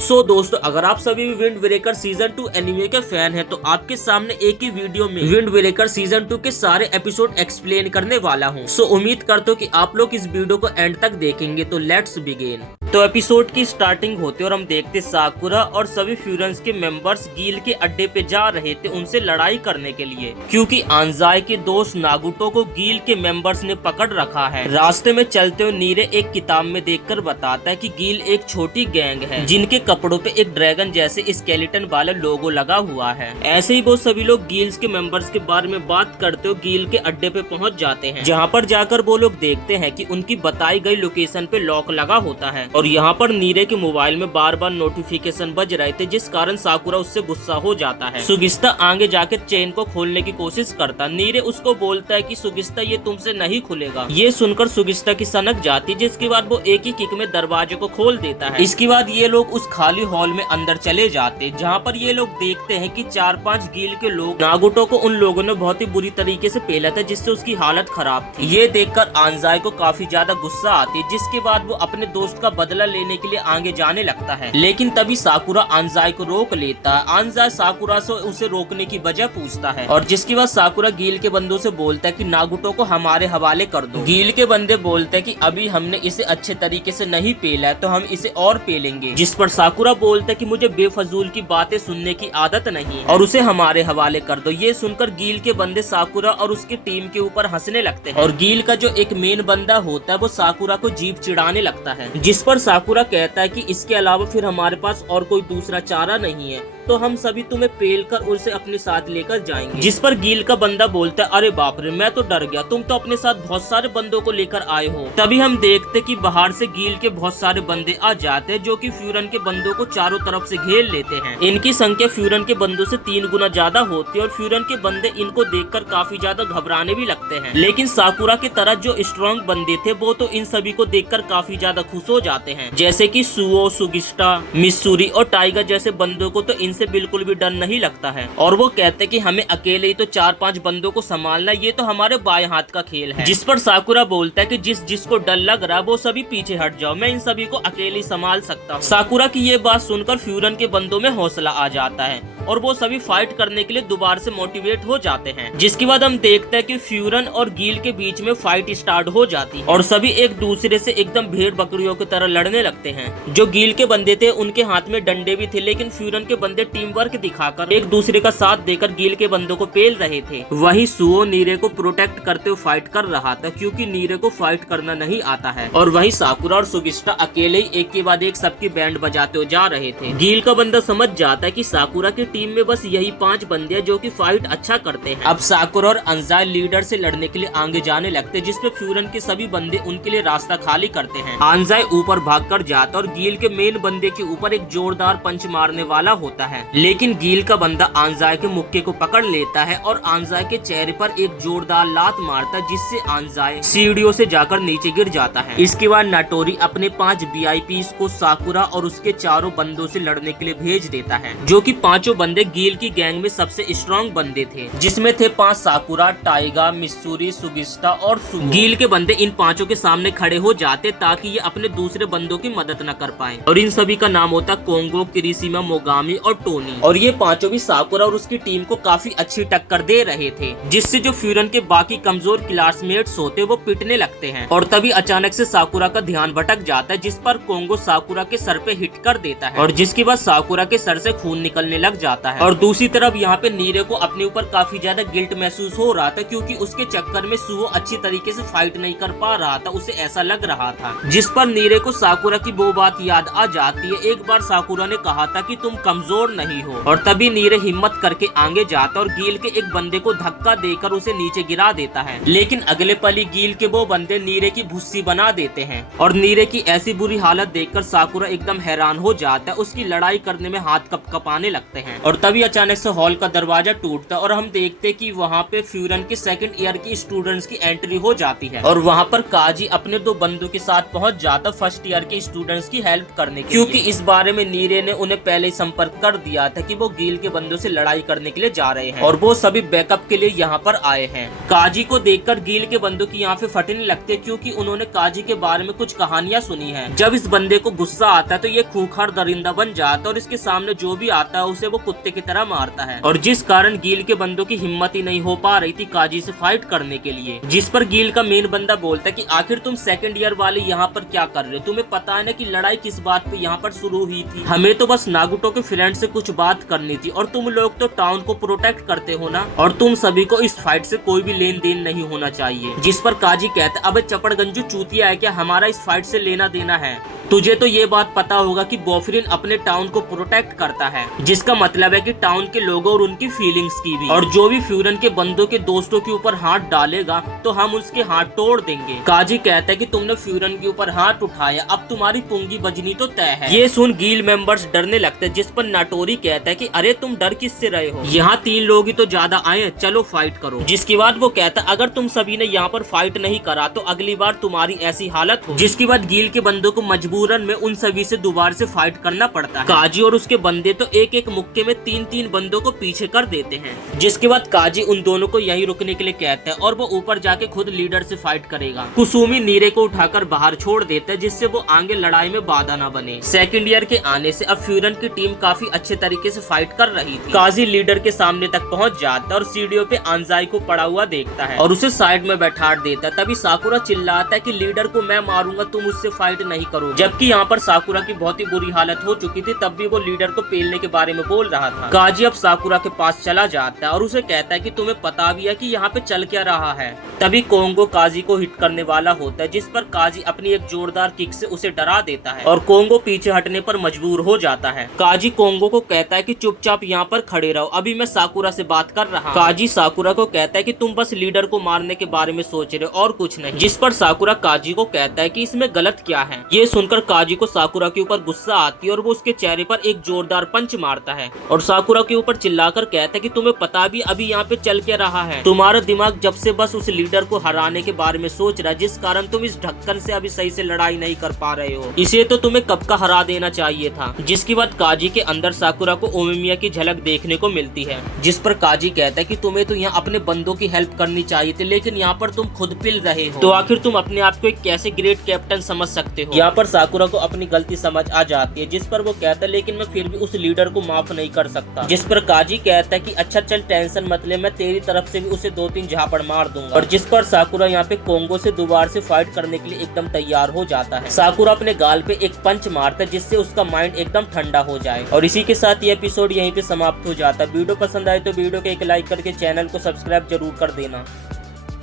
दोस्तों, अगर आप सभी भी विंड ब्रेकर सीजन 2 एनिमे के फैन हैं तो आपके सामने एक ही वीडियो में विंड ब्रेकर सीजन 2 के सारे एपिसोड एक्सप्लेन करने वाला हूं। उम्मीद करता हूं कि आप लोग इस वीडियो को एंड तक देखेंगे। तो लेट्स बिगिन। तो एपिसोड की स्टार्टिंग होती है और हम देखते साकुरा और सभी फ्यूरन्स के मेंबर्स गील के अड्डे पे जा रहे थे उनसे लड़ाई करने के लिए, क्योंकि आंजाई के दोस्त नागुटो को गील के मेंबर्स ने पकड़ रखा है। रास्ते में चलते हुए नीरे एक किताब में देखकर बताता है कि गील एक छोटी गैंग है जिनके कपड़ों पे एक ड्रैगन जैसे स्केलेटन वाला लोगो लगा हुआ है। ऐसे ही वो सभी लोग गील्स के मेंबर्स के बारे में बात करते हुए गील के अड्डे पे पहुंच जाते हैं, जहां पर जाकर वो लोग देखते हैं कि उनकी बताई गई लोकेशन पे लॉक लगा होता है और यहाँ पर नीरे के मोबाइल में बार बार नोटिफिकेशन बज रहे थे, जिस कारण साकुरा उससे गुस्सा हो जाता है। सुगिस्ता आगे जाके चेन को खोलने की कोशिश करता। नीरे उसको बोलता है कि सुगिस्ता ये तुमसे नहीं खुलेगा। ये सुनकर सुगिस्ता की सनक जाती, जिसके बाद वो एक ही किक में दरवाजे को खोल देता है। इसके बाद ये लोग उस खाली हॉल में अंदर चले जाते, जहाँ पर ये लोग देखते हैं कि 4-5 गील के लोग नागुटो को उन लोगों ने बहुत ही बुरी तरीके से पेला था, जिससे उसकी हालत खराब थी। ये देखकर आंजाई को काफी ज्यादा गुस्सा आती, जिसके बाद वो अपने दोस्त का बदला लेने के लिए आगे जाने लगता है। लेकिन तभी साकुरा आंजाई को रोक लेता है। आंजाई साकुरा से उसे रोकने की वजह पूछता है और जिसके बाद साकुरा गील के बंदों से बोलता है कि नागुटो को हमारे हवाले कर दो। गील के बंदे बोलते हैं कि अभी हमने इसे अच्छे तरीके से नहीं पेला है, तो हम इसे और पेलेंगे। जिस पर साकुरा बोलता है कि मुझे बेफजूल की बातें सुनने की आदत नहीं और उसे हमारे हवाले कर दो। ये सुनकर गील के बंदे साकुरा और उसकी टीम के ऊपर हंसने लगते हैं और गील का जो एक मेन बंदा होता है वो साकुरा को जीभ चिढ़ाने लगता है, जिस पर साकुरा कहता है कि इसके अलावा फिर हमारे पास और कोई दूसरा चारा नहीं है, तो हम सभी तुम्हें पेल कर उसे अपने साथ लेकर जाएंगे। जिस पर गील का बंदा बोलता है, अरे बाप रे, मैं तो डर गया, तुम तो अपने साथ बहुत सारे बंदों को लेकर आए हो। तभी हम देखते कि बाहर से गील के बहुत सारे बंदे आ जाते हैं, जो कि फ्यूरन के बंदों को चारों तरफ से घेर लेते हैं। इनकी संख्या फ्यूरन के बंदों से 3 गुना ज्यादा होती है और फ्यूरन के बंदे इनको देखकर काफी ज्यादा घबराने भी लगते हैं। लेकिन साकुरा की तरह जो स्ट्रॉन्ग बंदे थे वो तो इन सभी को देखकर काफी ज्यादा खुश हो जाते हैं, जैसे कि सुओ, सुगिस्टा, मिस्सूरी और टाइगर जैसे बंदों को तो इनसे बिल्कुल भी डर नहीं लगता है और वो कहते कि हमें अकेले ही तो 4-5 बंदों को संभालना, ये तो हमारे बाएं हाथ का खेल है। जिस पर साकुरा बोलता है कि जिसको डर लग रहा है वो सभी पीछे हट जाओ, मैं इन सभी को अकेले संभाल सकता हूँ। साकुरा की ये बात सुनकर फ्यूरन के बंदों में हौसला आ जाता है और वो सभी फाइट करने के लिए दोबारा से मोटिवेट हो जाते हैं। जिसके बाद हम देखते हैं कि फ्यूरन और गील के बीच में फाइट स्टार्ट हो जाती है और सभी एक दूसरे से एकदम भेड़ बकरियों की तरह लड़ने लगते हैं। जो गील के बंदे थे उनके हाथ में डंडे भी थे, लेकिन फ्यूरन के बंदे टीम वर्क दिखाकर एक दूसरे का साथ देकर गील के बंदों को पेल रहे थे। वही सुओ नीरे को प्रोटेक्ट करते हुए फाइट कर रहा था, क्योंकि नीरे को फाइट करना नहीं आता है। और वही साकुरा और सुगिस्टा अकेले ही एक के बाद एक सबकी बैंड बजाते हुए जा रहे थे। गील का बंदा समझ जाता है कि साकुरा की टीम में बस यही 5 बंदे हैं जो कि फाइट अच्छा करते हैं। अब साकुरा और अंजाई लीडर से लड़ने के लिए आगे जाने लगते, जिसपे फ्यूरन के सभी बंदे उनके लिए रास्ता खाली करते हैं। अंजाई ऊपर भागकर जाता और गील के मेन बंदे के ऊपर एक जोरदार पंच मारने वाला होता है, लेकिन गील का बंदा आंजाई के मुक्के को पकड़ लेता है और आंजाई के चेहरे पर एक जोरदार लात मारता है, जिससे आंजाई सीढ़ियों से जाकर नीचे गिर जाता है। इसके बाद नाटोरी अपने 5 VIPs को साकुरा और उसके चारों बंदों से लड़ने के लिए भेज देता है, जो कि पांचों बंदे गील की गैंग में सबसे स्ट्रॉन्ग बंदे थे, जिसमें थे 5 साकुरा, टाइगा, मिस्सूरी, सुगिस्टा और सुगो। गील के बंदे इन पांचों के सामने खड़े हो जाते ताकि ये अपने दूसरे बंदों की मदद न कर पाए और इन सभी का नाम होता कोंगो, किरिशिमा, मोगामी और टोनी। और ये पांचों भी साकुरा और उसकी टीम को काफी अच्छी टक्कर दे रहे थे, जिससे जो फ्यूरन के बाकी कमजोर क्लासमेट्स होते वो पिटने लगते हैं। और तभी अचानक से साकुरा का ध्यान भटक जाता है, जिस पर कोंगो साकुरा के सर पे हिट कर देता है और जिसके बाद साकुरा के सर से खून निकलने लग जाता है। और दूसरी तरफ यहाँ पे नीरे को अपने ऊपर काफी ज्यादा गिल्ट महसूस हो रहा था, क्योंकि उसके चक्कर में सुओ अच्छी तरीके से फाइट नहीं कर पा रहा था, उसे ऐसा लग रहा था। जिस पर नीरे को साकुरा की वो बात याद आ जाती है, एक बार साकुरा ने कहा था कि तुम कमजोर नहीं हो। और तभी नीरे हिम्मत करके आगे जाता और गील के एक बंदे को धक्का देकर उसे नीचे गिरा देता है, लेकिन अगले पल ही गील के वो बंदे नीरे की भुस्सी बना देते हैं। और नीरे की ऐसी बुरी हालत देखकर साकुरा एकदम हैरान हो जाता है, उसकी लड़ाई करने में हाथ कपकपाने लगते हैं। और तभी अचानक से हॉल का दरवाजा टूटता और हम देखते कि वहाँ पे फ्यूरन के सेकंड ईयर की स्टूडेंट्स की एंट्री हो जाती है और वहाँ पर काजी अपने 2 बंदों के साथ पहुँच जाता फर्स्ट ईयर के स्टूडेंट्स की हेल्प करने के लिए, क्योंकि इस बारे में नीरे ने उन्हें पहले ही संपर्क कर दिया था कि वो गील के बंदों से लड़ाई करने के लिए जा रहे हैं और वो सभी बैकअप के लिए यहाँ पर आए हैं। काजी को देखकर गील के बंदों की यहाँ पे फटने लगते क्योंकि उन्होंने काजी के बारे में कुछ कहानियां सुनी है। जब इस बंदे को गुस्सा आता है तो ये खूंखार दरिंदा बन जाता है और इसके सामने जो भी आता है उसे वो कुत्ते की तरह मारता है और जिस कारण गील के बंदों की हिम्मत ही नहीं हो पा रही थी काजी से फाइट करने के लिए। जिस पर गील का मेन बंदा बोलता है कि आखिर तुम सेकंड ईयर वाले यहाँ पर क्या कर रहे हो, तुम्हें पता है ना कि लड़ाई किस बात पे यहाँ पर शुरू हुई थी, हमें तो बस नागुटो के फ्रेंड से कुछ बात करनी थी और तुम लोग तो टाउन को प्रोटेक्ट करते हो ना, और तुम सभी को इस फाइट से कोई भी लेन देन नहीं होना चाहिए। जिस पर काजी कहता है, अबे चपड़गंजू चूतिया है क्या, हमारा इस फाइट से लेना देना है, तुझे तो ये बात पता होगा कि बॉफरिन अपने टाउन को प्रोटेक्ट करता है, जिसका मतलब है कि टाउन के लोगों और उनकी फीलिंग्स की भी, और जो भी फ्यूरन के बंदों के दोस्तों के ऊपर हाथ डालेगा तो हम उसके हाथ तोड़ देंगे। काजी कहता है कि तुमने फ्यूरन के ऊपर हाथ उठाया, अब तुम्हारी पुंगी बजनी तो तय है। ये सुन गील मेंबर्स डरने लगते हैं, जिस पर नाटोरी कहता है कि अरे तुम डर किससे रहे हो, यहाँ 3 लोग ही तो ज्यादा आए, चलो फाइट करो। जिसके बाद वो कहता है अगर तुम सभी ने यहाँ पर फाइट नहीं करा तो अगली बार तुम्हारी ऐसी हालत हो। जिसके बाद गील के बंदों को मजबूरन में उन सभी से दोबारा से फाइट करना पड़ता है। काजी और उसके बंदे तो एक एक मुक्के में 3-3 बंदों को पीछे कर देते हैं। जिसके बाद काजी उन दोनों को यहीं रुकने के लिए कहता है और वो ऊपर जाके खुद लीडर से फाइट करेगा। कुसुमी नीरे को उठाकर बाहर छोड़ देता है जिससे वो आगे लड़ाई में बाधा न बने। सेकंड ईयर के आने से अब फ्यूरन की टीम काफी अच्छे तरीके से फाइट कर रही थी। काजी लीडर के सामने तक पहुंच जाता है और सीढ़ियों पे आंजाई को पड़ा हुआ देखता है और उसे साइड में बैठा देता है। तभी साकुरा चिल्लाता है कि लीडर को मैं मारूंगा, तुम उससे फाइट नहीं करो। जबकि यहाँ पर साकुरा की बहुत ही बुरी हालत हो चुकी थी, तब भी वो लीडर को पेलने के बारे में बोल रहा था। काजी अब साकुरा के पास चला जाता है और उसे कहता है कि तुम्हें पता भी है कि यहाँ पे चल क्या रहा है। तभी कोंगो काजी को हिट करने वाला होता है, जिस पर काजी अपनी एक जोरदार किक से उसे डरा देता है और कोंगो पीछे हटने पर मजबूर हो जाता है। काजी कोंगो को कहता है कि चुपचाप यहाँ पर खड़े रहो, अभी मैं साकुरा से बात कर रहा हूँ। काजी साकुरा को कहता है कि तुम बस लीडर को मारने के बारे में सोच रहे हो और कुछ नहीं। जिस पर साकुरा काजी को कहता है कि इसमें गलत क्या है। ये सुनकर काजी को साकुरा के ऊपर गुस्सा आती है और वो उसके चेहरे पर एक जोरदार पंच मारता है और साकुरा के ऊपर चिल्लाकर कहता है कि तुम्हें पता भी अभी यहाँ पे चल क्या रहा है, तुम्हारा दिमाग जब से बस उस लीडर को हराने के बारे में सोच रहा है, जिस कारण तुम इस ढक्कन से अभी सही से लड़ाई नहीं कर पा रहे हो, इसे तो तुम्हें कब का हरा देना चाहिए था। जिसके बाद काजी के अंदर साकुरा को ओमिमिया की झलक देखने को मिलती है, जिस पर काजी कहता है कि तुम्हें तो यहाँ अपने बंदों की हेल्प करनी चाहिए थी, लेकिन यहाँ पर तुम खुद पिल रहे हो, तो आखिर तुम अपने आप को एक कैसे ग्रेट कैप्टन समझ सकते हो। यहाँ पर साकुरा को अपनी गलती समझ आ जाती है, जिस पर वो कहता है लेकिन मैं फिर भी उस लीडर को माफ नहीं कर सकता। जिस पर काजी कहता है कि अच्छा चल टेंशन मत ले, मैं तेरी तरफ से भी उसे 2-3 झापड़ मार दूंगा। और जिस पर साकुरा यहाँ पे कोंगो से दोबारा से फाइट करने के लिए एकदम तैयार हो जाता है। साकुरा अपने गाल पे एक पंच मारता है जिससे उसका माइंड एकदम ठंडा हो जाए। और इसी के साथ ये एपिसोड यहीं पे समाप्त हो जाता है। वीडियो पसंद आए तो वीडियो को एक लाइक करके चैनल को सब्सक्राइब जरूर कर देना।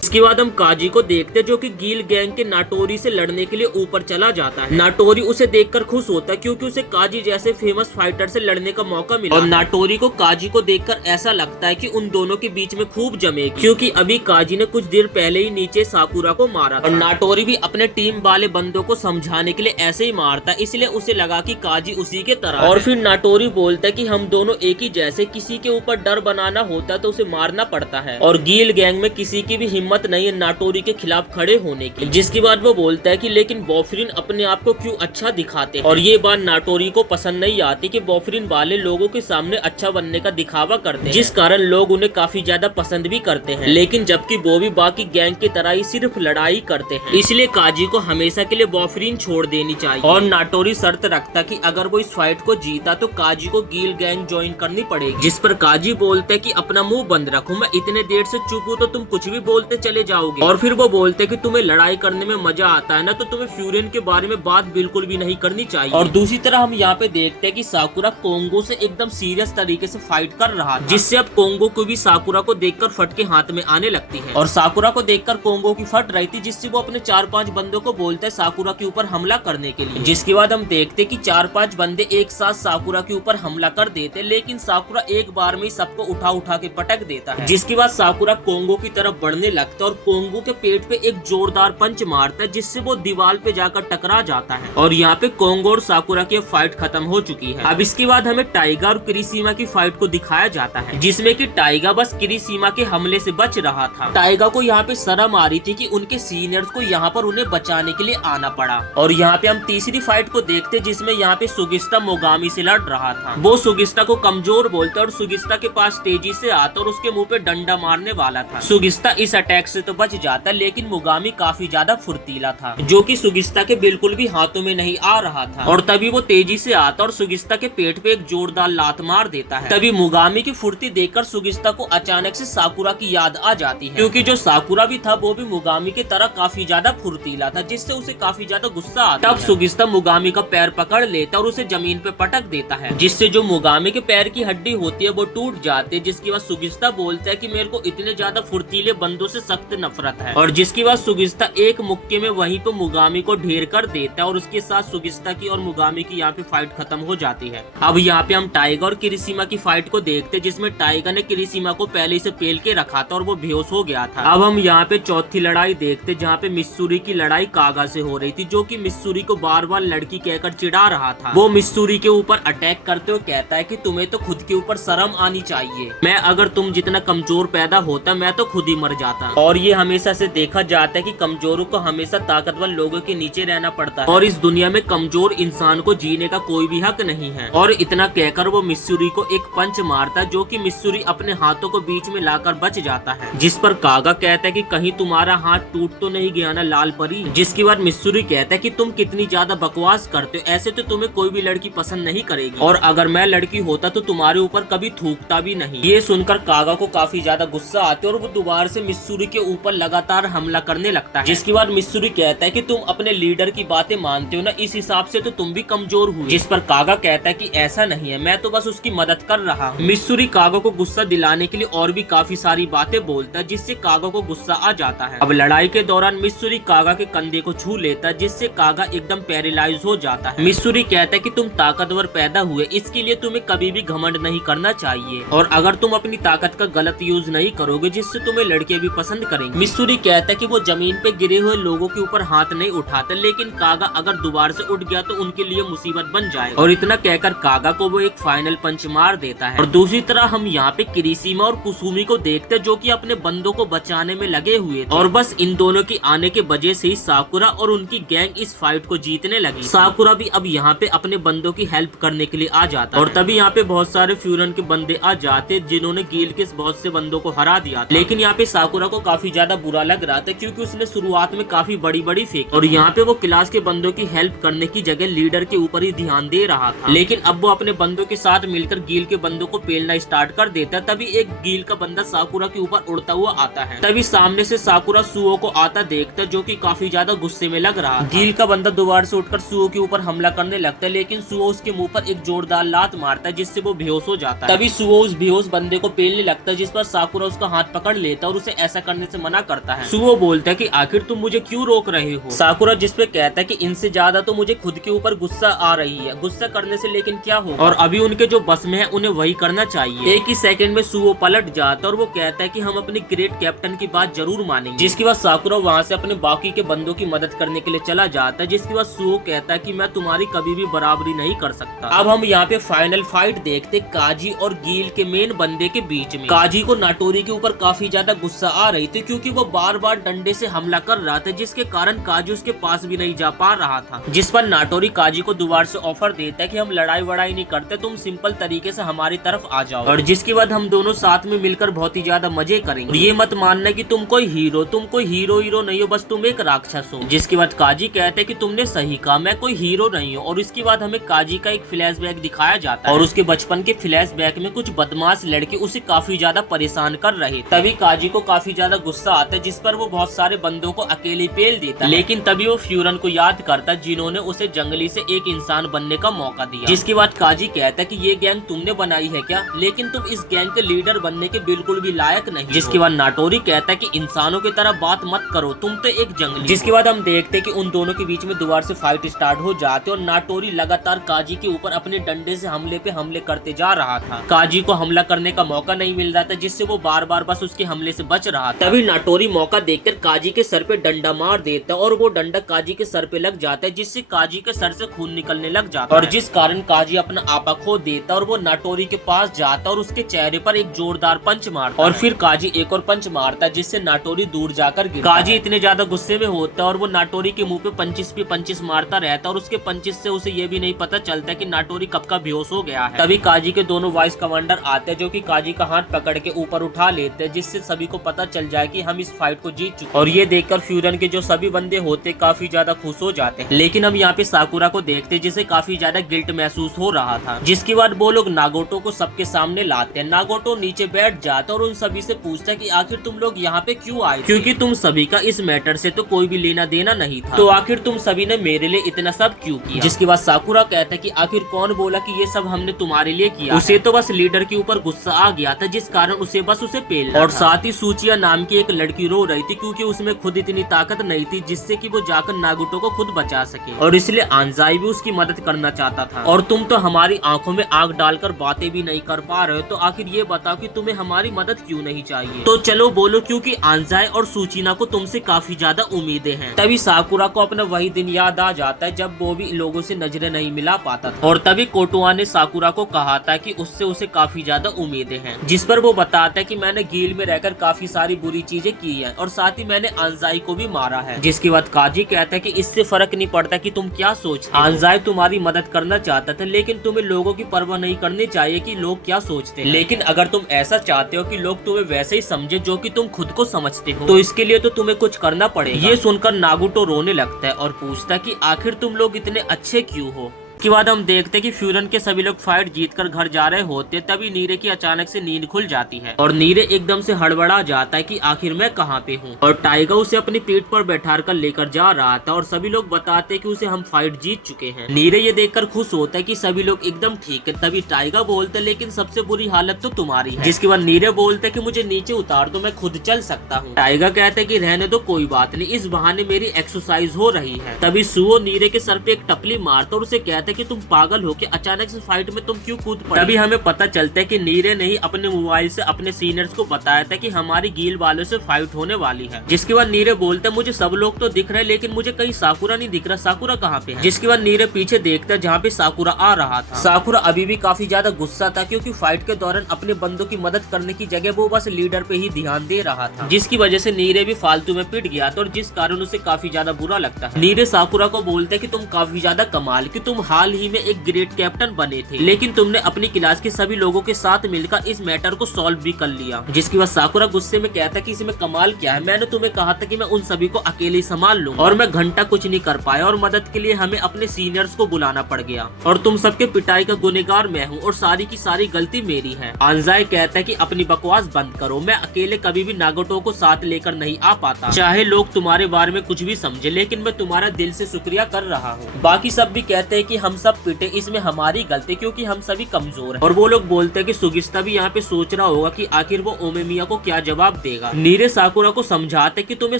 इसके बाद हम काजी को देखते हैं जो कि गील गैंग के नाटोरी से लड़ने के लिए ऊपर चला जाता है। नाटोरी उसे देखकर खुश होता है क्योंकि उसे काजी जैसे फेमस फाइटर से लड़ने का मौका मिला और नाटोरी को काजी को देखकर ऐसा लगता है कि उन दोनों के बीच में खूब जमेगी, क्योंकि अभी काजी ने कुछ देर पहले ही नीचे साकुरा को मारा और नाटोरी भी अपने टीम वाले बंदों को समझाने के लिए ऐसे ही मारता, इसलिए उसे लगा कि काजी उसी के तरह। और फिर नाटोरी बोलता है कि हम दोनों एक ही जैसे, किसी के ऊपर डर बनाना होता तो उसे मारना पड़ता है और गील गैंग में किसी की भी हिम्मत नहीं है नाटोरी के खिलाफ खड़े होने की। जिसके बाद वो बोलता है कि लेकिन बॉफरिन अपने आप को क्यों अच्छा दिखाते हैं, और ये बात नाटोरी को पसंद नहीं आती कि बॉफरिन वाले लोगों के सामने अच्छा बनने का दिखावा करते हैं, जिस कारण लोग उन्हें काफी ज्यादा पसंद भी करते हैं, लेकिन जबकि वो भी बाकी गैंग की तरह ही सिर्फ लड़ाई करते हैं। इसलिए काजी को हमेशा के लिए बॉफरिन छोड़ देनी चाहिए और नाटोरी शर्त रखता कि अगर वो इस फाइट को जीता तो काजी को गील गैंग ज्वाइन करनी पड़ेगी। जिस पर काजी बोलते है कि अपना मुंह बंद रखो, मैं इतने देर से चुप हूँ तो तुम कुछ भी बोलते चले जाओगे। और फिर वो बोलते कि तुम्हें लड़ाई करने में मजा आता है ना, तो तुम्हें फ्यूरिन के बारे में बात बिल्कुल भी नहीं करनी चाहिए। और दूसरी तरफ हम यहाँ पे देखते हैं कि साकुरा कोंगो से एकदम सीरियस तरीके से फाइट कर रहा था, जिससे अब कोंगो को भी साकुरा को देखकर फटके हाथ में आने लगती है और साकुरा को देखकर कोंगो की फट रही थी, जिससे वो अपने 4-5 बंदों को बोलता है साकुरा के ऊपर हमला करने के लिए। जिसके बाद हम देखते कि 4-5 बंदे एक साथ साकुरा के ऊपर हमला कर देते, लेकिन साकुरा एक बार में सबको उठा उठा के पटक देता है। जिसके बाद साकुरा कोंगो की तरफ बढ़ने लगता देखता है और कोंगू के पेट पे एक जोरदार पंच मारता है जिससे वो दीवार पे जाकर टकरा जाता है और यहाँ पे कोंगू और साकुरा की फाइट खत्म हो चुकी है। अब इसके बाद हमें टाइगा और किरीशिमा की फाइट को दिखाया जाता है जिसमें कि टाइगा बस किरीशिमा के हमले से बच रहा था। टाइगा को यहाँ पे शर्म आ रही थी कि उनके सीनियर्स को यहाँ पर उन्हें बचाने के लिए आना पड़ा। और यहाँ पे हम तीसरी फाइट को देखते जिसमें यहाँ पे सुगिस्ता मोगामी से लड़ रहा था। वो सुगिस्ता को कमजोर बोलता और सुगिस्ता के पास तेजी से आता और उसके मुंह पे डंडा मारने वाला था। सुगिस्ता इस अटैक से तो बच जाता लेकिन मोगामी काफी ज्यादा फुर्तीला था जो कि सुगिस्ता के बिल्कुल भी हाथों में नहीं आ रहा था। और तभी वो तेजी से आता और सुगिस्ता के पेट पे एक जोरदार लात मार देता है। तभी मोगामी की फुर्ती देखकर सुगिस्ता को अचानक से साकुरा की याद आ जाती है क्योंकि जो साकुरा भी था वो भी मोगामी की तरह काफी ज्यादा फुर्तीला था जिससे उसे काफी ज्यादा गुस्सा आता है। तब सुगिस्ता मोगामी का पैर पकड़ लेता और उसे जमीन पे पटक देता है जिससे जो मोगामी के पैर की हड्डी होती है वो टूट जाती है। जिसके बाद सुगिस्ता बोलता है कि मेरे को इतने ज्यादा फुर्तीले बंदों से सख्त नफरत है। और जिसके बाद सुगिस्ता एक मुक्के में वहीं पे मोगामी को ढेर कर देता है और उसके साथ सुगिस्ता की और मोगामी की यहाँ पे फाइट खत्म हो जाती है। अब यहाँ पे हम टाइगा और किरीशिमा की फाइट को देखते जिसमें टाइगा ने किरीशिमा को पहले से पेल के रखा था और वो बेहोश हो गया था। अब हम यहाँ पे चौथी लड़ाई देखते जहाँ पे मिस्सूरी की लड़ाई कागा से हो रही थी जो कि मिस्सूरी को बार बार लड़की कहकर चिढ़ा रहा था। वो मिस्सूरी के ऊपर अटैक करते हुए कहता है कि तुम्हें तो खुद के ऊपर शर्म आनी चाहिए। मैं अगर तुम जितना कमजोर पैदा होता मैं तो खुद ही मर जाता। और ये हमेशा से देखा जाता है कि कमजोरों को हमेशा ताकतवर लोगों के नीचे रहना पड़ता है और इस दुनिया में कमजोर इंसान को जीने का कोई भी हक नहीं है। और इतना कहकर वो मिस्सूरी को एक पंच मारता जो कि मिस्सूरी अपने हाथों को बीच में लाकर बच जाता है। जिस पर कागा कहता है कि कहीं तुम्हारा हाथ टूट तो नहीं गया ना लाल परी। जिसके बाद मिस्सूरी कहता है कि तुम कितनी ज्यादा बकवास करते हो, ऐसे तो तुम्हें कोई भी लड़की पसंद नहीं करेगी और अगर मैं लड़की होता तो तुम्हारे ऊपर कभी थूकता भी नहीं। ये सुनकर कागा को काफी ज्यादा गुस्सा आता है और वो दोबारा से मिस्सूरी के ऊपर लगातार हमला करने लगता है। जिसके बाद मिस्सूरी कहता है कि तुम अपने लीडर की बातें मानते हो ना, इस हिसाब से तो तुम भी कमजोर हुए। जिस पर कागा कहता है कि ऐसा नहीं है, मैं तो बस उसकी मदद कर रहा हूँ। मिस्सूरी कागा को गुस्सा दिलाने के लिए और भी काफी सारी बातें बोलता है जिससे कागा को गुस्सा आ जाता है। अब लड़ाई के दौरान मिस्सूरी कागा के कंधे को छू लेता है जिससे कागा एकदम पैरालाइज हो जाता है। मिस्सूरी कहता है कि तुम ताकतवर पैदा हुए, इसके लिए तुम्हें कभी भी घमंड नहीं करना चाहिए और अगर तुम अपनी ताकत का गलत यूज नहीं करोगे जिससे तुम्हें लड़के भी पसंद करेंगे। मिस्सूरी कहता है कि वो जमीन पे गिरे हुए लोगों के ऊपर हाथ नहीं उठाता लेकिन कागा अगर दोबारा से उठ गया तो उनके लिए मुसीबत बन जाए। और इतना कहकर कागा को वो एक फाइनल पंच मार देता है। और दूसरी तरह हम यहाँ पे किरीशिमा और कुसुमी को देखते हैं जो कि अपने बंदों को बचाने में लगे हुए थे और बस इन दोनों की आने के वजह से ही साकुरा और उनकी गैंग इस फाइट को जीतने लगी। साकुरा भी अब यहाँ पे अपने बंदों की हेल्प करने के लिए आ जाता और तभी यहाँ पे बहुत सारे फ्यूरन के बंदे आ जाते जिन्होंने गील के बहुत से बंदों को हरा दिया था। लेकिन यहाँ पे साकुरा को काफी ज्यादा बुरा लग रहा था क्योंकि उसने शुरुआत में काफी बड़ी बड़ी फेंक और यहाँ पे वो क्लास के बंदों की हेल्प करने की जगह लीडर के ऊपर ही ध्यान दे रहा था। लेकिन अब वो अपने बंदों के साथ मिलकर गील के बंदों को पेलना स्टार्ट कर देता। तभी एक गील का बंदा साकुरा के ऊपर उड़ता हुआ आता है। तभी सामने से साकुरा सुओ को आता देखता जो कि काफी ज्यादा गुस्से में लग रहा था। गील का बंदा दोबारा से उठकर सुओ के ऊपर हमला करने लगता है लेकिन सुओ उसके मुंह पर एक जोरदार लात मारता है जिससे वो बेहोश हो जाता है। तभी सुओ उस बेहोश बंदे को पेलने लगता है जिस पर साकुरा उसका हाथ पकड़ लेता है और उसे ऐसा करने से मना करता है। सुओ बोलता है कि आखिर तुम मुझे क्यों रोक रहे हो। साकुरा जिस पे कहता है कि इनसे ज्यादा तो मुझे खुद के ऊपर गुस्सा आ रही है, गुस्सा करने से लेकिन क्या होगा और अभी उनके जो बस में है उन्हें वही करना चाहिए। एक ही सेकंड में सुओ पलट जाता और वो कहता है कि हम अपने ग्रेट कैप्टन की बात जरूर मानेंगे। जिसके बाद साकुरा वहाँ से अपने बाकी के बंदों की मदद करने के लिए चला जाता है। जिसके बाद सुओ कहता है कि मैं तुम्हारी कभी भी बराबरी नहीं कर सकता। अब हम यहाँ पे फाइनल फाइट देखते काजी और गील के मेन बंदे के बीच में। काजी को नाटोरी के ऊपर काफी ज्यादा गुस्सा आ रही थी क्योंकि वो बार बार डंडे से हमला कर रहा था जिसके कारण काजी उसके पास भी नहीं जा पा रहा था। जिस पर नाटोरी काजी को दोबारा से ऑफर देता है कि हम लड़ाई वड़ाई नहीं करते, तुम सिंपल तरीके से हमारी तरफ आ जाओ और जिसके बाद हम दोनों साथ में मिलकर बहुत ही ज्यादा मजे करेंगे। और ये मत मानना कि तुम कोई हीरो नहीं हो, बस तुम एक राक्षस हो। जिसके बाद काजी कहते हैं कि तुमने सही कहा, मैं कोई हीरो नहीं हूँ। और इसके बाद हमें काजी का एक फ्लैशबैक दिखाया जाता है और उसके बचपन के फ्लैशबैक में कुछ बदमाश लड़के उसे काफी ज्यादा परेशान कर रहे। तभी काजी को काफी ज्यादा गुस्सा आता है जिस पर वो बहुत सारे बंदों को अकेले पेल देता है। लेकिन तभी वो फ्यूरन को याद करता है जिन्होंने उसे जंगली से एक इंसान बनने का मौका दिया। जिसके बाद काजी कहता है कि ये गैंग तुमने बनाई है क्या, लेकिन तुम इस गैंग के लीडर बनने के बिल्कुल भी लायक नहीं। जिसके बाद नाटोरी कहता है कि इंसानों की तरह बात मत करो, तुम तो एक जंगली। जिसके बाद हम देखते हैं कि उन दोनों के बीच में दोबारा से फाइट स्टार्ट हो जाती है और नाटोरी लगातार काजी के ऊपर अपने डंडे से हमले पे हमले करते जा रहा था। काजी को हमला करने का मौका नहीं मिल रहा था जिससे वो बार बार बस उसके हमले से बच रहा था। तभी नाटोरी मौका देखकर काजी के सर पे डंडा मार देता है और वो डंडा काजी के सर पे लग जाता है, जिससे काजी के सर से खून निकलने लग जाता है और जिस कारण काजी अपना आपा खो देता है और वो नाटोरी के पास जाता और उसके चेहरे पर एक जोरदार पंच मारता और फिर काजी एक और पंच मारता है, जिससे नाटोरी दूर जाकर गिरता है। काजी इतने ज्यादा गुस्से में होता है और वो नाटोरी के मुंह पे पंचिस मारता रहता है और उसके पंचिस से उसे ये भी नहीं पता चलता कि नाटोरी कब का बेहोश हो गया है। तभी काजी के दोनों वाइस कमांडर आते हैं, जो कि काजी का हाथ पकड़ के ऊपर उठा लेते हैं, जिससे सभी को पता चल जाए कि हम इस फाइट को जीत चुके। और ये देखकर फ्यूरन के जो सभी बंदे होते काफी ज्यादा खुश हो जाते हैं। लेकिन हम यहाँ पे साकुरा को देखते जिसे काफी ज्यादा गिल्ट महसूस हो रहा था, जिसके बाद वो लोग नागोटो को सबके सामने लाते हैं। नागोटो नीचे बैठ जाता और उन सभी से पूछता है कि आखिर तुम लोग यहाँ पे क्यों आए, क्योंकि तुम सभी का इस मैटर से तो कोई भी लेना देना नहीं था, तो आखिर तुम सभी ने मेरे लिए इतना सब क्यों किया। जिसके बाद साकुरा कहता है कि आखिर कौन बोला कि ये सब हमने तुम्हारे लिए किया। उसे तो बस लीडर के ऊपर गुस्सा आ गया था, जिस कारण उसे बस उसे पेलना और साथ ही सूचिया नाम की एक लड़की रो रही थी, क्योंकि उसमें खुद इतनी ताकत नहीं थी जिससे कि वो जाकर नागुटो को खुद बचा सके, और इसलिए आंजाई भी उसकी मदद करना चाहता था। और तुम तो हमारी आंखों में आग डालकर बातें भी नहीं कर पा रहे हो, तो आखिर ये बताओ कि तुम्हें हमारी मदद क्यों नहीं चाहिए। तो चलो बोलो, क्योंकि आंजाई और सूचिना को तुमसे काफी ज्यादा उम्मीदें हैं। तभी साकुरा को अपना वही दिन याद आ जाता है जब वो भी लोगों से नजरें नहीं मिला पाता था, और तभी कोटुआ ने साकुरा को कहा था कि उससे उसे काफी ज्यादा उम्मीदें हैं, जिस पर वो बताता है कि मैंने गील में रहकर काफी सारी बुरी चीजें की हैं और साथ ही मैंने आंजाई को भी मारा है। जिसके बाद काजी कहता है कि इससे फर्क नहीं पड़ता कि तुम क्या सोचते। आंजाई तुम्हारी मदद करना चाहता था, लेकिन तुम्हें लोगों की परवाह नहीं करनी चाहिए कि लोग क्या सोचते हैं। लेकिन अगर तुम ऐसा चाहते हो कि लोग तुम्हें वैसे ही समझे जो कि तुम खुद को समझते हो, तो इसके लिए तो तुम्हें कुछ करना पड़ेगा। ये सुनकर नागुटो रोने लगता है और पूछता है कि आखिर तुम लोग इतने अच्छे क्यों हो। के बाद हम देखते हैं कि फ्यूरन के सभी लोग फाइट जीतकर घर जा रहे होते, तभी नीरे की अचानक से नींद खुल जाती है और नीरे एकदम से हड़बड़ा जाता है कि आखिर मैं कहाँ पे हूँ। और टाइगा उसे अपनी पीठ पर बैठा कर लेकर जा रहा था और सभी लोग बताते हैं कि उसे हम फाइट जीत चुके हैं। नीरे ये देखकर खुश होता है कि सभी लोग एकदम ठीक है। तभी टाइगा बोलता है लेकिन सबसे बुरी हालत तो तुम्हारी है। जिसके बाद नीरे बोलता है कि मुझे नीचे उतार दो, मैं खुद चल सकता हूँ। टाइगा कहता है कि रहने दो, कोई बात नहीं, इस बहाने मेरी एक्सरसाइज हो रही है। तभी सुओ नीरे के सर पे एक टपली मारता और उसे कहता है कि तुम पागल हो कि अचानक से फाइट में तुम क्यों कूद पड़े। तभी हमें पता चलता है कि नीरे ने ही अपने मोबाइल से अपने सीनियर्स को बताया था कि हमारी गील वालों से फाइट होने वाली है। जिसके बाद नीरे बोलता है मुझे सब लोग तो दिख रहे हैं, लेकिन मुझे कहीं साकुरा नहीं दिख रहा, साकुरा कहाँ पे है। जिसके बाद नीरे पीछे देखता है जहाँ पे साकुरा आ रहा था। साकुरा अभी भी काफी ज्यादा गुस्सा था, क्योंकि फाइट के दौरान अपने बंदों की मदद करने की जगह वो बस लीडर पे ही ध्यान दे रहा था, जिसकी वजह से नीरे भी फालतू में पिट गया था और जिस कारण उसे काफी ज्यादा बुरा लगता है। नीरे साकुरा को बोलते है कि तुम काफी ज्यादा कमाल कि तुम हाल ही में एक ग्रेट कैप्टन बने थे, लेकिन तुमने अपनी क्लास के सभी लोगों के साथ मिलकर इस मैटर को सॉल्व भी कर लिया। जिसकी बाद साकुरा गुस्से में कहता कि इसमें कमाल क्या है, मैंने तुम्हें कहा था कि मैं उन सभी को अकेले संभाल लूंगा और मैं घंटा कुछ नहीं कर पाया और मदद के लिए हमें अपने सीनियर्स को बुलाना पड़ गया और तुम सबके पिटाई का गुनहगार मैं हूँ और सारी की सारी गलती मेरी है। आंजाई कहता है कि अपनी बकवास बंद करो, मैं अकेले कभी भी नागोटो को साथ लेकर नहीं आ पाता, चाहे लोग तुम्हारे बारे में कुछ भी समझे, लेकिन मैं तुम्हारा दिल से शुक्रिया कर रहा हूँ। बाकी सब भी कहते हैं कि हम सब पिटे, इसमें हमारी गलती क्योंकि हम सभी कमजोर हैं। और वो लोग बोलते हैं कि सुगिस्ता भी यहाँ पे सोच रहा होगा कि आखिर वो ओमेमिया को क्या जवाब देगा। नीरे साकुरा को समझाते कि तुम्हें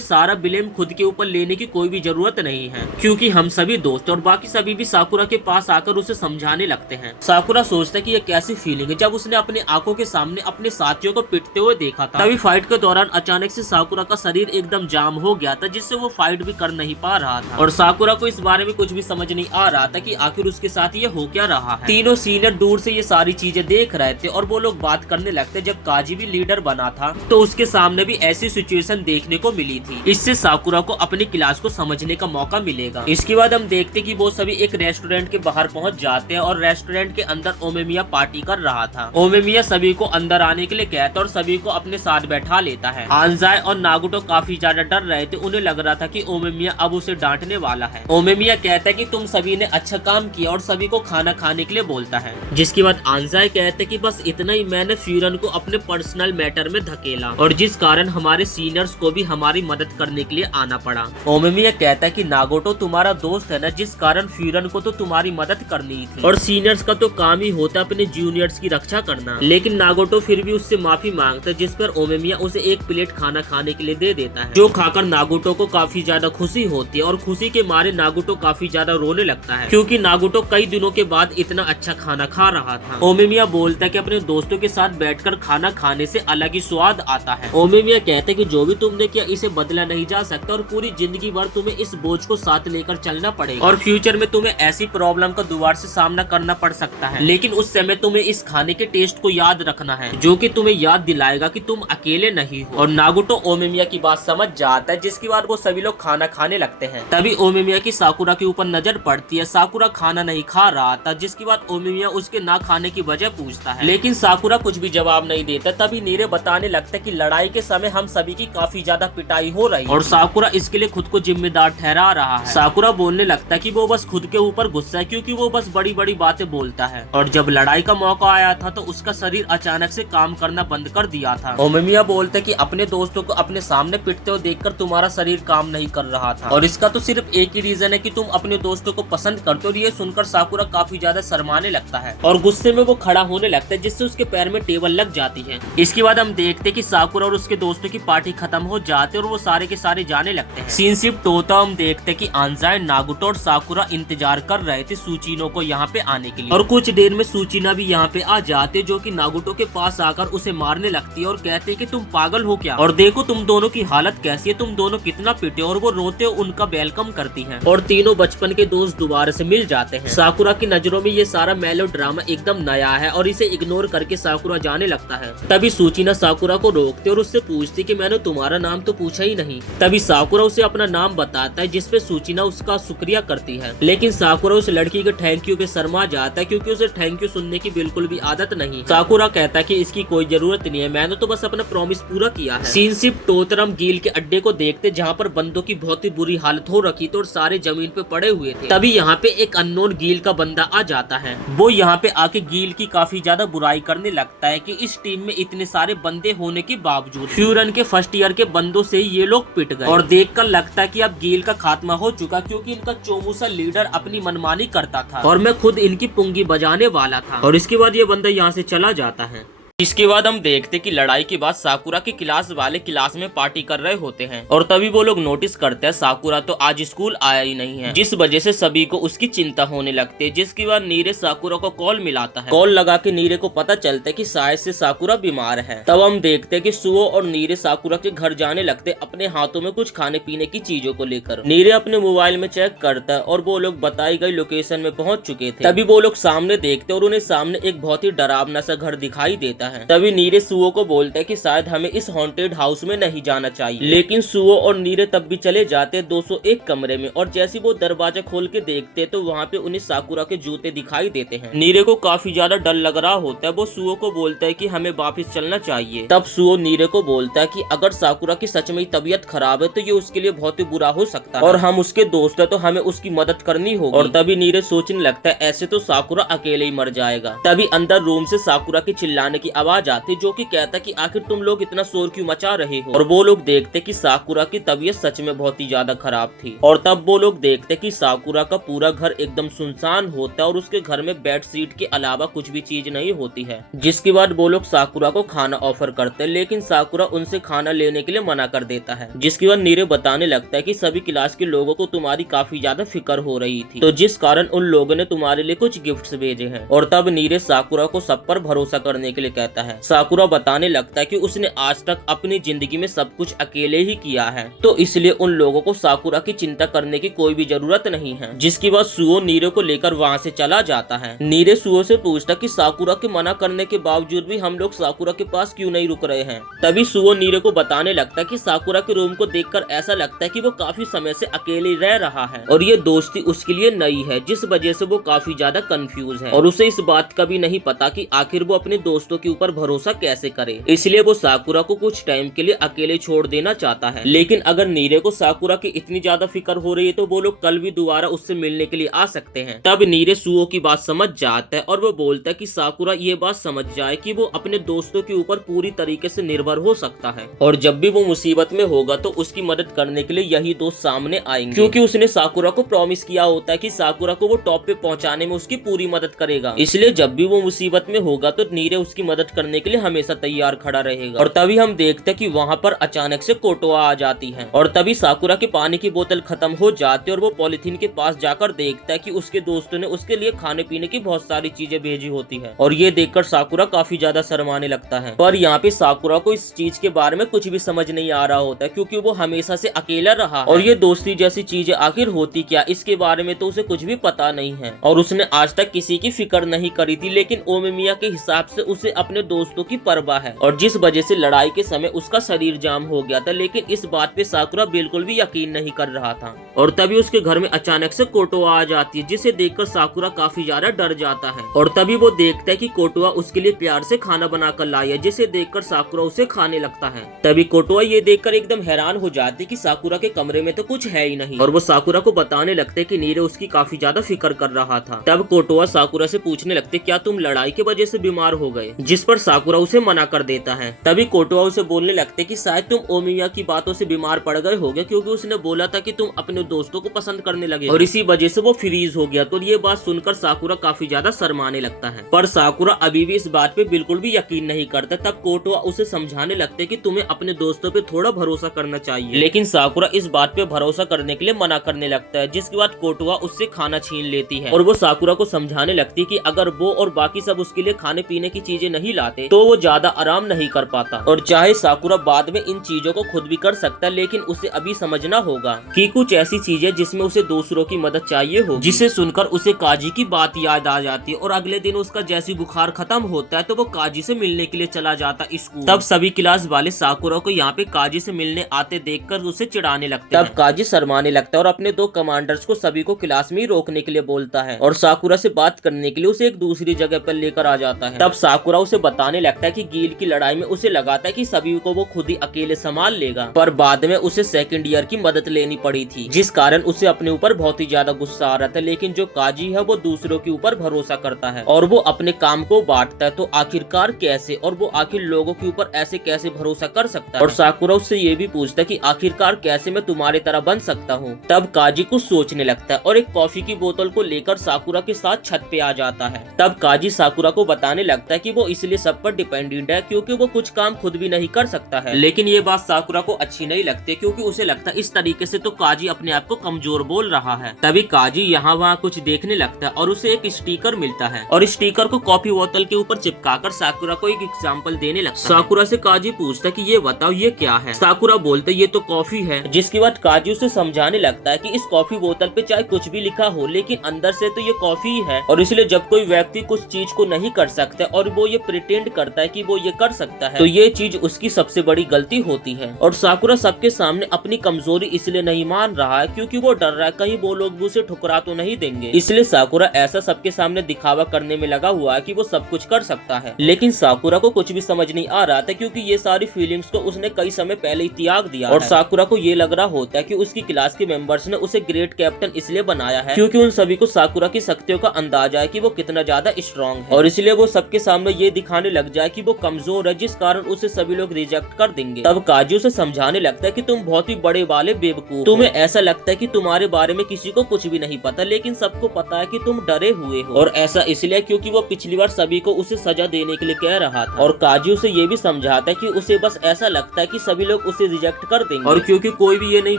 सारा ब्लेम खुद के ऊपर लेने की कोई भी जरूरत नहीं है, क्योंकि हम सभी दोस्त। और बाकी सभी भी साकुरा के पास आकर उसे समझाने लगते हैं। साकुरा सोचता है कि ये कैसी फीलिंग है जब उसने अपनी आंखों के सामने अपने साथियों को पिटते हुए देखा था। तभी फाइट के दौरान अचानक से साकुरा का शरीर एकदम जाम हो गया था, जिससे वो फाइट भी कर नहीं पा रहा था और साकुरा को इस बारे में कुछ भी समझ नहीं आ रहा था कि आखिर उसके साथ ये हो क्या रहा है। तीनों सीनियर दूर से ये सारी चीजें देख रहे थे और वो लोग बात करने लगते। जब काजी भी लीडर बना था तो उसके सामने भी ऐसी सिचुएशन देखने को मिली थी, इससे साकुरा को अपनी क्लास को समझने का मौका मिलेगा। इसके बाद हम देखते कि वो सभी एक रेस्टोरेंट के बाहर पहुंच जाते हैं और रेस्टोरेंट के अंदर ओमेमिया पार्टी कर रहा था। ओमेमिया सभी को अंदर आने के लिए कहता और सभी को अपने साथ बैठा लेता है। आंजाई और नागुटो काफी ज्यादा डर रहे थे, उन्हें लग रहा था कि ओमेमिया अब उसे डांटने वाला है। ओमेमिया कहता है कि तुम सभी ने अच्छा काम किया और सभी को खाना खाने के लिए बोलता है। जिसके बाद आंजाई कहते कि बस इतना ही, मैंने फ्यूरन को अपने पर्सनल मैटर में धकेला और जिस कारण हमारे सीनियर्स को भी हमारी मदद करने के लिए आना पड़ा। ओमेमिया कहता है कि नागोटो तुम्हारा दोस्त है ना, जिस कारण फ्यूरन को तो तुम्हारी मदद करनी थी और सीनियर्स का तो काम ही होता अपने जूनियर्स की रक्षा करना। लेकिन नागोटो फिर भी उससे माफी मांगता है, जिस पर ओमेमिया उसे एक प्लेट खाना खाने के लिए दे देता है, जो खाकर नागोटो को काफी ज्यादा खुशी होती है और खुशी के मारे नागोटो काफी ज्यादा रोने लगता है, क्योंकि नागुटो कई दिनों के बाद इतना अच्छा खाना खा रहा था। ओमिमिया बोलता है कि अपने दोस्तों के साथ बैठकर खाना खाने से अलग ही स्वाद आता है। ओमिमिया कहते हैं कि जो भी तुमने किया इसे बदला नहीं जा सकता और पूरी जिंदगी भर तुम्हें इस बोझ को साथ लेकर चलना पड़ेगा और फ्यूचर में तुम्हें ऐसी प्रॉब्लम का दोबारा से सामना करना पड़ सकता है, लेकिन उस समय तुम्हें इस खाने के टेस्ट को याद रखना है जो कि तुम्हें याद दिलाएगा कि तुम अकेले नहीं हो। और नागुटो ओमिमिया की बात समझ जाता है, जिसके बाद वो सभी लोग खाना खाने लगते हैं। तभी ओमिमिया की साकुरा के ऊपर नजर पड़ती है। साकुरा खाना नहीं खा रहा था, जिसके बाद ओमिमिया उसके ना खाने की वजह पूछता है, लेकिन साकुरा कुछ भी जवाब नहीं देता। तभी नीरे बताने लगता है कि लड़ाई के समय हम सभी की काफी ज्यादा पिटाई हो रही और साकुरा इसके लिए खुद को जिम्मेदार ठहरा रहा है। साकुरा बोलने लगता है कि वो बस खुद के ऊपर गुस्सा है क्योंकि वो बस बड़ी बड़ी बातें बोलता है और जब लड़ाई का मौका आया था तो उसका शरीर अचानक से काम करना बंद कर दिया था। ओमिमिया बोलते कि अपने दोस्तों को अपने सामने पिटते हुए देखकर तुम्हारा शरीर काम नहीं कर रहा था और इसका तो सिर्फ एक ही रीजन है कि तुम अपने दोस्तों को पसंद करते हो। ये सुनकर साकुरा काफी ज्यादा शर्माने लगता है और गुस्से में वो खड़ा होने लगता है, जिससे उसके पैर में टेबल लग जाती है। इसके बाद हम देखते कि साकुरा और उसके दोस्तों की पार्टी खत्म हो जाती है और वो सारे के सारे जाने लगते हैं। सीन शिफ्ट होता हम देखते कि आंजाई, नागुटो और साकुरा इंतजार कर रहे थे सूचिनो को यहाँ पे आने के लिए और कुछ देर में सूचिना भी यहाँ पे आ जाते, जो कि नागुटो के पास आकर उसे मारने लगती है और कहते कि तुम पागल हो क्या और देखो तुम दोनों की हालत कैसी है, तुम दोनों कितना पिटे। और वो रोते उनका वेलकम करती है और तीनों बचपन के दोस्त दोबारा से मिल जाते हैं। साकुरा की नजरों में ये सारा मेलो ड्रामा एकदम नया है और इसे इग्नोर करके साकुरा जाने लगता है। तभी सूचिना साकुरा को रोकते और उससे पूछती कि मैंने तुम्हारा नाम तो पूछा ही नहीं। तभी साकुरा उसे अपना नाम बताता है, जिसपे सूचिना उसका शुक्रिया करती है, लेकिन साकुरा उस लड़की के थैंक यू पे शर्मा जाता है क्योंकि उसे थैंक यू सुनने की बिल्कुल भी आदत नहीं। साकुरा कहता है कि इसकी कोई जरूरत नहीं है, मैंने तो बस अपना प्रॉमिस पूरा किया है। सीन शिफ्ट टोतरम गील के अड्डे को देखते जहाँ पर बंदों की बहुत ही बुरी हालत हो रखी थी और सारे जमीन पे पड़े हुए थे। तभी यहाँ पे एक अननोन गील का बंदा आ जाता है। वो यहाँ पे आके गील की काफी ज्यादा बुराई करने लगता है कि इस टीम में इतने सारे बंदे होने के बावजूद फ्यूरन के फर्स्ट ईयर के बंदों से ये लोग पिट गए और देखकर लगता है कि अब गील का खात्मा हो चुका, क्योंकि इनका चोमूसा लीडर अपनी मनमानी करता था और मैं खुद इनकी पुंगी बजाने वाला था। और इसके बाद ये बंदा यहाँ से चला जाता है। इसके बाद हम देखते कि लड़ाई के बाद साकुरा के क्लास वाले क्लास में पार्टी कर रहे होते हैं और तभी वो लोग नोटिस करते हैं साकुरा तो आज स्कूल आया ही नहीं है, जिस वजह से सभी को उसकी चिंता होने लगती है। जिसके बाद नीरे साकुरा को कॉल मिलाता है। कॉल लगा के नीरे को पता चलता है कि शायद से साकुरा बीमार है। तब हम देखते हैं कि सुओ और नीरे साकुरा के घर जाने लगते अपने हाथों में कुछ खाने पीने की चीजों को लेकर। नीरे अपने मोबाइल में चेक करता है और वो लोग बताई गई लोकेशन में पहुंच चुके थे। तभी वो लोग सामने देखते और उन्हें सामने एक बहुत ही डरावना सा घर दिखाई देता है। तभी नीरे सुओ को बोलते हैं कि शायद हमें इस हॉन्टेड हाउस में नहीं जाना चाहिए, लेकिन सुओ और नीरे तब भी चले जाते 201 कमरे में और जैसे वो दरवाजा खोल के देखते तो वहाँ पे उन्हें साकुरा के जूते दिखाई देते हैं। नीरे को काफी ज्यादा डर लग रहा होता है। वो सुओ को बोलता है कि हमें वापस चलना चाहिए। तब सुओ नीरे को बोलता है कि अगर साकुरा की सच में तबीयत खराब है तो ये उसके लिए बहुत ही बुरा हो सकता है और हम उसके दोस्त है तो हमें उसकी मदद करनी होगी। और तभी नीरे सोचने लगता है ऐसे तो साकुरा अकेले ही मर जाएगा। तभी अंदर रूम से साकुरा की चिल्लाने की आवाज आती, जो कि कहता कि आखिर तुम लोग इतना शोर क्यों मचा रहे हो। और वो लोग देखते कि साकुरा की तबीयत सच में बहुत ही ज्यादा खराब थी। और तब वो लोग देखते कि साकुरा का पूरा घर एकदम सुनसान होता है और उसके घर में बेड शीट के अलावा कुछ भी चीज नहीं होती है। जिसके बाद वो लोग साकुरा को खाना ऑफर करते हैं, लेकिन साकुरा उनसे खाना लेने के लिए मना कर देता है। जिसके बाद नीरे बताने लगता है कि सभी क्लास के लोगों को तुम्हारी काफी ज्यादा फिक्र हो रही थी, तो जिस कारण उन लोगों ने तुम्हारे लिए कुछ गिफ्ट्स भेजे हैं। और तब नीरे साकुरा को सब पर भरोसा करने के लिए कहता है। साकुरा बताने लगता है कि उसने आज तक अपनी जिंदगी में सब कुछ अकेले ही किया है, तो इसलिए उन लोगों को साकुरा की चिंता करने की कोई भी जरूरत नहीं है। जिसके बाद सुओ नीरे को लेकर वहाँ से चला जाता है। नीरे सुओ से पूछता कि साकुरा के मना करने के बावजूद भी हम लोग साकुरा के पास क्यों नहीं रुक रहे हैं। तभी सुओ नीरे को बताने लगता है कि साकुरा के रूम को देखकर ऐसा लगता है कि वो काफी समय से अकेले रह रहा है और ये दोस्ती उसके लिए नई है, जिस वजह से वो काफी ज्यादा कंफ्यूज है और उसे इस बात का भी नहीं पता कि आखिर वो अपने दोस्तों के ऊपर भरोसा कैसे करे। इसलिए वो साकुरा को कुछ टाइम के लिए अकेले छोड़ देना चाहता है। लेकिन अगर नीरे को साकुरा की इतनी ज्यादा फिक्र हो रही है तो वो लोग कल भी दोबारा उससे मिलने के लिए आ सकते हैं। तब नीरे सुओ की बात समझ जाता है और वो बोलता है कि साकुरा ये बात समझ जाए कि वो अपने दोस्तों के ऊपर पूरी तरीके से निर्भर हो सकता है और जब भी वो मुसीबत में होगा तो उसकी मदद करने के लिए यही दोस्त सामने आएंगे, क्योंकि उसने साकुरा को प्रॉमिस किया होता है कि साकुरा को वो टॉप पे पहुंचाने में उसकी पूरी मदद करेगा। इसलिए जब भी वो मुसीबत में होगा तो नीरे उसकी मदद मदद करने के लिए हमेशा तैयार खड़ा रहेगा। और तभी हम देखते हैं कि वहाँ पर अचानक से कोटोआ आ जाती है और तभी साकुरा की पानी की बोतल खत्म हो जाती है और वो पॉलिथीन के पास जाकर देखता है कि उसके दोस्तों ने उसके लिए खाने पीने की बहुत सारी चीजें भेजी होती है। और ये देखकर साकुरा काफी ज्यादा शर्माने लगता है। पर यहाँ पे साकुरा को इस चीज के बारे में कुछ भी समझ नहीं आ रहा होता क्योंकि वो हमेशा से अकेला रहा और ये दोस्ती जैसी चीजें आखिर होती क्या, इसके बारे में तो उसे कुछ भी पता नहीं है और उसने आज तक किसी की फिक्र नहीं करी थी। लेकिन ओमिमिया के हिसाब से उसे अपने दोस्तों की परवाह है और जिस वजह से लड़ाई के समय उसका शरीर जाम हो गया था। लेकिन इस बात पे साकुरा बिल्कुल भी यकीन नहीं कर रहा था और तभी उसके घर में अचानक से कोटोआ आ जाती है, जिसे देखकर साकुरा काफी ज्यादा डर जाता है। और तभी वो देखता है कि कोटोआ उसके लिए प्यार से खाना बनाकर लाई है, जिसे देखकर साकुरा उसे खाने लगता है। तभी कोटोआ ये देखकर एकदम हैरान हो जाती है कि साकुरा के कमरे में तो कुछ है ही नहीं और वो साकुरा को बताने लगते कि नीरे उसकी काफी ज्यादा फिक्र कर रहा था। तब कोटोआ साकुरा से पूछने लगते क्या तुम लड़ाई की वजह से बीमार हो गए, जिस पर साकुरा उसे मना कर देता है। तभी कोटोआ उसे बोलने लगते कि शायद तुम ओमिया की बातों से बीमार पड़ गए होगे क्योंकि उसने बोला था कि तुम अपने दोस्तों को पसंद करने लगे और इसी वजह से वो फ्रीज हो गया। तो ये बात सुनकर साकुरा काफी ज्यादा शर्माने लगता है पर साकुरा अभी भी इस बात पे बिल्कुल भी यकीन नहीं करता। तब कोटोआ उसे समझाने लगते कि तुम्हें अपने दोस्तों पे थोड़ा भरोसा करना चाहिए। लेकिन साकुरा इस बात पे भरोसा करने के लिए मना करने लगता है, जिसके बाद कोटोआ उससे खाना छीन लेती है और वो साकुरा को समझाने लगती कि अगर वो और बाकी सब उसके लिए खाने पीने की चीजें नहीं लाते तो वो ज्यादा आराम नहीं कर पाता और चाहे साकुरा बाद में इन चीजों को खुद भी कर सकता है, लेकिन उसे अभी समझना होगा कि कुछ ऐसी चीजें जिसमें उसे दूसरों की मदद चाहिए हो। जिसे सुनकर उसे काजी की बात याद आ जाती है और अगले दिन उसका जैसी बुखार खत्म होता है तो वो काजी से मिलने के लिए चला जाता स्कूल। तब सभी क्लास वाले साकुरा को यहाँ पे काजी से मिलने आते देखकर उसे चिढ़ाने लगते हैं। तब काजी शर्माने लगता है और अपने दो कमांडर्स को सभी को क्लास में ही रोकने के लिए बोलता है और साकुरा से बात करने के लिए उसे एक दूसरी जगह पर लेकर आ जाता है। तब साकुरा उसे बताने लगता है कि गील की लड़ाई में उसे लगाता है कि सभी को वो खुद ही अकेले संभाल लेगा, पर बाद में उसे सेकंड ईयर की मदद लेनी पड़ी थी, जिस कारण उसे अपने ऊपर बहुत ही ज्यादा गुस्सा आ रहा था। लेकिन जो काजी है वो दूसरों के ऊपर भरोसा करता है और वो अपने काम को बांटता है। तो आखिरकार कैसे और वो आखिर लोगों के ऊपर ऐसे कैसे भरोसा कर सकता है। और साकुरा उससे ये भी पूछता है कि आखिरकार कैसे मैं तुम्हारी तरह बन सकता हूँ। तब काजी कुछ सोचने लगता है और एक कॉफी की बोतल को लेकर साकुरा के साथ छत पे आ जाता है। तब काजी साकुरा को बताने लगता है कि वो इसलिए सब पर डिपेंडेंट है क्योंकि वो कुछ काम खुद भी नहीं कर सकता है। लेकिन ये बात साकुरा को अच्छी नहीं लगती क्योंकि उसे लगता है इस तरीके से तो काजी अपने आप को कमजोर बोल रहा है। तभी काजी यहाँ वहाँ कुछ देखने लगता है और उसे एक स्टिकर मिलता है और स्टिकर को कॉफी बोतल के ऊपर चिपकाकर साकुरा को एक एग्जाम्पल देने लगता है। साकुरा से काजी पूछता है कि ये बताओ ये क्या है। साकुरा बोलते ये तो कॉफी है, जिसके बाद काजी उसे समझाने लगता है कि इस कॉफी बोतल पे चाहे कुछ भी लिखा हो लेकिन अंदर से तो ये कॉफी ही है और इसलिए जब कोई व्यक्ति कुछ चीज को नहीं कर सकता और वो ये प्रिटेंड करता है कि वो ये कर सकता है तो ये चीज उसकी सबसे बड़ी गलती होती है। और साकुरा सबके सामने अपनी कमजोरी इसलिए नहीं मान रहा है क्योंकि वो डर रहा है कहीं वो लोग उसे ठुकरा तो नहीं देंगे, इसलिए साकुरा ऐसा सबके सामने दिखावा करने में लगा हुआ है कि वो सब कुछ कर सकता है। लेकिन साकुरा को कुछ भी समझ नहीं आ रहा था क्योंकि ये सारी फीलिंग्स को उसने कई समय पहले ही त्याग दिया और साकुरा को ये लग रहा होता है कि उसकी क्लास के मेंबर्स ने उसे ग्रेट कैप्टन इसलिए बनाया है क्योंकि उन सभी को साकुरा की शक्तियों का अंदाजा है कि वो कितना ज्यादा स्ट्रॉन्ग है और इसलिए वो सबके सामने ये दिखाने लग जाए कि वो कमजोर है, जिस कारण उसे सभी लोग रिजेक्ट कर देंगे। तब काजी उसे समझाने लगता है कि तुम बहुत ही बड़े वाले बेवकूफ, तुम्हें ऐसा लगता है कि तुम्हारे बारे में किसी को कुछ भी नहीं पता लेकिन सबको पता है कि तुम डरे हुए हो और ऐसा इसलिए क्योंकि वो पिछली बार सभी को उसे सजा देने के लिए कह रहा था। और काजी उसे ये भी समझाता है कि उसे बस ऐसा लगता है कि सभी लोग उसे रिजेक्ट कर देंगे और क्योंकि कोई भी ये नहीं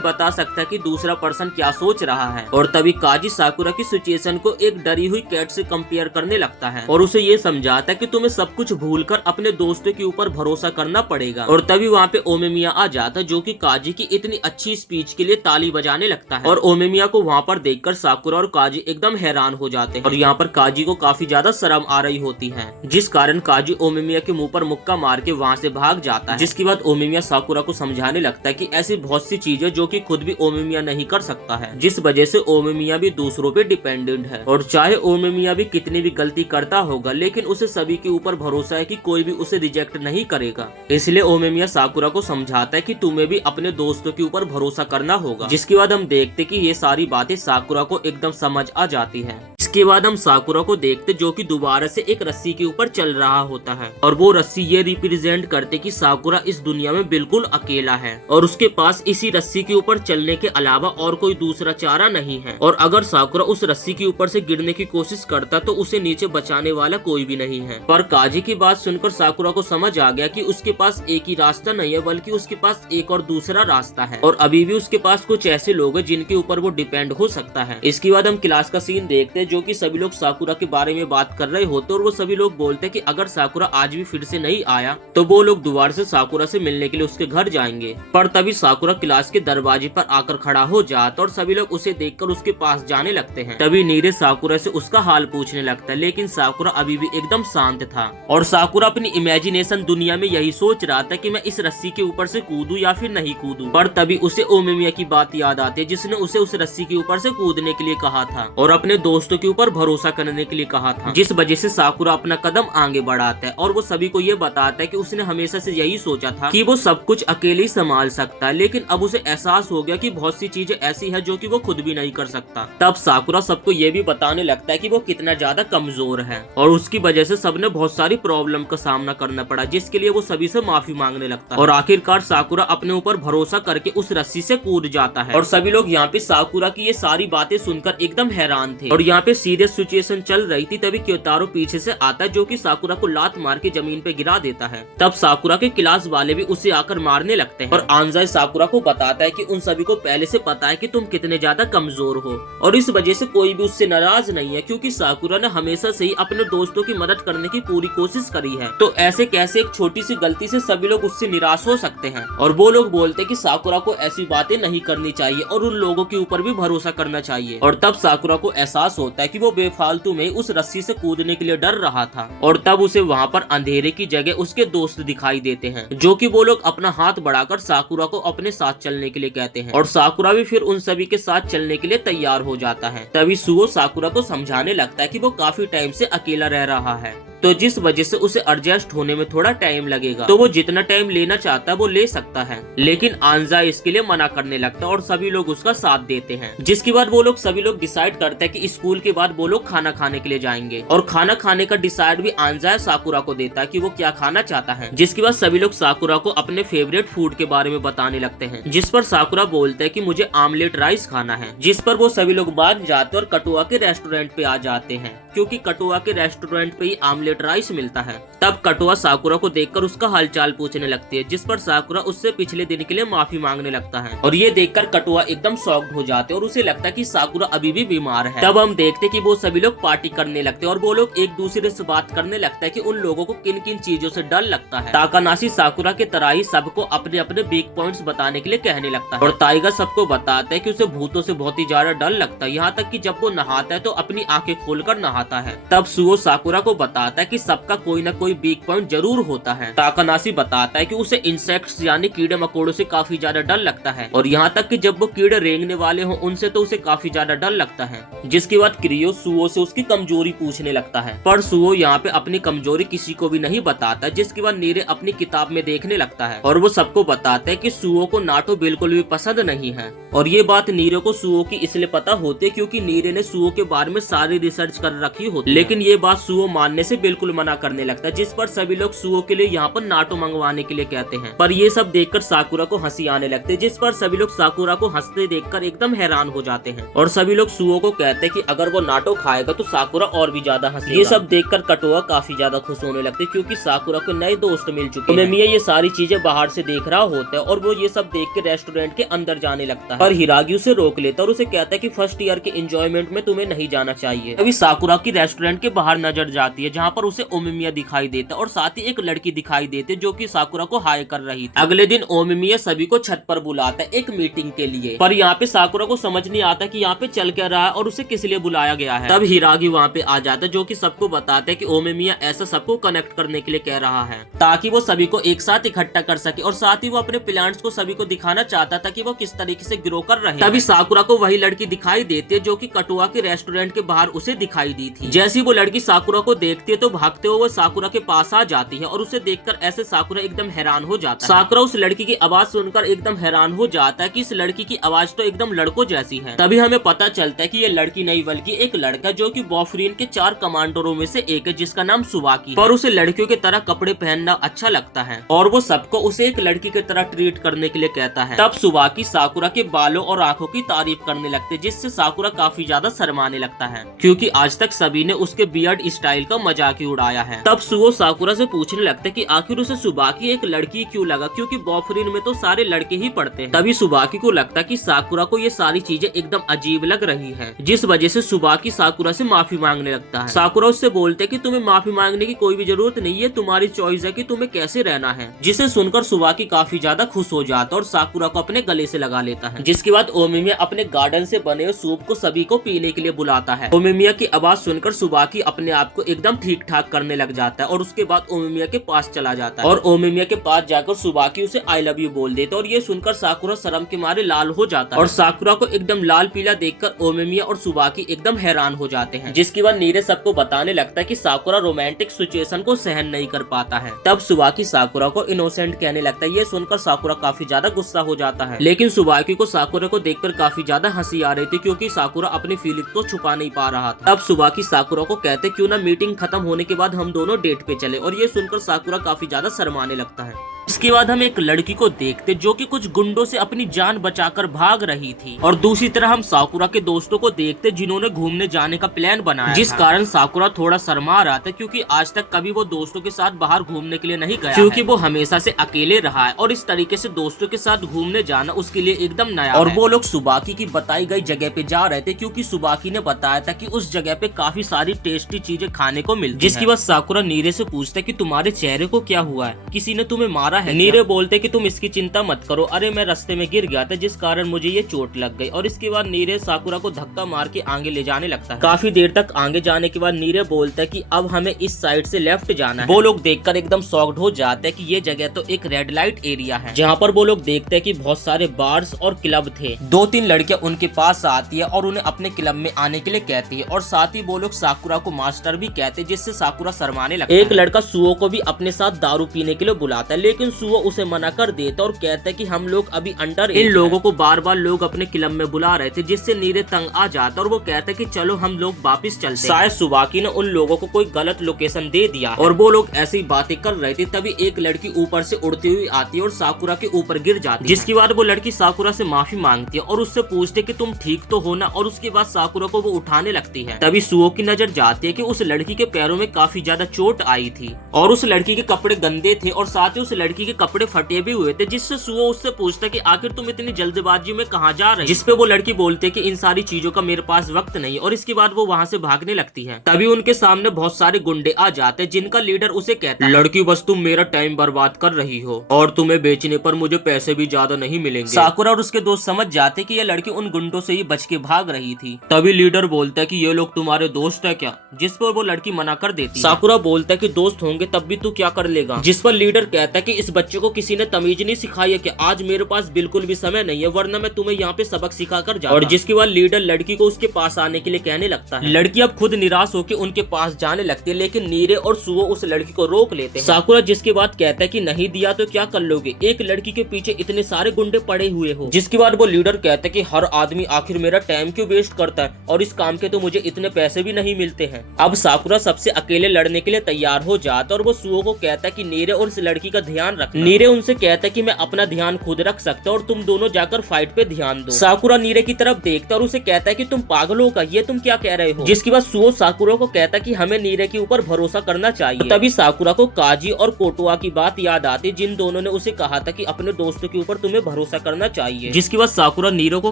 बता सकता कि दूसरा पर्सन क्या सोच रहा है। और तभी काजी साकुरा की सिचुएशन को एक डरी हुई कैट से कंपेयर करने लगता है और उसे ये समझाता है कि तुम्हें सब कुछ भूलकर अपने दोस्तों के ऊपर भरोसा करना पड़ेगा। और तभी वहाँ पे ओमेमिया आ जाता है जो कि काजी की इतनी अच्छी स्पीच के लिए ताली बजाने लगता है और ओमेमिया को वहाँ पर देखकर साकुरा और काजी एकदम हैरान हो जाते हैं और यहाँ पर काजी को काफी ज्यादा शर्म आ रही होती है, जिस कारण काजी ओमेमिया के मुंह पर मुक्का मार के वहाँ से भाग जाता है। जिसके बाद ओमेमिया साकुरा को समझाने लगता है कि ऐसी बहुत सी चीजें जो कि खुद भी ओमेमिया नहीं कर सकता है, जिस वजह से ओमेमिया भी दूसरों पे डिपेंडेंट है और चाहे ओमेमिया भी कितनी भी गलती करता होगा लेकिन उसे सभी के ऊपर भरोसा है कि कोई भी उसे रिजेक्ट नहीं करेगा। इसलिए ओमेमिया साकुरा को समझाता है कि तुम्हें भी अपने दोस्तों के ऊपर भरोसा करना होगा। जिसके बाद हम देखते कि ये सारी बातें साकुरा को एकदम समझ आ जाती है। इसके बाद हम साकुरा को देखते जो कि दोबारा से एक रस्सी के ऊपर चल रहा होता है और वो रस्सी ये रिप्रेजेंट करते कि साकुरा इस दुनिया में बिल्कुल अकेला है और उसके पास इसी रस्सी के ऊपर चलने के अलावा और कोई दूसरा चारा नहीं है। और अगर साकुरा उस रस्सी के ऊपर से गिरने की कोशिश करता तो उसे नीचे बचाने वाला कोई भी नहीं है। पर काजी की बात सुनकर साकुरा को समझ आ गया कि उसके पास एक ही रास्ता नहीं है बल्कि उसके पास एक और दूसरा रास्ता है और अभी भी उसके पास कुछ ऐसे लोग हैं जिनके ऊपर वो डिपेंड हो सकता है। इसके बाद हम क्लास का सीन देखते हैं जो कि सभी लोग साकुरा के बारे में बात कर रहे होते और वो सभी लोग बोलते हैं कि अगर साकुरा आज भी फिर से नहीं आया तो वो लोग दोबारा से साकुरा से मिलने के लिए उसके घर जाएंगे। पर तभी साकुरा क्लास के दरवाजे पर आकर खड़ा हो जाता और सभी लोग उसे देखकर उसके पास जाने लगते हैं। तभी नीरे साकुरा से उसका हाल पूछने लगता है लेकिन साकुरा अभी भी एकदम शांत था और साकुरा अपनी इमेजिनेशन दुनिया में यही सोच रहा था कि मैं इस रस्सी के ऊपर से कूदूं या फिर नहीं कूदूं। पर तभी उसे ओमिमिया की बात याद आती है जिसने उसे उस रस्सी के ऊपर से कूदने के लिए कहा था और अपने दोस्तों के ऊपर भरोसा करने के लिए कहा था, जिस वजह से साकुरा अपना कदम आगे बढ़ाता है और वो सभी को ये बताता है कि उसने हमेशा से यही सोचा था कि वो सब कुछ अकेले ही संभाल सकता है, लेकिन अब उसे एहसास हो गया कि बहुत सी चीजें ऐसी है जो कि वो खुद भी नहीं कर सकता। तब साकुरा सबको ये भी बताने लगता है कि वो कितना ज्यादा कमजोर है और उसकी वजह से सबने बहुत सारी प्रॉब्लम का सामना करना पड़ा, जिसके लिए वो सभी से माफी मांगने लगता है और आखिरकार साकुरा अपने ऊपर भरोसा करके उस रस्सी से कूद जाता है। और सभी लोग यहाँ पे साकुरा की ये सारी बातें सुनकर एकदम हैरान थे और यहाँ पे सीरियस सिचुएशन चल रही थी। तभी क्योतारो पीछे से आता है जो कि साकुरा को लात मार के जमीन पे गिरा देता है। तब साकुरा के क्लास वाले भी उसे आकर मारने लगते हैं और आंजाई साकुरा को बताता है कि उन सभी को पहले से पता है कि तुम कितने ज्यादा कमजोर हो और इस वजह से कोई भी उससे नाराज नहीं है क्योंकि साकुरा ने हमेशा से ही अपने दोस्तों की मदद करने की पूरी कोशिश करी है। तो ऐसे कैसे एक छोटी सी गलती से सभी लोग उससे निराश हो सकते हैं। और वो लोग बोलते कि साकुरा को ऐसी बातें नहीं करनी चाहिए और उन लोगों के ऊपर भी भरोसा करना चाहिए। और तब साकुरा को एहसास होता है कि वो बेफालतू में उस रस्सी से कूदने के लिए डर रहा था और तब उसे वहाँ पर अंधेरे की जगह उसके दोस्त दिखाई देते हैं जो कि वो लोग अपना हाथ बढ़ाकर साकुरा को अपने साथ चलने के लिए कहते हैं और साकुरा भी फिर उन सभी के साथ चलने के लिए तैयार हो जाता है। तभी सुओ साकुरा को समझाने लगता है कि वो काफी टाइम से अकेला रह रहा है तो जिस वजह से उसे एडजस्ट होने में थोड़ा टाइम लगेगा, तो वो जितना टाइम लेना चाहता है वो ले सकता है। लेकिन आंजा इसके लिए मना करने लगता है और सभी लोग उसका साथ देते हैं। जिसके बाद वो लोग सभी लोग डिसाइड करते हैं कि स्कूल के बाद वो लोग खाना खाने के लिए जाएंगे और खाना खाने का डिसाइड भी आंजा साकुरा को देता है कि वो क्या खाना चाहता है। जिसके बाद सभी लोग साकुरा को अपने फेवरेट फूड के बारे में बताने लगते हैं, जिस पर साकुरा बोलता है कि मुझे आमलेट राइस खाना है, जिस पर वो सभी लोग मान जाते और कटुआ के रेस्टोरेंट पे आ जाते हैं क्योंकि कटुआ के रेस्टोरेंट पे ही आमलेट राइस मिलता है। तब कटुआ साकुरा को देखकर उसका हालचाल पूछने लगती है, जिस पर साकुरा उससे पिछले दिन के लिए माफी मांगने लगता है और ये देखकर कटुआ एकदम शॉक्ड हो जाते और उसे लगता है कि साकुरा अभी भी बीमार है। तब हम देखते कि वो सभी लोग पार्टी करने लगते और वो लोग एक दूसरे से बात करने लगता है कि उन लोगों को किन किन चीजों से डर लगता है। ताकानाशी साकुरा के तरह ही सबको अपने अपने वीक पॉइंट्स बताने के लिए कहने लगता है और ताइगा सबको बताता है कि उसे भूतों से बहुत ही ज्यादा डर लगता है, यहाँ तक कि जब वो नहाता है तो अपनी आंखें खोलकर नहाता है। तब सुओ साकुरा को बताता है कि सबका कोई न कोई वीक पॉइंट जरूर होता है। ताकानाशी बताता है कि उसे इंसेक्ट्स यानी कीड़े मकोड़ों से काफी ज्यादा डर लगता है और यहाँ तक कि जब वो कीड़े रेंगने वाले हों उनसे तो उसे काफी ज्यादा डर लगता है। जिसके बाद क्रियो सुओ से उसकी कमजोरी पूछने लगता है, पर सुओ यहाँ पे अपनी कमजोरी किसी को भी नहीं बताता। जिसके बाद नीरे अपनी किताब में देखने लगता है और वो सबको बताता है कि सुओ को नाटो बिल्कुल भी पसंद नहीं है और ये बात नीरे को सुओ की इसलिए पता होती है क्योंकि नीरे ने सुओ के बारे में सारी रिसर्च कर रखी होती है। लेकिन ये बात सुओ मानने से बिल्कुल मना करने लगता है, जिस पर सभी लोग सुओ के लिए यहाँ पर नाटो मंगवाने के लिए कहते हैं। पर ये सब देखकर साकुरा को हंसी आने लगती है, जिस पर सभी लोग साकुरा को हंसते देखकर एकदम हैरान हो जाते हैं और सभी लोग सुओ को कहते हैं कि अगर वो नाटो खाएगा तो साकुरा और भी ज्यादा हंसेगा। ये सब देखकर कटुआ काफी ज्यादा खुश होने लगते हैं क्योंकि साकुरा को नए दोस्त मिल चुके हैं। मिया ये सारी चीजें बाहर से देख रहा होता है और वो ये सब देख के रेस्टोरेंट के अंदर जाने लगता है, पर हिरागी उसे रोक लेता है और उसे कहता है कि फर्स्ट ईयर के एंजॉयमेंट में तुम्हें नहीं जाना चाहिए। अभी साकुरा की रेस्टोरेंट के बाहर नजर जाती है जहाँ पर उसे ओमिमिया दिखाई देता है और साथ ही एक लड़की दिखाई देती है जो कि साकुरा को हाय कर रही थी। अगले दिन ओमिमिया सभी को छत पर बुलाता है एक मीटिंग के लिए, पर यहाँ पे साकुरा को समझ नहीं आता कि यहाँ पे चल क्या रहा है और उसे किस लिए बुलाया गया है। तब हिरागी वहाँ पे आ जाता है जो कि सबको बताता है कि ओमिमिया ऐसा सबको कनेक्ट करने के लिए कह रहा है ताकि वो सभी को एक साथ इकट्ठा कर सके और साथ ही वो अपने प्लान्स को सभी को दिखाना चाहता था कि वो किस तरीके से ग्रो कर रहे हैं। तभी साकुरा को वही लड़की दिखाई देती है जो कि कटुआ के रेस्टोरेंट के बाहर उसे दिखाई दी रही थी। जैसी वो लड़की साकुरा को देखती है तो भागते हुए वो साकुरा के पास आ जाती है और उसे देखकर ऐसे साकुरा एकदम हैरान हो जाता है। साकुरा उस लड़की की आवाज सुनकर एकदम हैरान हो जाता है कि इस लड़की की आवाज तो एकदम लड़कों जैसी है। तभी हमें पता चलता है कि ये लड़की नहीं बल्कि एक लड़का जो कि बॉफरीन के 4 कमांडरों में से एक है जिसका नाम सुबाकी। पर उसे लड़कियों की तरह कपड़े पहनना अच्छा लगता है और वो सबको उसे एक लड़की की तरह ट्रीट करने के लिए कहता है। तब सुबाकी साकुरा के बालों और आंखों की तारीफ करने लगते जिससे साकुरा काफी ज्यादा शर्माने लगता है क्योंकि आज तक सभी ने उसके बियर्ड स्टाइल का मजाक ही उड़ाया है। तब सुओ साकुरा से पूछने लगते कि आखिर उसे सुबाकी एक लड़की क्यों लगा क्योंकि बॉफरीन में तो सारे लड़के ही पढ़ते हैं। तभी सुबाकी को लगता कि साकुरा को ये सारी चीजें एकदम अजीब लग रही है जिस वजह से सुबाकी साकुरा से माफी मांगने लगता है। साकुरा उससे बोलते कि तुम्हें माफी मांगने की कोई भी जरूरत नहीं है, तुम्हारी चॉइस है कि तुम्हें कैसे रहना है। जिसे सुनकर सुबाकी काफी ज्यादा खुश हो जाता है और साकुरा को अपने गले से लगा लेता है। जिसके बाद ओमिमिया अपने गार्डन से बने हुए सूप को सभी को पीने के लिए बुलाता है। ओमिमिया की आवाज सुनकर सुबाकी अपने आप को एकदम ठीक ठाक करने लग जाता है और उसके बाद ओमिमिया के पास चला जाता है और ओमिमिया के पास जाकर सुबाकी उसे आई लव यू बोल देता है और ये सुनकर साकुरा शर्म के मारे लाल हो जाता है और साकुरा को एकदम लाल पीला देखकर ओमिमिया और सुबाकी एकदम हैरान हो जाते हैं। जिसके बाद नीरे सबको बताने लगता है कि साकुरा रोमांटिक सिचुएशन को सहन नहीं कर पाता है। तब सुबाकी साकुरा को इनोसेंट कहने लगता है। ये सुनकर साकुरा काफी ज्यादा गुस्सा हो जाता है लेकिन सुबाकी को साकुरा को देखकर काफी ज्यादा हंसी आ रही थी क्योंकि साकुरा अपनी फीलिंग को छुपा नहीं पा रहा था। तब सुबाकी साकुरा को कहते क्यों ना मीटिंग खत्म होने के बाद हम दोनों डेट पे चले और ये सुनकर साकुरा काफी ज्यादा शर्माने लगता है। इसके बाद हम एक लड़की को देखते जो कि कुछ गुंडों से अपनी जान बचाकर भाग रही थी और दूसरी तरह हम साकुरा के दोस्तों को देखते जिन्होंने घूमने जाने का प्लान बनाया जिस कारण साकुरा थोड़ा शर्मा रहा था क्योंकि आज तक कभी वो दोस्तों के साथ बाहर घूमने के लिए नहीं गया क्योंकि वो हमेशा से अकेले रहा है और इस तरीके से दोस्तों के साथ घूमने जाना उसके लिए एकदम नया और वो लोग सुबाकी की बताई गई जगह पे जा रहे थे क्योंकि सुबाकी ने बताया था कि उस जगह पे काफी सारी टेस्टी चीजें खाने को मिलती। जिसके बाद साकुरा नीरे से पूछता है कि तुम्हारे चेहरे को क्या हुआ है, किसी ने तुम्हें मारा है? नीरे बोलते कि तुम इसकी चिंता मत करो, अरे मैं रास्ते में गिर गया था जिस कारण मुझे ये चोट लग गई। और इसके बाद नीरे साकुरा को धक्का मार के आगे ले जाने लगता है। काफी देर तक आगे जाने के बाद नीरे बोलता है कि अब हमें इस साइड से लेफ्ट जाना है। वो लोग देखकर एकदम शॉक्ड हो जाते हैं कि ये जगह तो एक रेड लाइट एरिया है जहाँ पर वो लोग देखते हैं कि बहुत सारे बार्स और क्लब थे। 2-3 लड़कियां उनके पास आती है और उन्हें अपने क्लब में आने के लिए कहती है और साथ ही वो लोग साकुरा को मास्टर भी कहते हैं जिससे साकुरा शर्माने लगता है। एक लड़का सुओ को भी अपने साथ दारू पीने के लिए बुलाता है लेकिन सुओ उसे मना कर देता और कहता है कि हम लोग अभी अंडर। इन लोगों को बार बार लोग अपने क्लब में बुला रहे थे जिससे नीरे तंग आ जाता और वो कहता है कि चलो हम लोग वापस चलते। शायद सुबाकी ने उन लोगों को कोई गलत लोकेशन दे दिया और वो लोग ऐसी बातें कर रहे थे। तभी एक लड़की ऊपर से उड़ती हुई आती है और साकुरा के ऊपर गिर जाती है। जिसके बाद वो लड़की साकुरा से माफी मांगती है और उससे पूछती है कि तुम ठीक तो हो ना। और उसके बाद साकुरा को वो उठाने लगती है। तभी सुओ की नजर जाती है कि उस लड़की के पैरों में काफी ज्यादा चोट आई थी और उस लड़की के कपड़े गंदे थे और साथ ही उस लड़की के कपड़े फटे भी हुए थे। जिससे सुओ उससे पूछता है कि आखिर तुम इतनी जल्दबाजी में कहाँ जा रहे हो? जिसपे वो लड़की बोलती है कि इन सारी चीजों का मेरे पास वक्त नहीं। और इसके बाद वो वहाँ से भागने लगती है। तभी उनके सामने बहुत सारे गुंडे आ जाते हैं जिनका लीडर उसे कहता है लड़की बस तुम मेरा टाइम बर्बाद कर रही हो और तुम्हें बेचने पर मुझे पैसे भी ज्यादा नहीं मिलेंगे। साकुरा और उसके दोस्त समझ जाते कि ये लड़की उन गुंडों से ही बच के भाग रही थी। तभी लीडर बोलता है कि ये लोग तुम्हारे दोस्त है क्या? जिस पर वो लड़की मना कर देती है। साकुरा बोलता है कि दोस्त होंगे तब भी तू क्या कर लेगा? जिस पर लीडर कहता है कि इस बच्चे को किसी ने तमीज नहीं सिखाई है कि आज मेरे पास बिल्कुल भी समय नहीं है वरना मैं तुम्हें यहाँ पे सबक सिखा कर जाऊंगा। और जिसके बाद लीडर लड़की को उसके पास आने के लिए कहने लगता है। लड़की अब खुद निराश होकर उनके पास जाने लगती है लेकिन नीरे और सुओ उस लड़की को रोक लेते हैं। साकुरा जिसके बाद कहता है कि नहीं दिया तो क्या कर लोगे, एक लड़की के पीछे इतने सारे गुंडे पड़े हुए हो। जिसके बाद वो लीडर कहता है कि हर आदमी आखिर मेरा टाइम क्यों वेस्ट करता है और इस काम के तो मुझे इतने पैसे भी नहीं मिलते हैं। अब साकुरा सबसे अकेले लड़ने के लिए तैयार हो जाता और वो सुओ को कहता है कि नीरे और इस लड़की का ध्यान रख। नीरे उनसे कहता है कि मैं अपना ध्यान खुद रख सकता और तुम दोनों जाकर फाइट पे ध्यान दो। साकुरा नीरे की तरफ देखता और उसे कहता है कि तुम पागल हो का, ये तुम क्या कह रहे हो? जिसके बाद सुओ साकुरा को कहता है कि हमें नीरे के ऊपर भरोसा करना चाहिए। तभी साकुरा को काजी और कोटुआ की बात याद आती जिन दोनों ने उसे कहा था कि अपने दोस्तों के ऊपर तुम्हें भरोसा करना चाहिए। जिसके बाद साकुरा नीरो को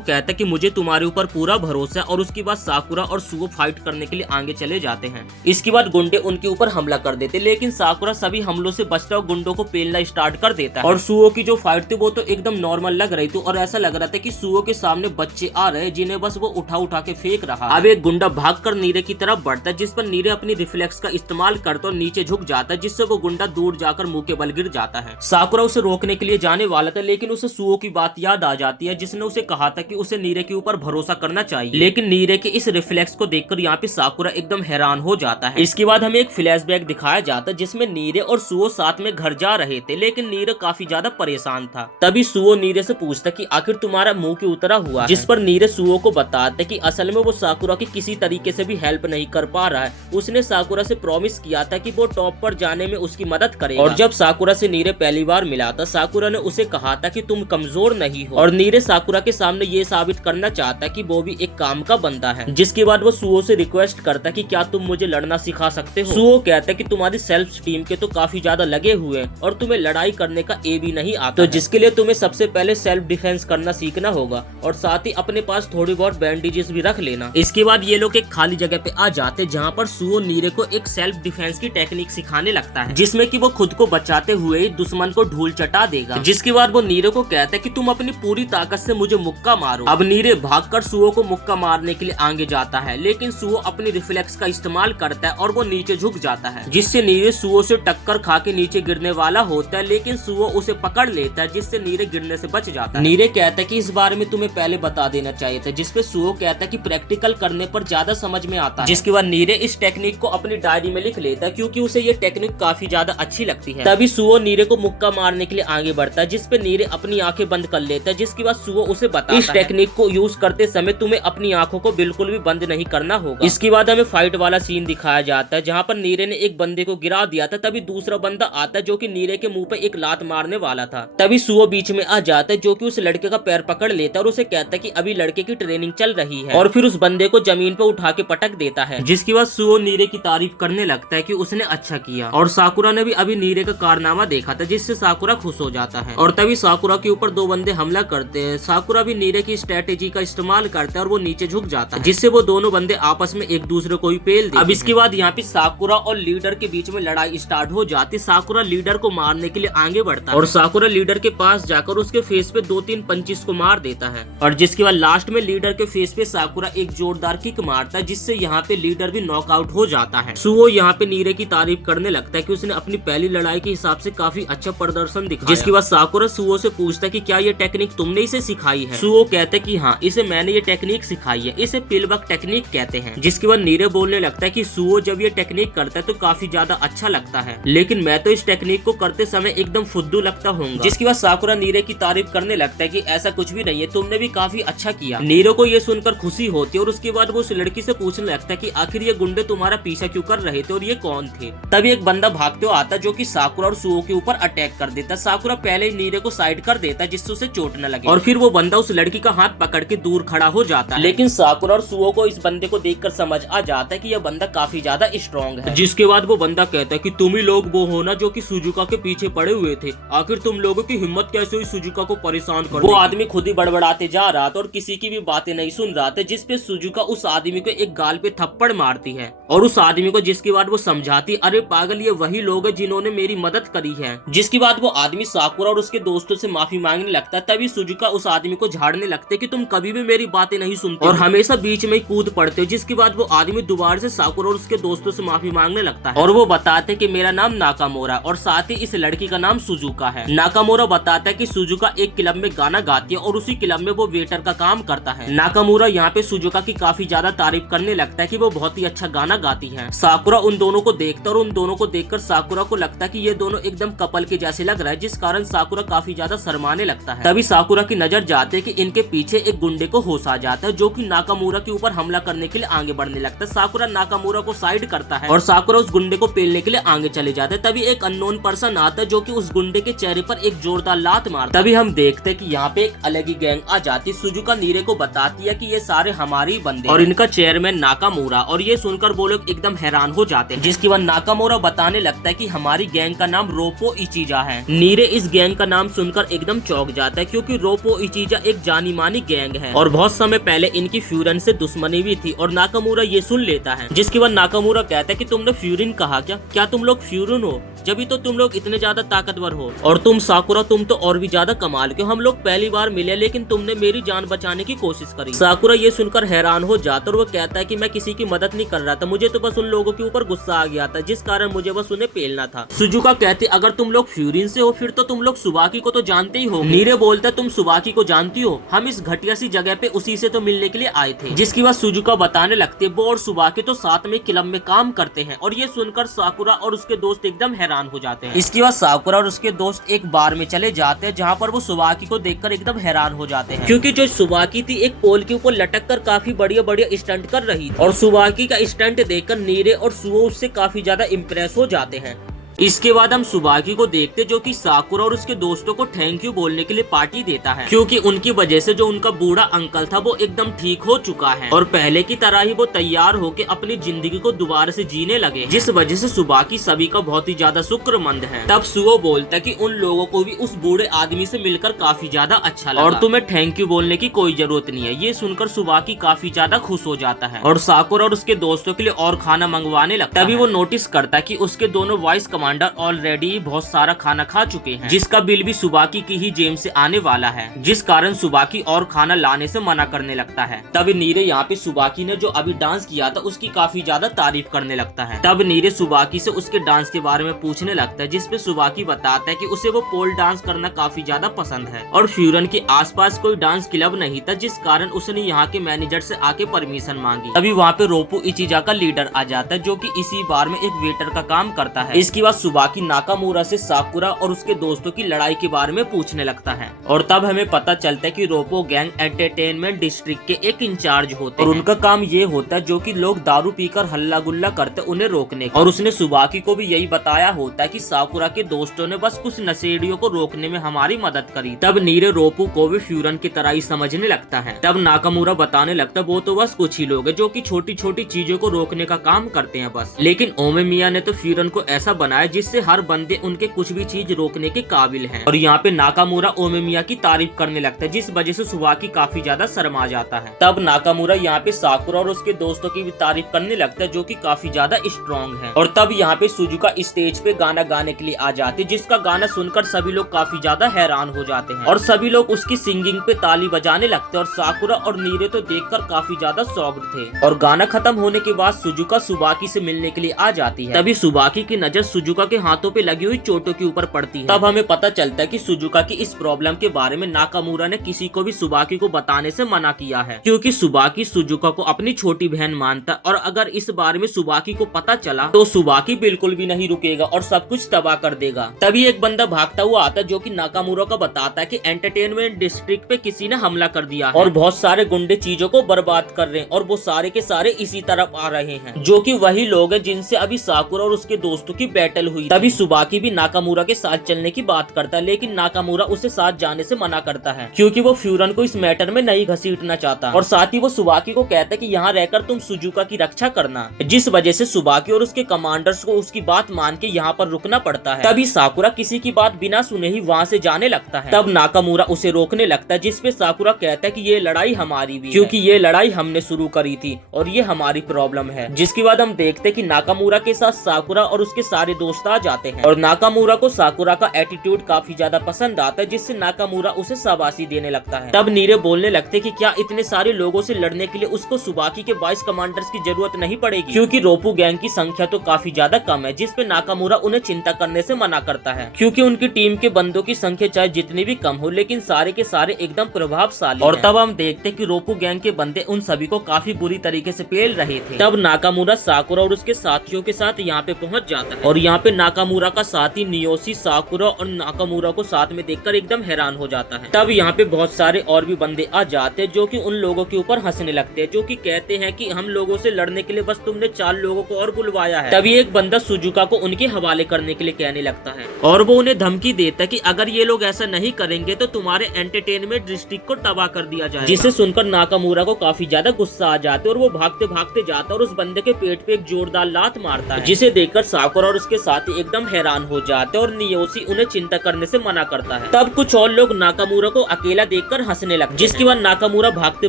कहता है कि मुझे तुम्हारे ऊपर पूरा भरोसा है और उसके बाद साकुरा और सुओ फाइट करने के लिए आगे चले जाते हैं। इसके बाद गुंडे उनके ऊपर हमला कर देते लेकिन साकुरा सभी हमलों से बचता और गुंडों को पेलना स्टार्ट कर देता है और सुओ की जो फाइट थी वो तो एकदम नॉर्मल लग रही थी और ऐसा लग रहा था कि सुओ के सामने बच्चे आ रहे हैं जिन्हें बस वो उठा उठा के फेंक रहा है। अब एक गुंडा भागकर नीरे की तरफ बढ़ता है जिस पर नीरे अपनी रिफ्लेक्स का इस्तेमाल करता और नीचे झुक जाता है जिससे वो गुंडा दूर जाकर मुंह के बल गिर जाता है। साकुरा उसे रोकने के लिए जाने वाला था लेकिन उसे सुओ की बात याद आ जाती है जिसने उसे कहा था कि उसे नीरे के ऊपर भरोसा करना चाहिए। लेकिन नीरे के इस रिफ्लेक्स को देखकर यहाँ पे साकुरा एकदम हैरान हो जाता है। इसके बाद हमें एक फ्लैशबैक दिखाया जाता है जिसमें नीरे और सुओ साथ में घर जा रहे थे लेकिन नीरे काफी ज्यादा परेशान था। तभी सुओ नीरे से पूछता कि आखिर तुम्हारा मुंह क्यों उतरा हुआ है? जिस पर नीरे सुओ को बताता कि असल में वो साकुरा की किसी तरीके से भी हेल्प नहीं कर पा रहा है। उसने साकुरा से प्रॉमिस किया था कि वो टॉप पर जाने में उसकी मदद करेगा। और जब साकुरा से नीरे पहली बार मिला था साकुरा ने उसे कहा था कि तुम कमजोर नहीं हो और नीरे साकुरा के सामने ये साबित करना चाहता कि वो भी एक काम का बंदा है। जिसके बाद वो सुओ से रिक्वेस्ट करता कि क्या तुम मुझे लड़ना सिखा सकते हो? सुओ कहता कि तुम्हारी सेल्फ स्टीम के तो काफी ज्यादा लगे हुए हैं और तुम्हें लड़ाई करने का ए भी नहीं आता, तो जिसके लिए तुम्हें सबसे पहले सेल्फ डिफेंस करना सीखना होगा और साथ ही अपने पास थोड़ी बहुत बैंडेजेस भी रख लेना। इसके बाद ये लोग एक खाली जगह पे आ जाते जहाँ पर सुओ नीरे को एक सेल्फ डिफेंस की टेक्निक सिखाने लगता है जिसमें कि वो खुद को बचाते हुए ही दुश्मन को धूल चटा देगा। जिसके बाद वो नीरे को कहता है कि तुम अपनी पूरी ताकत से मुझे मुक्का मारो। अब नीरे भागकर सुओ को मुक्का मारने के लिए आगे जाता है लेकिन सुओ अपनी रिफ्लेक्स का इस्तेमाल करता है और वो नीचे झुक जाता है जिससे नीरे सुओ से टक्कर खा के नीचे गिरने वाला होता है लेकिन सुओ उसे पकड़ लेता है जिससे नीरे गिरने से बच जाता है। नीरे कहता है कि इस बारे में तुम्हें पहले बता देना चाहिए था, जिसपे सुओ कहता है कि प्रैक्टिकल करने पर ज्यादा समझ में आता है। जिसके बाद नीरे इस टेक्निक को अपनी डायरी में लिख लेता है क्योंकि उसे ये टेक्निक काफी ज्यादा अच्छी लगती है। तभी सुओ नीरे को मुक्का मारने के लिए आगे बढ़ता है जिसपे नीरे अपनी आंखें बंद कर लेता है। जिसके बाद सुओ उसे बताता है इस टेक्निक को यूज करते समय तुम्हें अपनी आंखों को बिल्कुल भी बंद नहीं करना होगा। इसके बाद हमें फाइट वाला सीन दिखाया जाता है जहाँ पर नीरे ने एक बंदे को गिरा दिया था। तभी दूसरा बंदा आता है जो कि नीरे के मुंह पे एक लात मारने वाला था। तभी सुओ बीच में आ जाता है जो कि उस लड़के का पैर पकड़ लेता है और उसे कहता है कि अभी लड़के की ट्रेनिंग चल रही है और फिर उस बंदे को जमीन पे उठा के पटक देता है। जिसके बाद सुओ नीरे की तारीफ करने लगता है कि उसने अच्छा किया और साकुरा ने भी अभी नीरे का कारनामा देखा था जिससे साकुरा खुश हो जाता है। और तभी साकुरा के ऊपर दो बंदे हमला करते हैं। साकुरा भी नीरे की स्ट्रेटेजी का इस्तेमाल करता है और वो नीचे झुक जाता है जिससे वो दोनों बंदे आपस में एक दूसरे को ही पेल देते हैं। अब इसके बाद यहाँ पे साकुरा और लीडर के बीच में लड़ाई स्टार्ट हो जाती। साकुरा लीडर को मारने के लिए आगे बढ़ता है और साकुरा लीडर के पास जाकर उसके फेस पे 2-3 पंचेस को मार देता है और जिसके बाद लास्ट में लीडर के फेस पे साकुरा एक जोरदार किक मारता है जिससे यहाँ पे लीडर भी नॉकआउट हो जाता है। सुओ यहाँ पे नीरे की तारीफ करने लगता है कि उसने अपनी पहली लड़ाई के हिसाब से काफी अच्छा प्रदर्शन दिखाया। जिसके बाद साकुरा सुओ से पूछता है कि क्या ये टेक्निक तुमने इसे सिखाई है? सुओ कहते कि हाँ, इसे मैंने ये टेक्निक सिखाई है, इसे पिलबक टेक्निक कहते हैं। जिसके बाद नीरे बोलने लगता है कि सुओ जब ये टेक्निक करता है तो काफी ज्यादा अच्छा लगता है लेकिन मैं तो इस टेक्निक को करते समय एकदम फुद्दू लगता हूँ। जिसके बाद साकुरा नीरे की तारीफ करने लगता है कि ऐसा कुछ भी नहीं है, तुमने भी काफी अच्छा किया। नीरे को ये सुनकर खुशी होती है और उसके बाद वो उस लड़की से पूछने लगता है कि आखिर ये गुंडे तुम्हारा पीछा क्यों कर रहे थे और ये कौन थे? तभी एक बंदा भागते हुए आता जो कि साकुरा और सुओ के ऊपर अटैक कर देता। साकुरा पहले ही नीरे को साइड कर देता जिससे उसे चोट न लगे और फिर वो बंदा उस लड़की का हाथ पकड़ के दूर खड़ा हो जाता है। लेकिन साकुरा और सुओ को इस बंदे को देखकर समझ आ जाता है कि यह बंदा काफी ज्यादा स्ट्रॉन्ग है। जिसके बाद वो बंदा कहता है कि तुम ही लोग वो हो ना जो कि सुजुका के पीछे पड़े हुए थे, आखिर तुम लोगों की हिम्मत कैसे हुई सुजुका को परेशान करने? वो आदमी खुद ही बड़बड़ाते जा रहा था और किसी की भी बातें नहीं सुन रहा था जिसपे सुजुका उस आदमी को एक गाल पे थप्पड़ मारती है और उस आदमी को जिसके बाद वो समझाती, अरे पागल, ये वही लोग हैं जिन्होंने मेरी मदद करी है। जिसके बाद वो आदमी साकुरा और उसके दोस्तों से माफी मांगने लगता है। तभी सुजुका उस आदमी को झाड़ने लगते कि तुम कभी भी मेरी बातें नहीं सुनते और हमेशा बीच में कूद पड़ते हो। जिसके बाद वो आदमी दोबारा से साकुरा और उसके दोस्तों से माफी मांगने लगता है और वो बताते कि मेरा नाम नाकामोरा और साथ ही इस लड़की का नाम सुजुका है। नाकामोरा बताता है कि सुजुका एक क्लब में गाना गाती है और उसी क्लब में वो वेटर का काम करता है। नाकामोरा यहाँ पे सुजुका की काफी ज्यादा तारीफ करने लगता है कि वो बहुत ही अच्छा गाना गाती है। साकुरा उन दोनों को देखता और उन दोनों को देखकर साकुरा को लगता है कि ये दोनों एकदम कपल के जैसे लग रहा है, जिस कारण साकुरा काफी ज्यादा शर्माने लगता है। तभी साकुरा की नजर जाते कि इनके पीछे एक गुंडे को होश आ जाता है जो कि नाकामोरा के ऊपर हमला करने के लिए आगे बढ़ने लगता है। साकुरा नाकामोरा को साइड करता है और साकुरा उस गुंडे को पेलने के लिए आगे चले जाते हैं। तभी एक अननोन पर्सन आता है जो कि उस गुंडे के चेहरे पर एक जोरदार लात मारता है। तभी हम देखते हैं कि यहाँ पे एक अलग ही गैंग आ जाती। सुजुका नीरे को बताती है कि ये सारे हमारे बंदे और इनका चेयरमैन नाकामोरा, और ये सुनकर वो लोग एकदम हैरान हो जाते हैं। जिसके बाद नाकामोरा बताने लगता है कि हमारी गैंग का नाम रोपो इचिजा है। नीरे इस गैंग का नाम सुनकर एकदम चौंक जाता है क्योंकि रोपो इचिजा एक जानी मानी गैंग है और बहुत समय पहले इनकी फ्यूरन से दुश्मनी भी थी और नाकामोरा ये सुन लेता है। जिसके बाद नाकामोरा कहता है कि तुमने फ्यूरिन कहा क्या तुम लोग फ्यूरिन हो? जब तो तुम लोग इतने ज्यादा ताकतवर हो। और तुम साकुरा, तुम तो और भी ज्यादा कमाल के हो। हम लोग पहली बार मिले लेकिन तुमने मेरी जान बचाने की कोशिश करी। साकुरा ये सुनकर हैरान हो जाता और वो कहता है कि मैं किसी की मदद नहीं कर रहा था, मुझे तो बस उन लोगों के ऊपर गुस्सा आ गया था जिस कारण मुझे बस उन्हें पेलना था। सुजुका कहते अगर तुम लोग फ्यूरिन से हो फिर तो तुम लोग सुबाकी को तो जानते ही हो। नीरे बोलता तुम सुबाकी को जानती हो, हम इस घटिया सी जगह पे उसी से तो मिलने के लिए आए थे। जिसकी बात सुजुका बताने लगते वो और सुबाकी तो साथ में क्लब में काम करते हैं। और ये सुनकर साकुरा और उसके दोस्त एकदम हैरान हो जाते हैं। इसके बाद साकुरा और उसके दोस्त एक बार में चले जाते हैं जहाँ पर वो सुबाकी को देखकर एकदम हैरान हो जाते हैं, क्योंकि जो सुबाकी थी एक पोल के ऊपर लटक कर काफी बढ़िया बढ़िया स्टंट कर रही थी। और सुबाकी का स्टंट देखकर नीरे और सुओ उससे काफी ज्यादा इम्प्रेस हो जाते हैं। इसके बाद हम सुबाकी को देखते जो कि साकुरा और उसके दोस्तों को थैंक यू बोलने के लिए पार्टी देता है, क्योंकि उनकी वजह से जो उनका बूढ़ा अंकल था वो एकदम ठीक हो चुका है और पहले की तरह ही वो तैयार होकर अपनी जिंदगी को दोबारा से जीने लगे, जिस वजह से सुबाकी सभी का बहुत ही ज्यादा शुक्रमंद है। तब सुओ बोलता कि उन लोगों को भी उस बूढ़े आदमी से मिलकर काफी ज्यादा अच्छा लगा और तुम्हें थैंक यू बोलने की कोई जरूरत नहीं है। ये सुनकर सुबाकी काफी ज्यादा खुश हो जाता है और साकुरा और उसके दोस्तों के लिए और खाना मंगवाने लगता है। तभी वो नोटिस करता है कि उसके दोनों वाइस कमांडर ऑलरेडी बहुत सारा खाना खा चुके हैं, जिसका बिल भी सुबाकी की ही जेब से आने वाला है, जिस कारण सुबाकी और खाना लाने से मना करने लगता है। तब नीरे यहाँ पे सुबाकी ने जो अभी डांस किया था उसकी काफी ज्यादा तारीफ करने लगता है। तब नीरे सुबाकी से उसके डांस के बारे में पूछने लगता है, जिसपे सुबाकी बताता है कि उसे वो पोल डांस करना काफी ज्यादा पसंद है और फ्यूरन के आसपास कोई डांस क्लब नहीं था, जिस कारण उसने यहाँ के मैनेजर से आके परमिशन मांगी। तभी वहाँ पे रोपू इचिजा का लीडर आ जाता है, जो कि इसी बार में एक वेटर का काम करता है। इसके बाद सुबाकी नाकामुरा से साकुरा और उसके दोस्तों की लड़ाई के बारे में पूछने लगता है और तब हमें पता चलता है कि रोपो गैंग एंटरटेनमेंट डिस्ट्रिक्ट के एक इंचार्ज होते हैं और उनका काम ये होता है जो कि लोग दारू पीकर हल्ला गुल्ला करते उन्हें रोकने का। और उसने सुबाकी को भी यही बताया होता है कि साकुरा के दोस्तों ने बस कुछ नशेड़ियों को रोकने में हमारी मदद करी। तब नीरे रोपू को भी फ्यूरन की तरह ही समझने लगता है। तब नाकामुरा बताने लगता वो तो बस कुछ ही लोग हैं जो कि छोटी छोटी चीजों को रोकने का काम करते हैं बस, लेकिन ओमेमिया ने तो फ्यूरन को ऐसा बनाया जिससे हर बंदे उनके कुछ भी चीज रोकने के काबिल हैं। और यहाँ पे नाकामुरा ओमेमिया की तारीफ करने लगता है, जिस वजह से सुबाकी काफी ज्यादा शर्मा जाता है। तब नाकामुरा यहाँ पे साकुरा और उसके दोस्तों की भी तारीफ करने लगता है जो कि काफी ज्यादा स्ट्रॉन्ग है। और तब यहाँ पे सुजुका स्टेज पे गाना गाने के लिए आ जाते, जिसका गाना सुनकर सभी लोग काफी ज्यादा हैरान हो जाते हैं और सभी लोग उसकी सिंगिंग पे ताली बजाने लगते हैं। और साकुरा और नीरे तो देखकर काफी ज्यादा शॉक्ड थे। और गाना खत्म होने के बाद सुजुका सुबाकी से मिलने के लिए आ जाती है। तभी सुबाकी की नजर सुजुका के हाथों पे लगी हुई चोटों के ऊपर पड़ती है। तब हमें पता चलता है कि सुजुका की इस प्रॉब्लम के बारे में नाकामुरा ने किसी को भी सुबाकी को बताने से मना किया है, क्योंकि सुबाकी सुजुका को अपनी छोटी बहन मानता और अगर इस बारे में सुबाकी को पता चला तो सुबाकी बिल्कुल भी नहीं रुकेगा और सब कुछ तबाह कर देगा। तभी एक बंदा भागता हुआ आता है जो कि नाकामुरा को बताता है कि एंटरटेनमेंट डिस्ट्रिक्ट पे किसी ने हमला कर दिया है और बहुत सारे गुंडे चीजों को बर्बाद कर रहे हैं और वो सारे के सारे इसी तरफ आ रहे हैं, जो कि वही लोग हैं जिनसे अभी साकुरा और उसके दोस्तों की बैटल हुई। तभी सुबाकी भी नाकामुरा के साथ चलने की बात करता है, लेकिन नाकामुरा उसे साथ जाने से मना करता है क्योंकि वो फ्यूरन को इस मैटर में नहीं घसीटना चाहता। और साथ ही वो सुबाकी को कहता है कि यहाँ रहकर तुम सुजुका की रक्षा करना, जिस वजह से सुबाकी और उसके कमांडर्स को उसकी बात मान के यहाँ पर रुकना पड़ता है। तभी साकुरा किसी की बात बिना सुने ही वहाँ से जाने लगता है। तब नाकामुरा उसे रोकने लगता है, जिसपे साकुरा कहता है कि ये लड़ाई हमारी भी, क्योंकि ये लड़ाई हमने शुरू करी थी और ये हमारी प्रॉब्लम है। जिसके बाद हम देखते कि नाकामुरा के साथ साकुरा और उसके सारे दोस्त आ जाते हैं और नाकामुरा को साकुरा का एटीट्यूड काफी ज्यादा पसंद आता है, जिससे नाकामुरा उसे शाबाशी देने लगता है। तब नीरे बोलने लगते कि क्या इतने सारे लोगों से लड़ने के लिए उसको सुबाकी के 22 कमांडर्स की जरूरत नहीं पड़ेगी, क्योंकि रोपू गैंग की संख्या तो काफी ज्यादा कम है। जिसपे नाकामुरा उन्हें चिंता करने से मना करता है, क्योंकि उनकी टीम के बंदों की संख्या चाहे जितनी भी कम हो लेकिन सारे के सारे एकदम प्रभावशाली और तब हम देखते कि रोपू गैंग के बंदे उन सभी को काफी बुरी तरीके से पेल रहे थे। तब नाकामुरा साकुरा और उसके साथियों के साथ यहाँ पे पहुँच जाता है और यहाँ पे नाकामुरा का साथी नियोशी साकुरा और नाकामुरा को साथ में देखकर एकदम हैरान हो जाता है। तब यहाँ पे बहुत सारे और भी बंदे आ जाते हैं जो कि उन लोगों के ऊपर हंसने लगते हैं, जो कि कहते हैं कि हम लोगों से लड़ने के लिए बस तुमने 4 लोगों को और बुलवाया है। तभी एक बंदा सुजुका को उनके हवाले करने के लिए कहने लगता है और वो उन्हें धमकी देता है कि अगर ये लोग ऐसा नहीं करेंगे तो तुम्हारे एंटरटेनमेंट डिस्ट्रिक्ट को तबाह कर दिया जाएगा। जिसे सुनकर नाकामुरा को काफी ज्यादा गुस्सा आ जाता है और वो भागते भागते जाता है और उस बंदे के पेट पे एक जोरदार लात मारता है, जिसे देखकर साकुरा और उसके साथी एकदम हैरान हो जाते हैं और नियोशी उन्हें चिंता करने से मना करता है। तब कुछ और लोग नाकामुरा को अकेला देखकर हंसने लगते हैं, जिसके बाद नाकामुरा भागते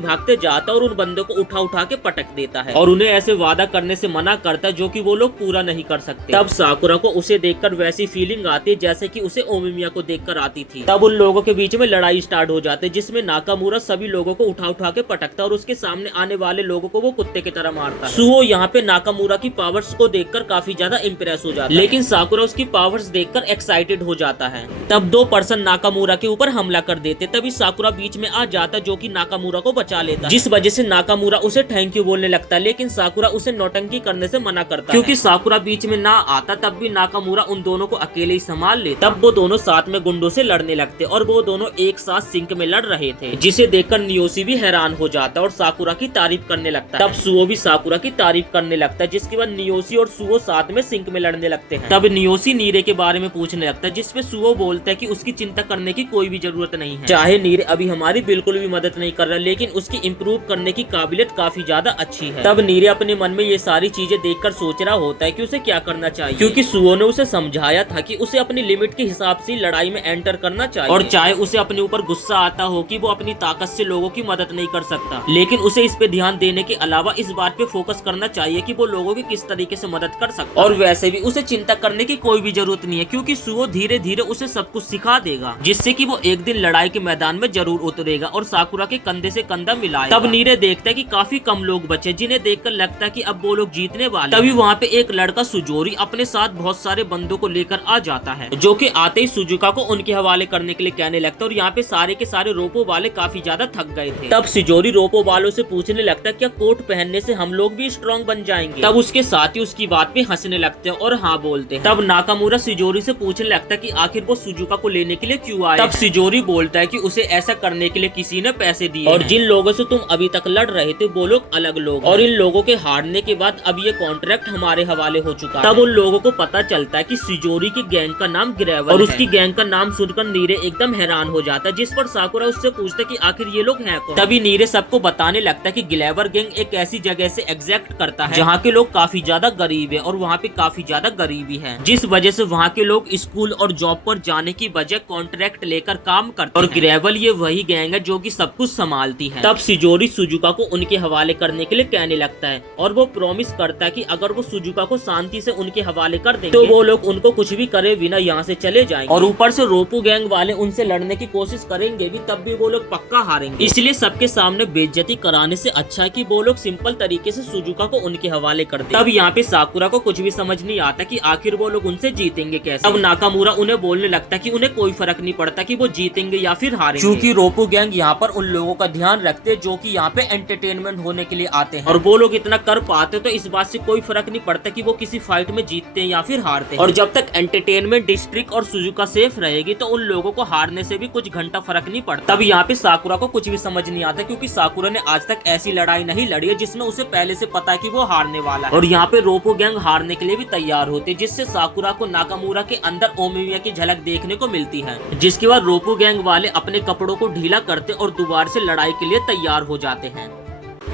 भागते जाता है और उन बंदों को उठा उठा के पटक देता है और उन्हें ऐसे वादा करने से मना करता है जो कि वो लोग पूरा नहीं कर सकते। तब साकुरा को उसे देखकर वैसी फीलिंग आती है जैसे कि उसे ओमिमिया को देखकर आती थी। तब उन लोगों के बीच में लड़ाई स्टार्ट हो जाती है, जिसमें नाकामुरा सभी लोगों को उठा उठा के पटकता है और उसके सामने आने वाले लोगों को वो कुत्ते की तरह मारता है। सुओ यहाँ पे नाकामुरा की पावर्स को देखकर काफी ज्यादा इम्प्रेस हो जाता है, लेकिन साकुरा उसकी पावर्स देखकर एक्साइटेड हो जाता है। तब 2 पर्सन नाकामुरा के ऊपर हमला कर देते, तभी साकुरा बीच में आ जाता जो कि नाकामुरा को बचा लेता है, जिस वजह से नाकामुरा उसे थैंक यू बोलने लगता है, लेकिन साकुरा उसे नौटंकी करने से मना करता है। क्योंकि साकुरा बीच में ना आता तब भी नाकामुरा उन दोनों को अकेले ही संभाल ले। तब वो दोनों साथ में गुंडों से लड़ने लगते और वो दोनों एक साथ सिंक में लड़ रहे थे, जिसे देखकर नियोशी भी हैरान हो जाता और साकुरा की तारीफ करने लगता है। तब सुओ भी साकुरा की तारीफ करने लगता है, जिसके बाद नियोशी और सुओ साथ में सिंक में लड़ने लगते हैं। तब नियोशी नीरे के बारे में पूछने लगता है, जिसपे सुओ बोलता है कि उसकी चिंता करने की कोई भी जरूरत नहीं है। चाहे नीरे अभी हमारी बिल्कुल भी मदद नहीं कर रहा, लेकिन उसकी इम्प्रूव करने की काबिलियत काफी ज्यादा अच्छी है। तब नीरे अपने मन में ये सारी चीजें देखकर सोच रहा होता है कि उसे क्या करना चाहिए, क्योंकि सुओ ने उसे समझाया था कि उसे अपनी लिमिट के हिसाब से लड़ाई में एंटर करना चाहिए, और चाहे उसे अपने ऊपर गुस्सा आता हो कि वो अपनी ताकत से लोगों की मदद नहीं कर सकता, लेकिन उसे इस पे ध्यान देने के अलावा इस बात पे फोकस करना चाहिए कि वो लोगों की किस तरीके से मदद कर सकता है। और वैसे भी उसे चिंता करने की कोई भी जरूरत नहीं है, क्योंकि सुओ धीरे धीरे उसे सब कुछ सिखा देगा, जिससे कि वो एक दिन लड़ाई के मैदान में जरूर उतरेगा और साकुरा के कंधे से कंधा मिलाएगा। तब नीरे देखता है कि काफी कम लोग बचे, जिन्हें देखकर लगता है कि अब वो लोग जीतने वाले। तभी वहाँ पे एक लड़का सुजोरी अपने साथ बहुत सारे बंदों को लेकर आ जाता है, जो कि आते ही सुजुका को उनके हवाले करने के लिए कहने लगता है। और यहाँ पे सारे के सारे रोपो वाले काफी ज्यादा थक गए थे। तब सिजोरी रोपो वालों से पूछने लगता है क्या कोट पहनने से हम लोग भी स्ट्रॉन्ग बन जाएंगे। तब उसके साथी उसकी बात पे हंसने लगते हैं और हाँ बोलते हैं। तब नाकामुरा सिजोरी से पूछने लगता है कि आखिर वो सुजुका को लेने के लिए क्यों आए। तब सिजोरी बोलता है कि उसे ऐसा करने के लिए किसी ने पैसे दिए, और जिन लोगों से तुम अभी तक लड़ रहे थे वो लोग अलग लोग, और इन लोगों के हारने के बाद अब ये कॉन्ट्रैक्ट हमारे हवाले हो चुका है। तब उन लोगों को पता चलता है कि सिजोरी की गैंग का नाम ग्रेवल और उसकी गैंग का नाम सुनकर नीरे एकदम हैरान हो जाता है, जिस पर साकुरा उससे पूछता है कि आखिर ये लोग हैं कौन। तभी नीरे सबको बताने लगता है कि ग्लेवर गैंग एक ऐसी जगह से एग्जैक्ट करता है जहाँ के लोग काफी ज्यादा गरीब है और वहाँ पे काफी ज्यादा गरीबी है, जिस वजह से वहाँ के लोग स्कूल और जॉब पर जाने की बजाय कॉन्ट्रैक्ट लेकर काम करते हैं। और ग्रेवल ये वही गैंग है जो कि सब कुछ संभालती है। तब सिजोरी सुजुका को उनके हवाले करने के लिए कहने लगता है, और वो प्रॉमिस करता है कि अगर वो सुजुका को शांति से उनके हवाले कर देंगे तो वो लोग उनको कुछ भी करे बिना यहाँ से चले जाएंगे, और ऊपर से रोपू गैंग वाले उनसे लड़ने की कोशिश करेंगे भी तब भी वो लोग पक्का हारेंगे। इसलिए सबके सामने बेइज्जती कराने से अच्छा है कि वो लोग सिंपल तरीके से सुजुका को उनके हवाले कर दें। तब यहाँ पे साकुरा को कुछ भी समझ नहीं आता कि आखिर वो लोग उनसे जीतेंगे कैसे। अब नाकामुरा उन्हें बोलने लगता है कि उन्हें कोई फर्क नहीं पड़ता कि वो जीतेंगे या फिर हारेंगे, क्योंकि रोपू गैंग यहाँ पर उन लोगों का ध्यान रखते हैं जो कि यहाँ पे एंटरटेनमेंट होने के लिए आते हैं, और वो लोग इतना कर पाते तो इस बात से कोई फर्क नहीं पड़ता कि वो किसी फाइट में जीतते हैं या फिर हारते हैं। और जब तक एंटरटेनमेंट डिस्ट्रिक्ट और सुजुका सेफ रहेगी तो उन लोगों को हारने से भी कुछ घंटा फर्क नहीं पड़ता। तब यहाँ पे साकुरा को कुछ भी समझ नहीं आता, क्योंकि साकुरा ने आज तक ऐसी लड़ाई नहीं लड़ी है जिसमें उसे पहले से पता है कि वो हारने वाला है। और यहाँ पे रोपो गैंग हारने के लिए भी तैयार होते, जिससे साकुरा को नाकामुरा के अंदर ओमिमिया की झलक देखने को मिलती है, जिसके बाद रोपो गैंग वाले अपने कपड़ों को ढीला करते और दोबारा से लड़ाई के लिए तैयार हो जाते हैं।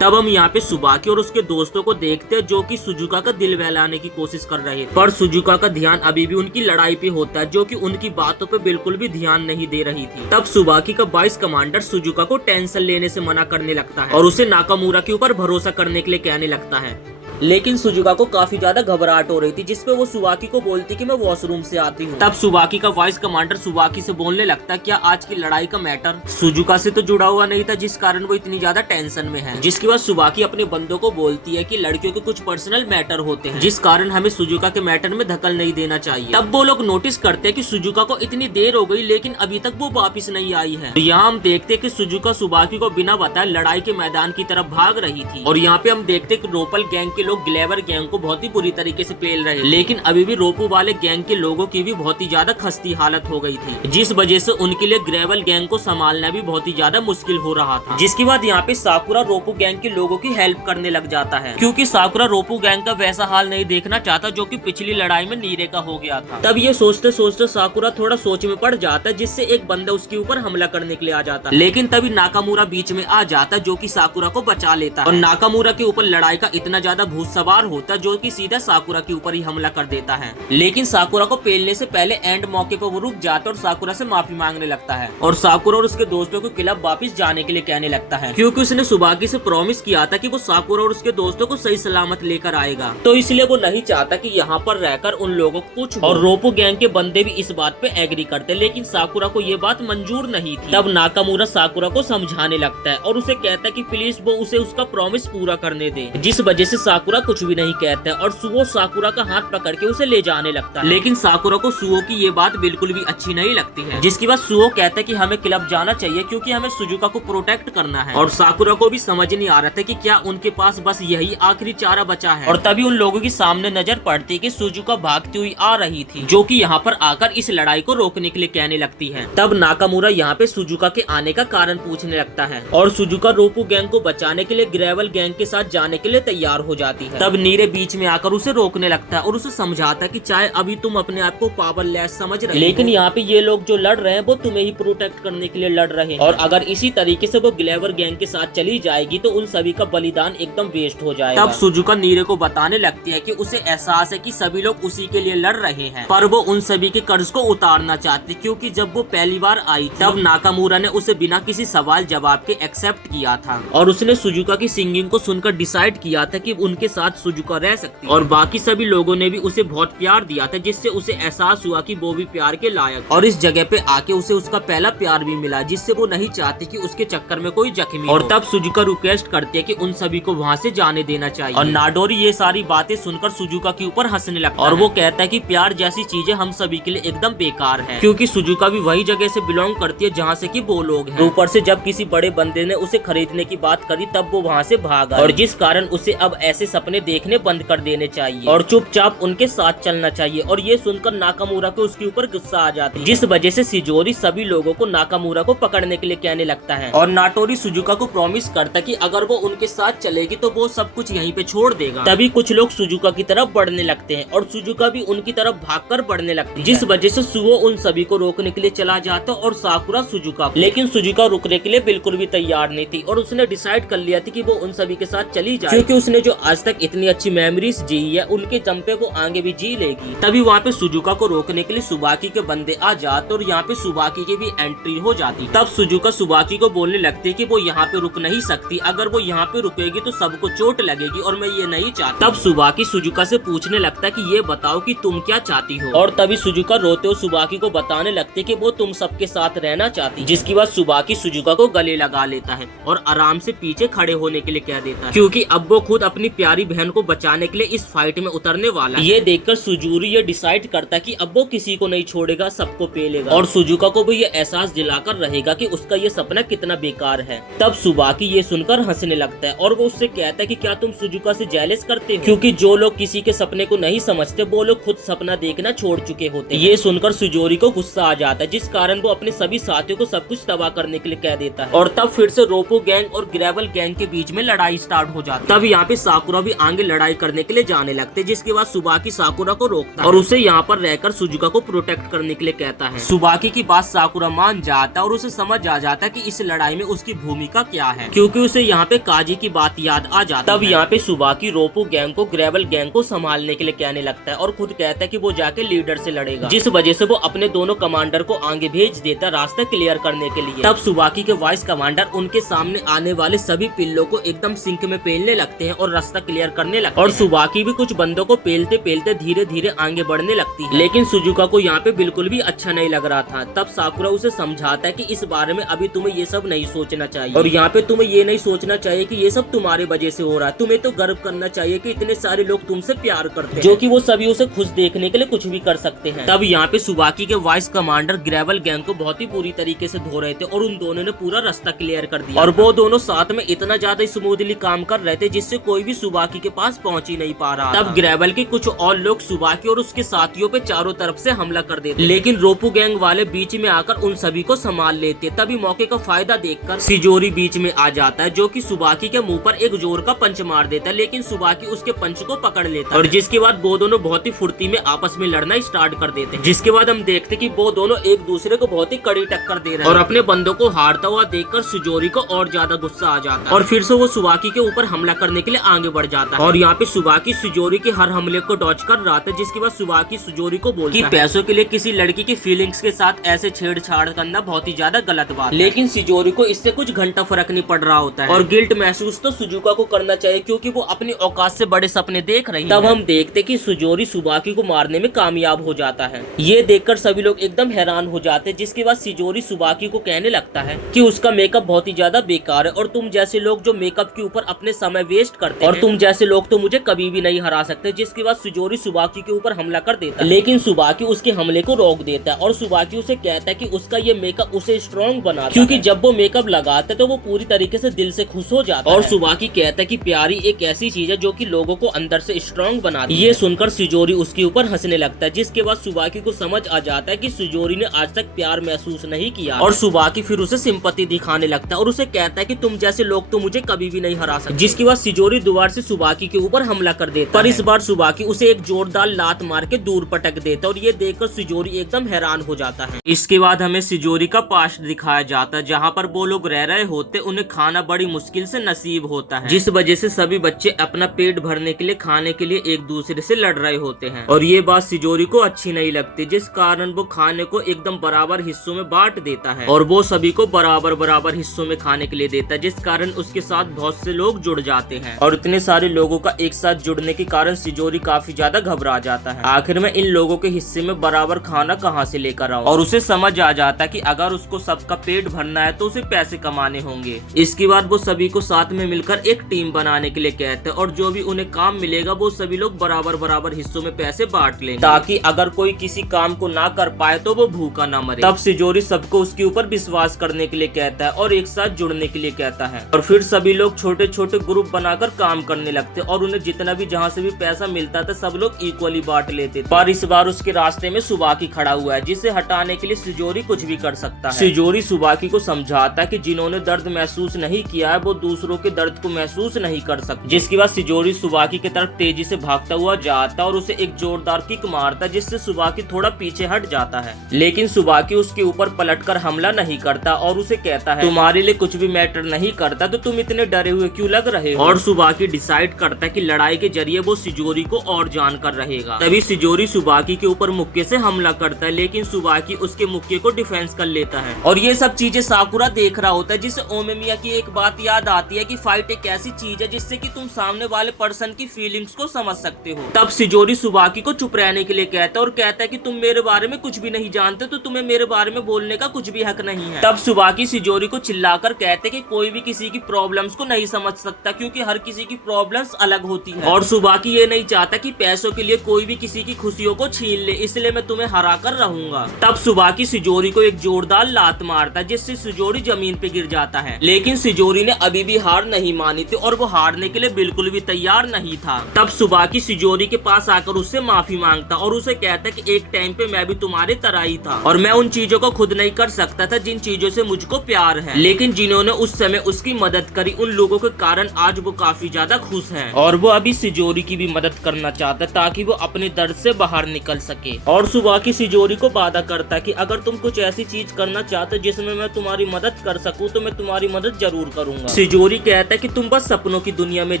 तब हम यहाँ पे सुबाकी और उसके दोस्तों को देखते हैं जो कि सुजुका का दिल बहलाने की कोशिश कर रहे थे, पर सुजुका का ध्यान अभी भी उनकी लड़ाई पे होता है, जो कि उनकी बातों पे बिल्कुल भी ध्यान नहीं दे रही थी। तब सुबाकी का वाइस कमांडर सुजुका को टेंशन लेने से मना करने लगता है और उसे नाकामुरा के ऊपर भरोसा करने के लिए कहने लगता है, लेकिन सुजुका को काफी ज्यादा घबराहट हो रही थी, जिसपे वो सुबाकी को बोलती कि मैं वॉशरूम से आती हूँ। तब सुबाकी का वाइस कमांडर सुबाकी से बोलने लगता है क्या आज की लड़ाई का मैटर सुजुका से तो जुड़ा हुआ नहीं था, जिस कारण वो इतनी ज्यादा टेंशन में है। जिसके बाद सुबाकी अपने बंदों को बोलती है कि लड़कियों के कुछ पर्सनल मैटर होते हैं, जिस कारण हमें सुजुका के मैटर में दखल नहीं देना चाहिए। तब वो लोग नोटिस करते हैं कि सुजुका को इतनी देर हो गई लेकिन अभी तक वो वापिस नहीं आई है। तो यहाँ हम देखते हैं कि सुजुका सुबाकी को बिना बताए लड़ाई के मैदान की तरफ भाग रही थी, और यहाँ पे हम देखते हैं कि रोपल गैंग के लोग ग्लेवर गैंग को बहुत ही बुरी तरीके से पेल रहे, लेकिन अभी भी रोपो वाले गैंग के लोगों की भी बहुत ही ज्यादा खस्ती हालत हो गई थी, जिस वजह से उनके लिए ग्रेवल गैंग को संभालना भी बहुत ही ज्यादा मुश्किल हो रहा था। जिसके बाद यहाँ पे साकुरा रोपो गैंग के लोगों की हेल्प करने लग जाता है, क्योंकि साकुरा रोपो गैंग का वैसा हाल नहीं देखना चाहता जो कि पिछली लड़ाई में नीरे का हो गया था। तब ये सोचते सोचते साकुरा थोड़ा सोच में पड़ जाता है, जिससे एक बंदा उसके ऊपर हमला करने के लिए आ जाता है, लेकिन तभी नाकामुरा बीच में आ जाता है जो कि साकुरा को बचा लेता है, और नाकामुरा के ऊपर लड़ाई का इतना ज्यादा भूत सवार होता है जो कि सीधा साकुरा के ऊपर ही हमला कर देता है। लेकिन साकुरा को पेलने से पहले एंड मौके पर वो रुक जाता है और साकुरा से माफी मांगने लगता है और साकुरा और उसके दोस्तों को क्लब वापस जाने के लिए कहने लगता है, क्योंकि उसने सुबाकी से प्रॉमिस किया था कि वो साकुरा और उसके दोस्तों को सही सलामत लेकर आएगा। तो इसलिए वो नहीं चाहता कि यहाँ पर रहकर उन लोगों को कुछ और रोपो गैंग के बंदे भी इस बात पे एग्री करते, लेकिन साकुरा को ये बात मंजूर नहीं थी। तब नाकामुरा साकुरा को समझाने लगता है और उसे कहता है कि प्लीज वो उसे उसका प्रॉमिस पूरा करने दे, जिस वजह से साकुरा कुछ भी नहीं कहता है और सुओ साकुरा का हाथ पकड़ के उसे ले जाने लगता है। लेकिन साकुरा को सुओ की ये बात बिल्कुल भी अच्छी नहीं लगती है, जिसके बाद सुओ कहता है कि हमें क्लब जाना चाहिए क्योंकि हमें सुजुका को प्रोटेक्ट करना है। और साकुरा को भी समझ नहीं आ रहा था कि क्या उनके पास बस यही आखिरी चारा बचा है। और तभी उन लोगों के सामने नजर पड़ती है कि सुजुका भागती हुई आ रही थी, जो कि यहाँ पर आकर इस लड़ाई को रोकने के लिए कहने लगती है। तब नाकामुरा यहाँ पे सुजुका के आने का कारण पूछने लगता है और सुजुका रोपो गैंग को बचाने के लिए ग्रेवल गैंग के साथ जाने के लिए तैयार हो जाती है। तब नीरे बीच में आकर उसे रोकने लगता है और उसे समझाता है कि चाहे अभी तुम अपने आप को पावरलेस समझ रहे हो, लेकिन यहाँ पे ये लोग जो लड़ रहे हैं वो तुम्हें ही प्रोटेक्ट करने के लिए लड़ रहे हैं और अगर इसी तरीके से वो ग्लेवर गैंग के साथ चली जाएगी तो उन सभी का बलिदान एकदम वेस्ट हो जाएगा। तब सुजुका नीरे को बताने लगती है कि उसे एहसास है कि सभी लोग उसी के लिए लड़ रहे हैं, पर वो उन सभी के कर्ज को उतारना चाहती, क्योंकि जब वो पहली बार आई थी तब नाकामुरा ने उसे बिना किसी सवाल जवाब के एक्सेप्ट किया था और उसने सुजुका की सिंगिंग को सुनकर डिसाइड किया था कि उनके साथ सुजुका रह सकती है और बाकी सभी लोगों ने भी उसे बहुत प्यार दिया था, जिससे उसे एहसास हुआ कि वो भी प्यार के लायक और इस जगह पे आके उसे उसका पहला प्यार भी मिला, जिससे वो नहीं चाहती कि उसके चक्कर में कोई जख्मी और तब सुजुका रिक्वेस्ट करती है कि उन सभी को वहाँ से जाने देना चाहिए और नाडोरी ये सारी बातें सुनकर सुजुका के ऊपर हंसने लगता है और वो कहता है कि प्यार जैसी चीजें हम सभी के लिए एकदम बेकार है, क्योंकि सुजुका भी वही जगह से बिलोंग करती है जहाँ से कि वो लोग हैं। ऊपर से जब किसी बड़े बंदे ने उसे खरीदने की बात करी तब वो वहाँ से भागा और जिस कारण उसे अब ऐसे सपने देखने बंद कर देने चाहिए और चुपचाप उनके साथ चलना चाहिए। और ये सुनकर नाकामुरा को उसके ऊपर गुस्सा आ जाती है, जिस वजह से शिजोरी सभी लोगों को नाकामुरा को पकड़ने के लिए कहने लगता है और नाटोरी सुजुका को प्रॉमिस करता कि अगर वो उनके साथ चलेगी तो वो सब कुछ यहीं पे छोड़ देगा। तभी कुछ लोग सुजुका की तरफ बढ़ने लगते हैं और सुजुका भी उनकी तरफ भागकर बढ़ने लगती है, जिस वजह से सुओ उन सभी को रोकने के लिए चला जाता और साकुरा सुजुका, लेकिन सुजुका रुकने के लिए बिल्कुल भी तैयार नहीं थी और उसने डिसाइड कर लिया था कि वो उन सभी के साथ चली जाए, क्योंकि उसने जो आज तक इतनी अच्छी मेमोरीज जी है उनके दम पे वो आगे भी जी लेगी। तभी वहाँ पे सुजुका को रोकने के लिए सुबाकी के बंदे आ जाते और यहाँ पे सुबाकी की भी एंट्री हो जाती। तब सुजुका सुबाकी को बोलने लगती कि वो यहाँ पे रुक नहीं सकती, अगर वो यहाँ पे रुकेगी तो सबको चोट लगेगी और मैं ये नहीं चाहती। तब सुबाकी सुजुका से पूछने लगता है कि ये बताओ कि तुम क्या चाहती हो, और तभी सुजुका रोते हुए सुबाकी को बताने लगती कि वो तुम सबके साथ रहना चाहती, जिसके बाद सुबाकी सुजुका को गले लगा लेता है और आराम से पीछे खड़े होने के लिए कह देता है, क्योंकि अब वो खुद अपनी प्यारी बहन को बचाने के लिए इस फाइट में उतरने वाला है। ये देखकर सुजूरी ये डिसाइड करता है कि अब वो किसी को नहीं छोड़ेगा, सबको पेलेगा और सुजुका को भी ये एहसास दिलाकर रहेगा कि उसका ये सपना कितना बेकार है। तब सुबाकी ये सुनकर हंसने लगता है और वो उससे कहता है कि क्या तुम सुजुका से जेलस करते हो, क्योंकि जो लोग किसी के सपने को नहीं समझते वो लोग खुद सपना देखना छोड़ चुके होते हैं। ये सुनकर सुजोरी को गुस्सा आ जाता है, जिस कारण वो अपने सभी साथियों को सब कुछ तबाह करने के लिए कह देता है और तब फिर से रोपो गैंग और ग्रेवल गैंग के बीच में लड़ाई स्टार्ट हो जाती है। तब यहाँ पे साकुरा भी आगे लड़ाई करने के लिए जाने लगते, जिसके बाद सुबाकी साकुरा को रोकता है और उसे यहाँ पर रहकर सुजुका को प्रोटेक्ट करने के लिए कहता है। सुबाकी की बात साकुरा मान जाता है और उसे समझ आ जाता है कि इस लड़ाई में उसकी भूमिका क्या है, क्योंकि उसे यहाँ पे काजी की बात याद आ जाती है। तब यहाँ पे सुबाकी रोपो गैंग को ग्रेवल गैंग को संभालने के लिए कहने लगता है और खुद कहता है कि वो जाके लीडर से लड़ेगा, जिस वजह से वो अपने दोनों कमांडर को आगे भेज देता रास्ता क्लियर करने के लिए। तब सुबाकी के वाइस कमांडर उनके सामने आने वाले सभी पिल्लों को एकदम सिंक में पेलने लगते हैं और रास्ता क्लियर करने लगते हैं और सुबाकी भी कुछ बंदों को पेलते पेलते धीरे धीरे आगे बढ़ने लगती है, लेकिन सुजुका को यहाँ पे बिल्कुल भी अच्छा नहीं लग रहा था। तब साकुरा उसे समझाता है कि इस बारे में अभी तुम्हें ये सब नहीं सोचना चाहिए और यहाँ पे तुम्हें ये नहीं सोचना चाहिए कि ये सब तुम्हारे वजह से हो रहा है, तुम्हें तो गर्व करना चाहिए कि इतने सारे लोग तुमसे प्यार करते हैं, जो कि वो सभी उसे खुश देखने के लिए कुछ भी कर सकते हैं। तब यहाँ पे सुबाकी के वाइस कमांडर ग्रेवल गैंग को बहुत ही बुरी तरीके से धो रहे थे और उन दोनों ने पूरा रास्ता क्लियर कर दिया और वो दोनों साथ में इतना ज्यादा स्मूथली काम कर रहे थे जिससे कोई भी सुबाकी के पास पहुंच ही नहीं पा रहा। तब ग्रेवल के कुछ और लोग सुबाकी और उसके साथियों पे चारों तरफ से हमला कर देते, लेकिन रोपो गैंग वाले बीच में आकर उन सभी को संभाल लेते। तभी मौके का फायदा देखकर शिजोरी बीच में आ जाता है, जो कि सुबाकी के मुंह पर एक जोर का पंच मार देता है, लेकिन सुबाकी उसके पंच को पकड़ लेता है और जिसके बाद वो दोनों बहुत ही फुर्ती में आपस में लड़ना स्टार्ट कर देते हैं, जिसके बाद हम देखते कि वो दोनों एक दूसरे को बहुत ही कड़ी टक्कर दे रहे हैं और अपने बंदों को हारता हुआ देखकर शिजोरी को और ज्यादा गुस्सा आ जाता है और फिर से वो सुबाकी के ऊपर हमला करने के लिए आगे बढ़ जाता है और यहाँ पे सुबाकी सुजोरी के हर हमले को डॉज कर रहा था, जिसके बाद सुबाकी सुजोरी को बोलता है कि पैसों के लिए किसी लड़की की फीलिंग्स के साथ ऐसे छेड़छाड़ करना बहुत ही ज्यादा गलत बात है। लेकिन सुजोरी को इससे कुछ घंटा फर्क नहीं पड़ रहा होता है और गिल्ट महसूस तो सुजुका को करना चाहिए क्योंकि वो अपनी औकात से बड़े सपने देख रही है। तब हम देखते कि सुजोरी सुबाकी को मारने में कामयाब हो जाता है। ये देखकर सभी लोग एकदम हैरान हो जाते हैं, जिसके बाद सुजोरी सुबाकी को कहने लगता है कि उसका मेकअप बहुत ही ज्यादा बेकार है और तुम जैसे लोग जो मेकअप के ऊपर अपने समय वेस्ट करते हैं और तुम जैसे लोग तो मुझे कभी भी नहीं हरा सकते। जिसके बाद सुजोरी सुबाकी के ऊपर हमला कर देता है, लेकिन सुबाकी उसके हमले को रोक देता है और सुबाकी उसे कहता है कि उसका ये मेकअप उसे स्ट्रॉन्ग बनाता है, क्योंकि जब वो मेकअप लगाता है तो वो पूरी तरीके से दिल से खुश हो जाता है। और सुबाकी कहता है कि प्यारी एक ऐसी चीज है जो कि लोगों को अंदर से स्ट्रॉन्ग बनाती है। ये सुनकर सुजोरी उसके ऊपर हंसने लगता है, जिसके बाद सुबाकी को समझ आ जाता है कि सुजोरी ने आज तक प्यार महसूस नहीं किया और सुबाकी फिर उसे सिंपैथी दिखाने लगता है और उसे कहता है कि तुम जैसे लोग तो मुझे कभी भी नहीं हरा सकते। जिसके बाद सुजोरी दोबारा से सुबाकी के ऊपर हमला कर देता है, पर इस बार सुबाकी उसे एक जोरदार लात मार के दूर पटक देता है और ये देखकर सुजोरी एकदम हैरान हो जाता है। इसके बाद हमें सुजोरी का पास्ट दिखाया जाता है, जहाँ पर वो लोग रह रहे होते, उन्हें खाना बड़ी मुश्किल से नसीब होता है, जिस वजह से सभी बच्चे अपना पेट भरने के लिए खाने के लिए एक दूसरे से लड़ रहे होते हैं और ये बात सुजोरी को अच्छी नहीं लगती, जिस कारण वो खाने को एकदम बराबर हिस्सों में बांट देता है और वो सभी को बराबर हिस्सों में खाने के लिए देता है, जिस कारण उसके साथ बहुत से लोग जुड़ जाते हैं और इतने सारे लोगों का एक साथ जुड़ने के कारण सुजोरी काफी ज्यादा घबरा जाता है। आखिर में इन लोगों के हिस्से में बराबर खाना कहाँ से लेकर आऊं और उसे समझ आ जाता है कि अगर उसको सबका पेट भरना है तो उसे पैसे कमाने होंगे। इसके बाद वो सभी को साथ में मिलकर एक टीम बनाने के लिए कहते हैं और जो भी उन्हें काम मिलेगा वो सभी लोग बराबर हिस्सों में पैसे बांट लेंगे, ताकि अगर कोई किसी काम को ना कर पाए तो वो भूखा ना मरे। तब सुजोरी सबको उसके ऊपर विश्वास करने के लिए कहता है और एक साथ जुड़ने के लिए कहता है और फिर सभी लोग छोटे छोटे ग्रुप बनाकर काम करने लगते और उन्हें जितना भी जहाँ से भी पैसा मिलता था सब लोग इक्वली बांट लेते। पर इस बार उसके रास्ते में सुबाकी खड़ा हुआ है, जिसे हटाने के लिए सुजोरी कुछ भी कर सकता है। सुजोरी सुबाकी को समझाता है कि जिन्होंने दर्द महसूस नहीं किया है वो दूसरों के दर्द को महसूस नहीं कर सकते। जिसके बाद सुजोरी सुबाकी की तरफ तेजी से भागता हुआ जाता और उसे एक जोरदार किक मारता, जिससे सुबाकी थोड़ा पीछे हट जाता है, लेकिन सुबाकी उसके ऊपर पलटकर हमला नहीं करता और उसे कहता है तुम्हारे लिए कुछ भी मैटर नहीं करता तो तुम इतने डरे हुए क्यों लग रहे हो। और सुबाकी डिसाइड करता है कि लड़ाई के जरिए वो सुजोरी को और जान कर रहेगा। तभी सुजोरी सुबाकी के ऊपर मुक्के से हमला करता है, लेकिन सुबाकी उसके मुक्के को डिफेंस कर लेता है और ये सब चीजें साकुरा देख रहा होता है, जिससे ओमेमिया की एक बात याद आती है कि फाइट एक ऐसी चीज है जिससे कि तुम सामने वाले पर्सन की फीलिंग्स को समझ सकते हो। तब सुजोरी सुबाकी को चुप रहने के लिए कहता है और कहता है कि तुम मेरे बारे में कुछ भी नहीं जानते तो तुम्हें मेरे बारे में बोलने का कुछ भी हक नहीं है। तब सुबाकी सुजोरी को चिल्लाकर कहते कि कोई भी किसी की प्रॉब्लम्स को नहीं समझ सकता, क्योंकि हर किसी की प्रॉब्लम्स अलग होती है और सुबाकी ये नहीं चाहता कि पैसों के लिए कोई भी किसी की खुशियों को छीन ले, इसलिए मैं तुम्हें हरा कर रहूंगा। तब सुबाकी सुजोरी को एक जोरदार लात मारता, जिससे सुजोरी जमीन पे गिर जाता है, लेकिन सुजोरी ने अभी भी हार नहीं मानी थी और वो हारने के लिए बिल्कुल भी तैयार नहीं था। तब सुबाकी सुजोरी के पास आकर उससे माफी मांगता और उसे कहता कि एक टाइम पे मैं भी तुम्हारे तरह ही था और मैं उन चीजों को खुद नहीं कर सकता था जिन चीजों से मुझको प्यार है, लेकिन जिन्होंने उस समय उसकी मदद करी उन लोगों के कारण आज वो काफी ज्यादा खुश है और वो अभी सुजोरी की भी मदद करना चाहता है ताकि वो अपने दर्द से बाहर निकल सके। और सुबाकी सुजोरी को वादा करता है कि अगर तुम कुछ ऐसी चीज करना चाहते जिसमें मैं तुम्हारी मदद कर सकूं तो मैं तुम्हारी मदद जरूर करूंगा। सुजोरी कहता है कि तुम बस सपनों की दुनिया में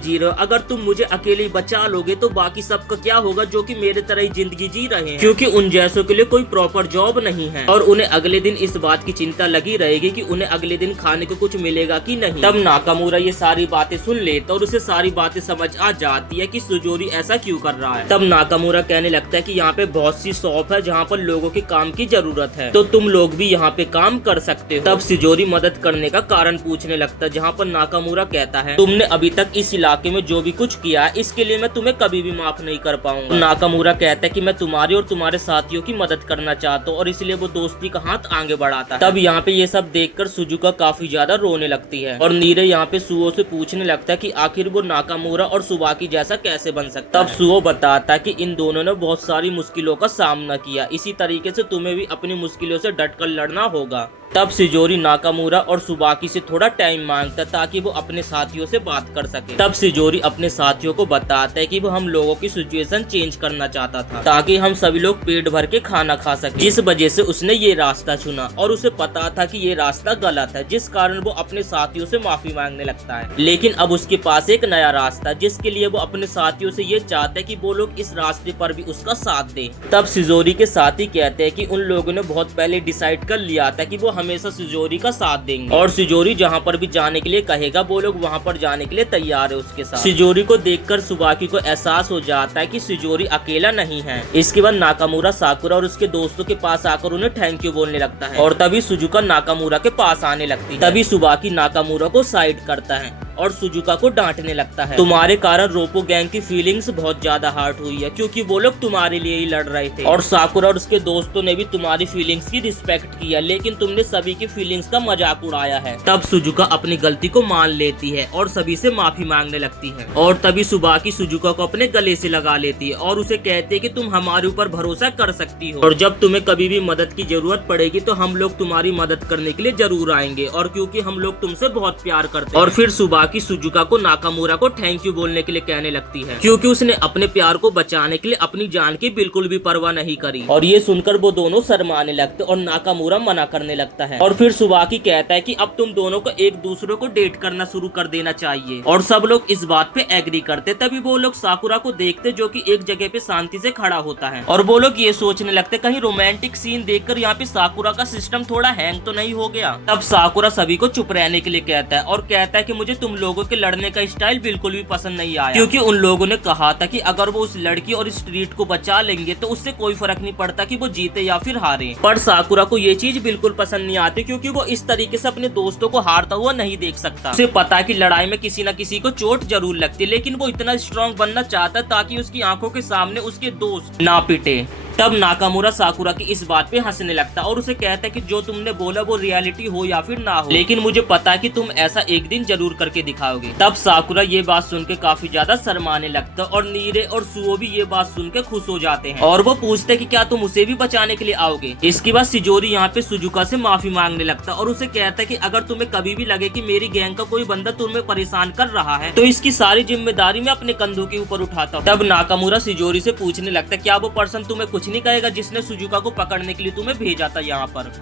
जी रहे हो, अगर तुम मुझे अकेले बचा लोगे तो बाकी सबका क्या होगा जो कि मेरे तरह ही जिंदगी जी रहे हैं, क्योंकि उन जैसों के लिए कोई प्रॉपर जॉब नहीं है और उन्हें अगले दिन इस बात की चिंता लगी रहेगी कि उन्हें अगले दिन खाने को कुछ मिलेगा कि नहीं। तब नाकामुरा ये सारी बातें सुन लेता और उसे सारी बातें समझ आ जाती है कि सुजोरी ऐसा क्यों कर रहा है। तब नाकामुरा कहने लगता है कि यहाँ पे बहुत सी शॉप है जहाँ पर लोगों के काम की जरूरत है, तो तुम लोग भी यहाँ पे काम कर सकते हो। तब सुजोरी मदद करने का कारण पूछने लगता है, जहाँ पर नाकामुरा कहता है तुमने अभी तक इस इलाके में जो भी कुछ किया है इसके लिए मैं तुम्हें कभी भी माफ नहीं कर पाऊंगा। नाकामुरा कहता है कि मैं तुम्हारी और तुम्हारे साथियों की मदद करना चाहता हूँ और इसलिए वो दोस्ती का हाथ आगे बढ़ाता है। तब यहाँ पे ये सब देखकर सुजुका काफी ज्यादा रोने लगती है और नीरे यहाँ पे सुओ से पूछने लगता है कि आखिर वो नाकामुरा और सुबाकी जैसा कैसे बन सकता है। तब सुओ बताता है कि इन दोनों ने बहुत सारी मुश्किलों का सामना किया, इसी तरीके से तुम्हें भी अपनी मुश्किलों से डटकर लड़ना होगा। तब सुजोरी नाकामुरा और सुबाकी से थोड़ा टाइम मांगता ताकि वो अपने साथियों से बात कर सके। तब सुजोरी अपने साथियों को बताता है कि वो हम लोगों की सिचुएशन चेंज करना चाहता था ताकि हम सभी लोग पेट भर के खाना खा सके, जिस वजह से उसने ये रास्ता चुना और उसे पता था कि ये रास्ता गलत है, जिस कारण वो अपने साथियों से माफी मांगने लगता है। लेकिन अब उसके पास एक नया नया रास्ता, जिसके लिए वो अपने साथियों से ये चाहता है कि वो लोग इस रास्ते पर भी उसका साथ दें। तब शिजोरी के साथी कहते हैं कि उन लोगों ने बहुत पहले डिसाइड कर लिया था कि वो हमेशा शिजोरी का साथ देंगे और शिजोरी जहाँ पर भी जाने के लिए कहेगा वो लोग वहाँ पर जाने के लिए तैयार है उसके साथ। शिजोरी को देखकर सुबाकी को एहसास हो जाता है कि शिजोरी अकेला नहीं है। इसके बाद नाकामुरा साकुरा और उसके दोस्तों के पास आकर उन्हें थैंक यू बोलने लगता है और तभी सुजुका नाकामुरा के पास आने लगती है। तभी सुबाकी नाकामुरा को साइड करता है और सुजुका को डांटने लगता है, तुम्हारे कारण रोपो गैंग की फीलिंग्स बहुत ज्यादा हर्ट हुई है क्योंकि वो लोग तुम्हारे लिए ही लड़ रहे थे और साकुरा और उसके दोस्तों ने भी तुम्हारी फीलिंग्स की रिस्पेक्ट किया, लेकिन तुमने सभी की फीलिंग्स का मजाक उड़ाया है। तब सुजुका अपनी गलती को मान लेती है और सभी से माफी मांगने लगती है और तभी सुबाकी सुजुका को अपने गले से लगा लेती है और उसे कहती है कि तुम हमारे ऊपर भरोसा कर सकती हो और जब तुम्हें कभी भी मदद की जरूरत पड़ेगी तो हम लोग तुम्हारी मदद करने के लिए जरूर आएंगे और क्योंकि हम लोग तुमसे बहुत प्यार करते हैं। और फिर सुबाकी सुजुका को नाकामुरा को थैंक यू बोलने के लिए कहने लगती है क्योंकि उसने अपने प्यार को बचाने के लिए अपनी जान की बिल्कुल भी परवाह नहीं करी और ये सुनकर वो दोनों शर्माने लगते और नाकामुरा मना करने लगता है और फिर सुबाकी कहता है कि अब तुम दोनों को एक दूसरे को डेट करना शुरू कर देना चाहिए और सब लोग इस बात पे एग्री करते। तभी वो लोग साकुरा को देखते जो कि एक जगह पे शांति से खड़ा होता है और वो लोग ये सोचने लगते कहीं रोमांटिक सीन देखकर यहाँ पे साकुरा का सिस्टम थोड़ा हैंग तो नहीं हो गया। तब साकुरा सभी को चुप रहने के लिए कहता है और कहता है कि मुझे तुम लोगों के लड़ने का स्टाइल बिल्कुल भी पसंद नहीं आया क्योंकि उन लोगों ने कहा था कि अगर वो उस लड़की और स्ट्रीट को बचा लेंगे तो उससे कोई फर्क नहीं पड़ता कि वो जीते या फिर हारे। पर साकुरा को ये चीज बिल्कुल पसंद नहीं आती क्योंकि वो इस तरीके से अपने दोस्तों को हारता हुआ नहीं देख सकता। उसे पता है कि लड़ाई में किसी न किसी को चोट जरूर लगती है, लेकिन वो इतना स्ट्रॉन्ग बनना चाहता है ताकि उसकी आंखों के सामने उसके दोस्त ना पिटे। तब नाकामुरा साकुरा की इस बात पे हंसने लगता और उसे कहता है कि जो तुमने बोला वो रियलिटी हो या फिर ना हो, लेकिन मुझे पता है कि तुम ऐसा एक दिन जरूर करके दिखाओगे। तब साकुरा ये बात सुन के काफी ज्यादा शर्माने लगता और नीरे और सुओ भी ये बात सुन के खुश हो जाते हैं और वो पूछते कि क्या तुम उसे भी बचाने के लिए आओगे। इसके बाद शिजोरी यहाँ पे सुजुका से माफी मांगने लगता और उसे कहता है कि अगर तुम्हें कभी भी लगे कि मेरी गैंग का कोई बंदा तुम्हें परेशान कर रहा है तो इसकी सारी जिम्मेदारी मैं अपने कंधों के ऊपर उठाता हूँ। तब नाकामुरा शिजोरी से पूछने लगता क्या वो पर्सन तुम्हें कुछ नहीं कहेगा जिसने सुजुका को पकड़ने के लिए तुम्हें भेजा था यहाँ पर।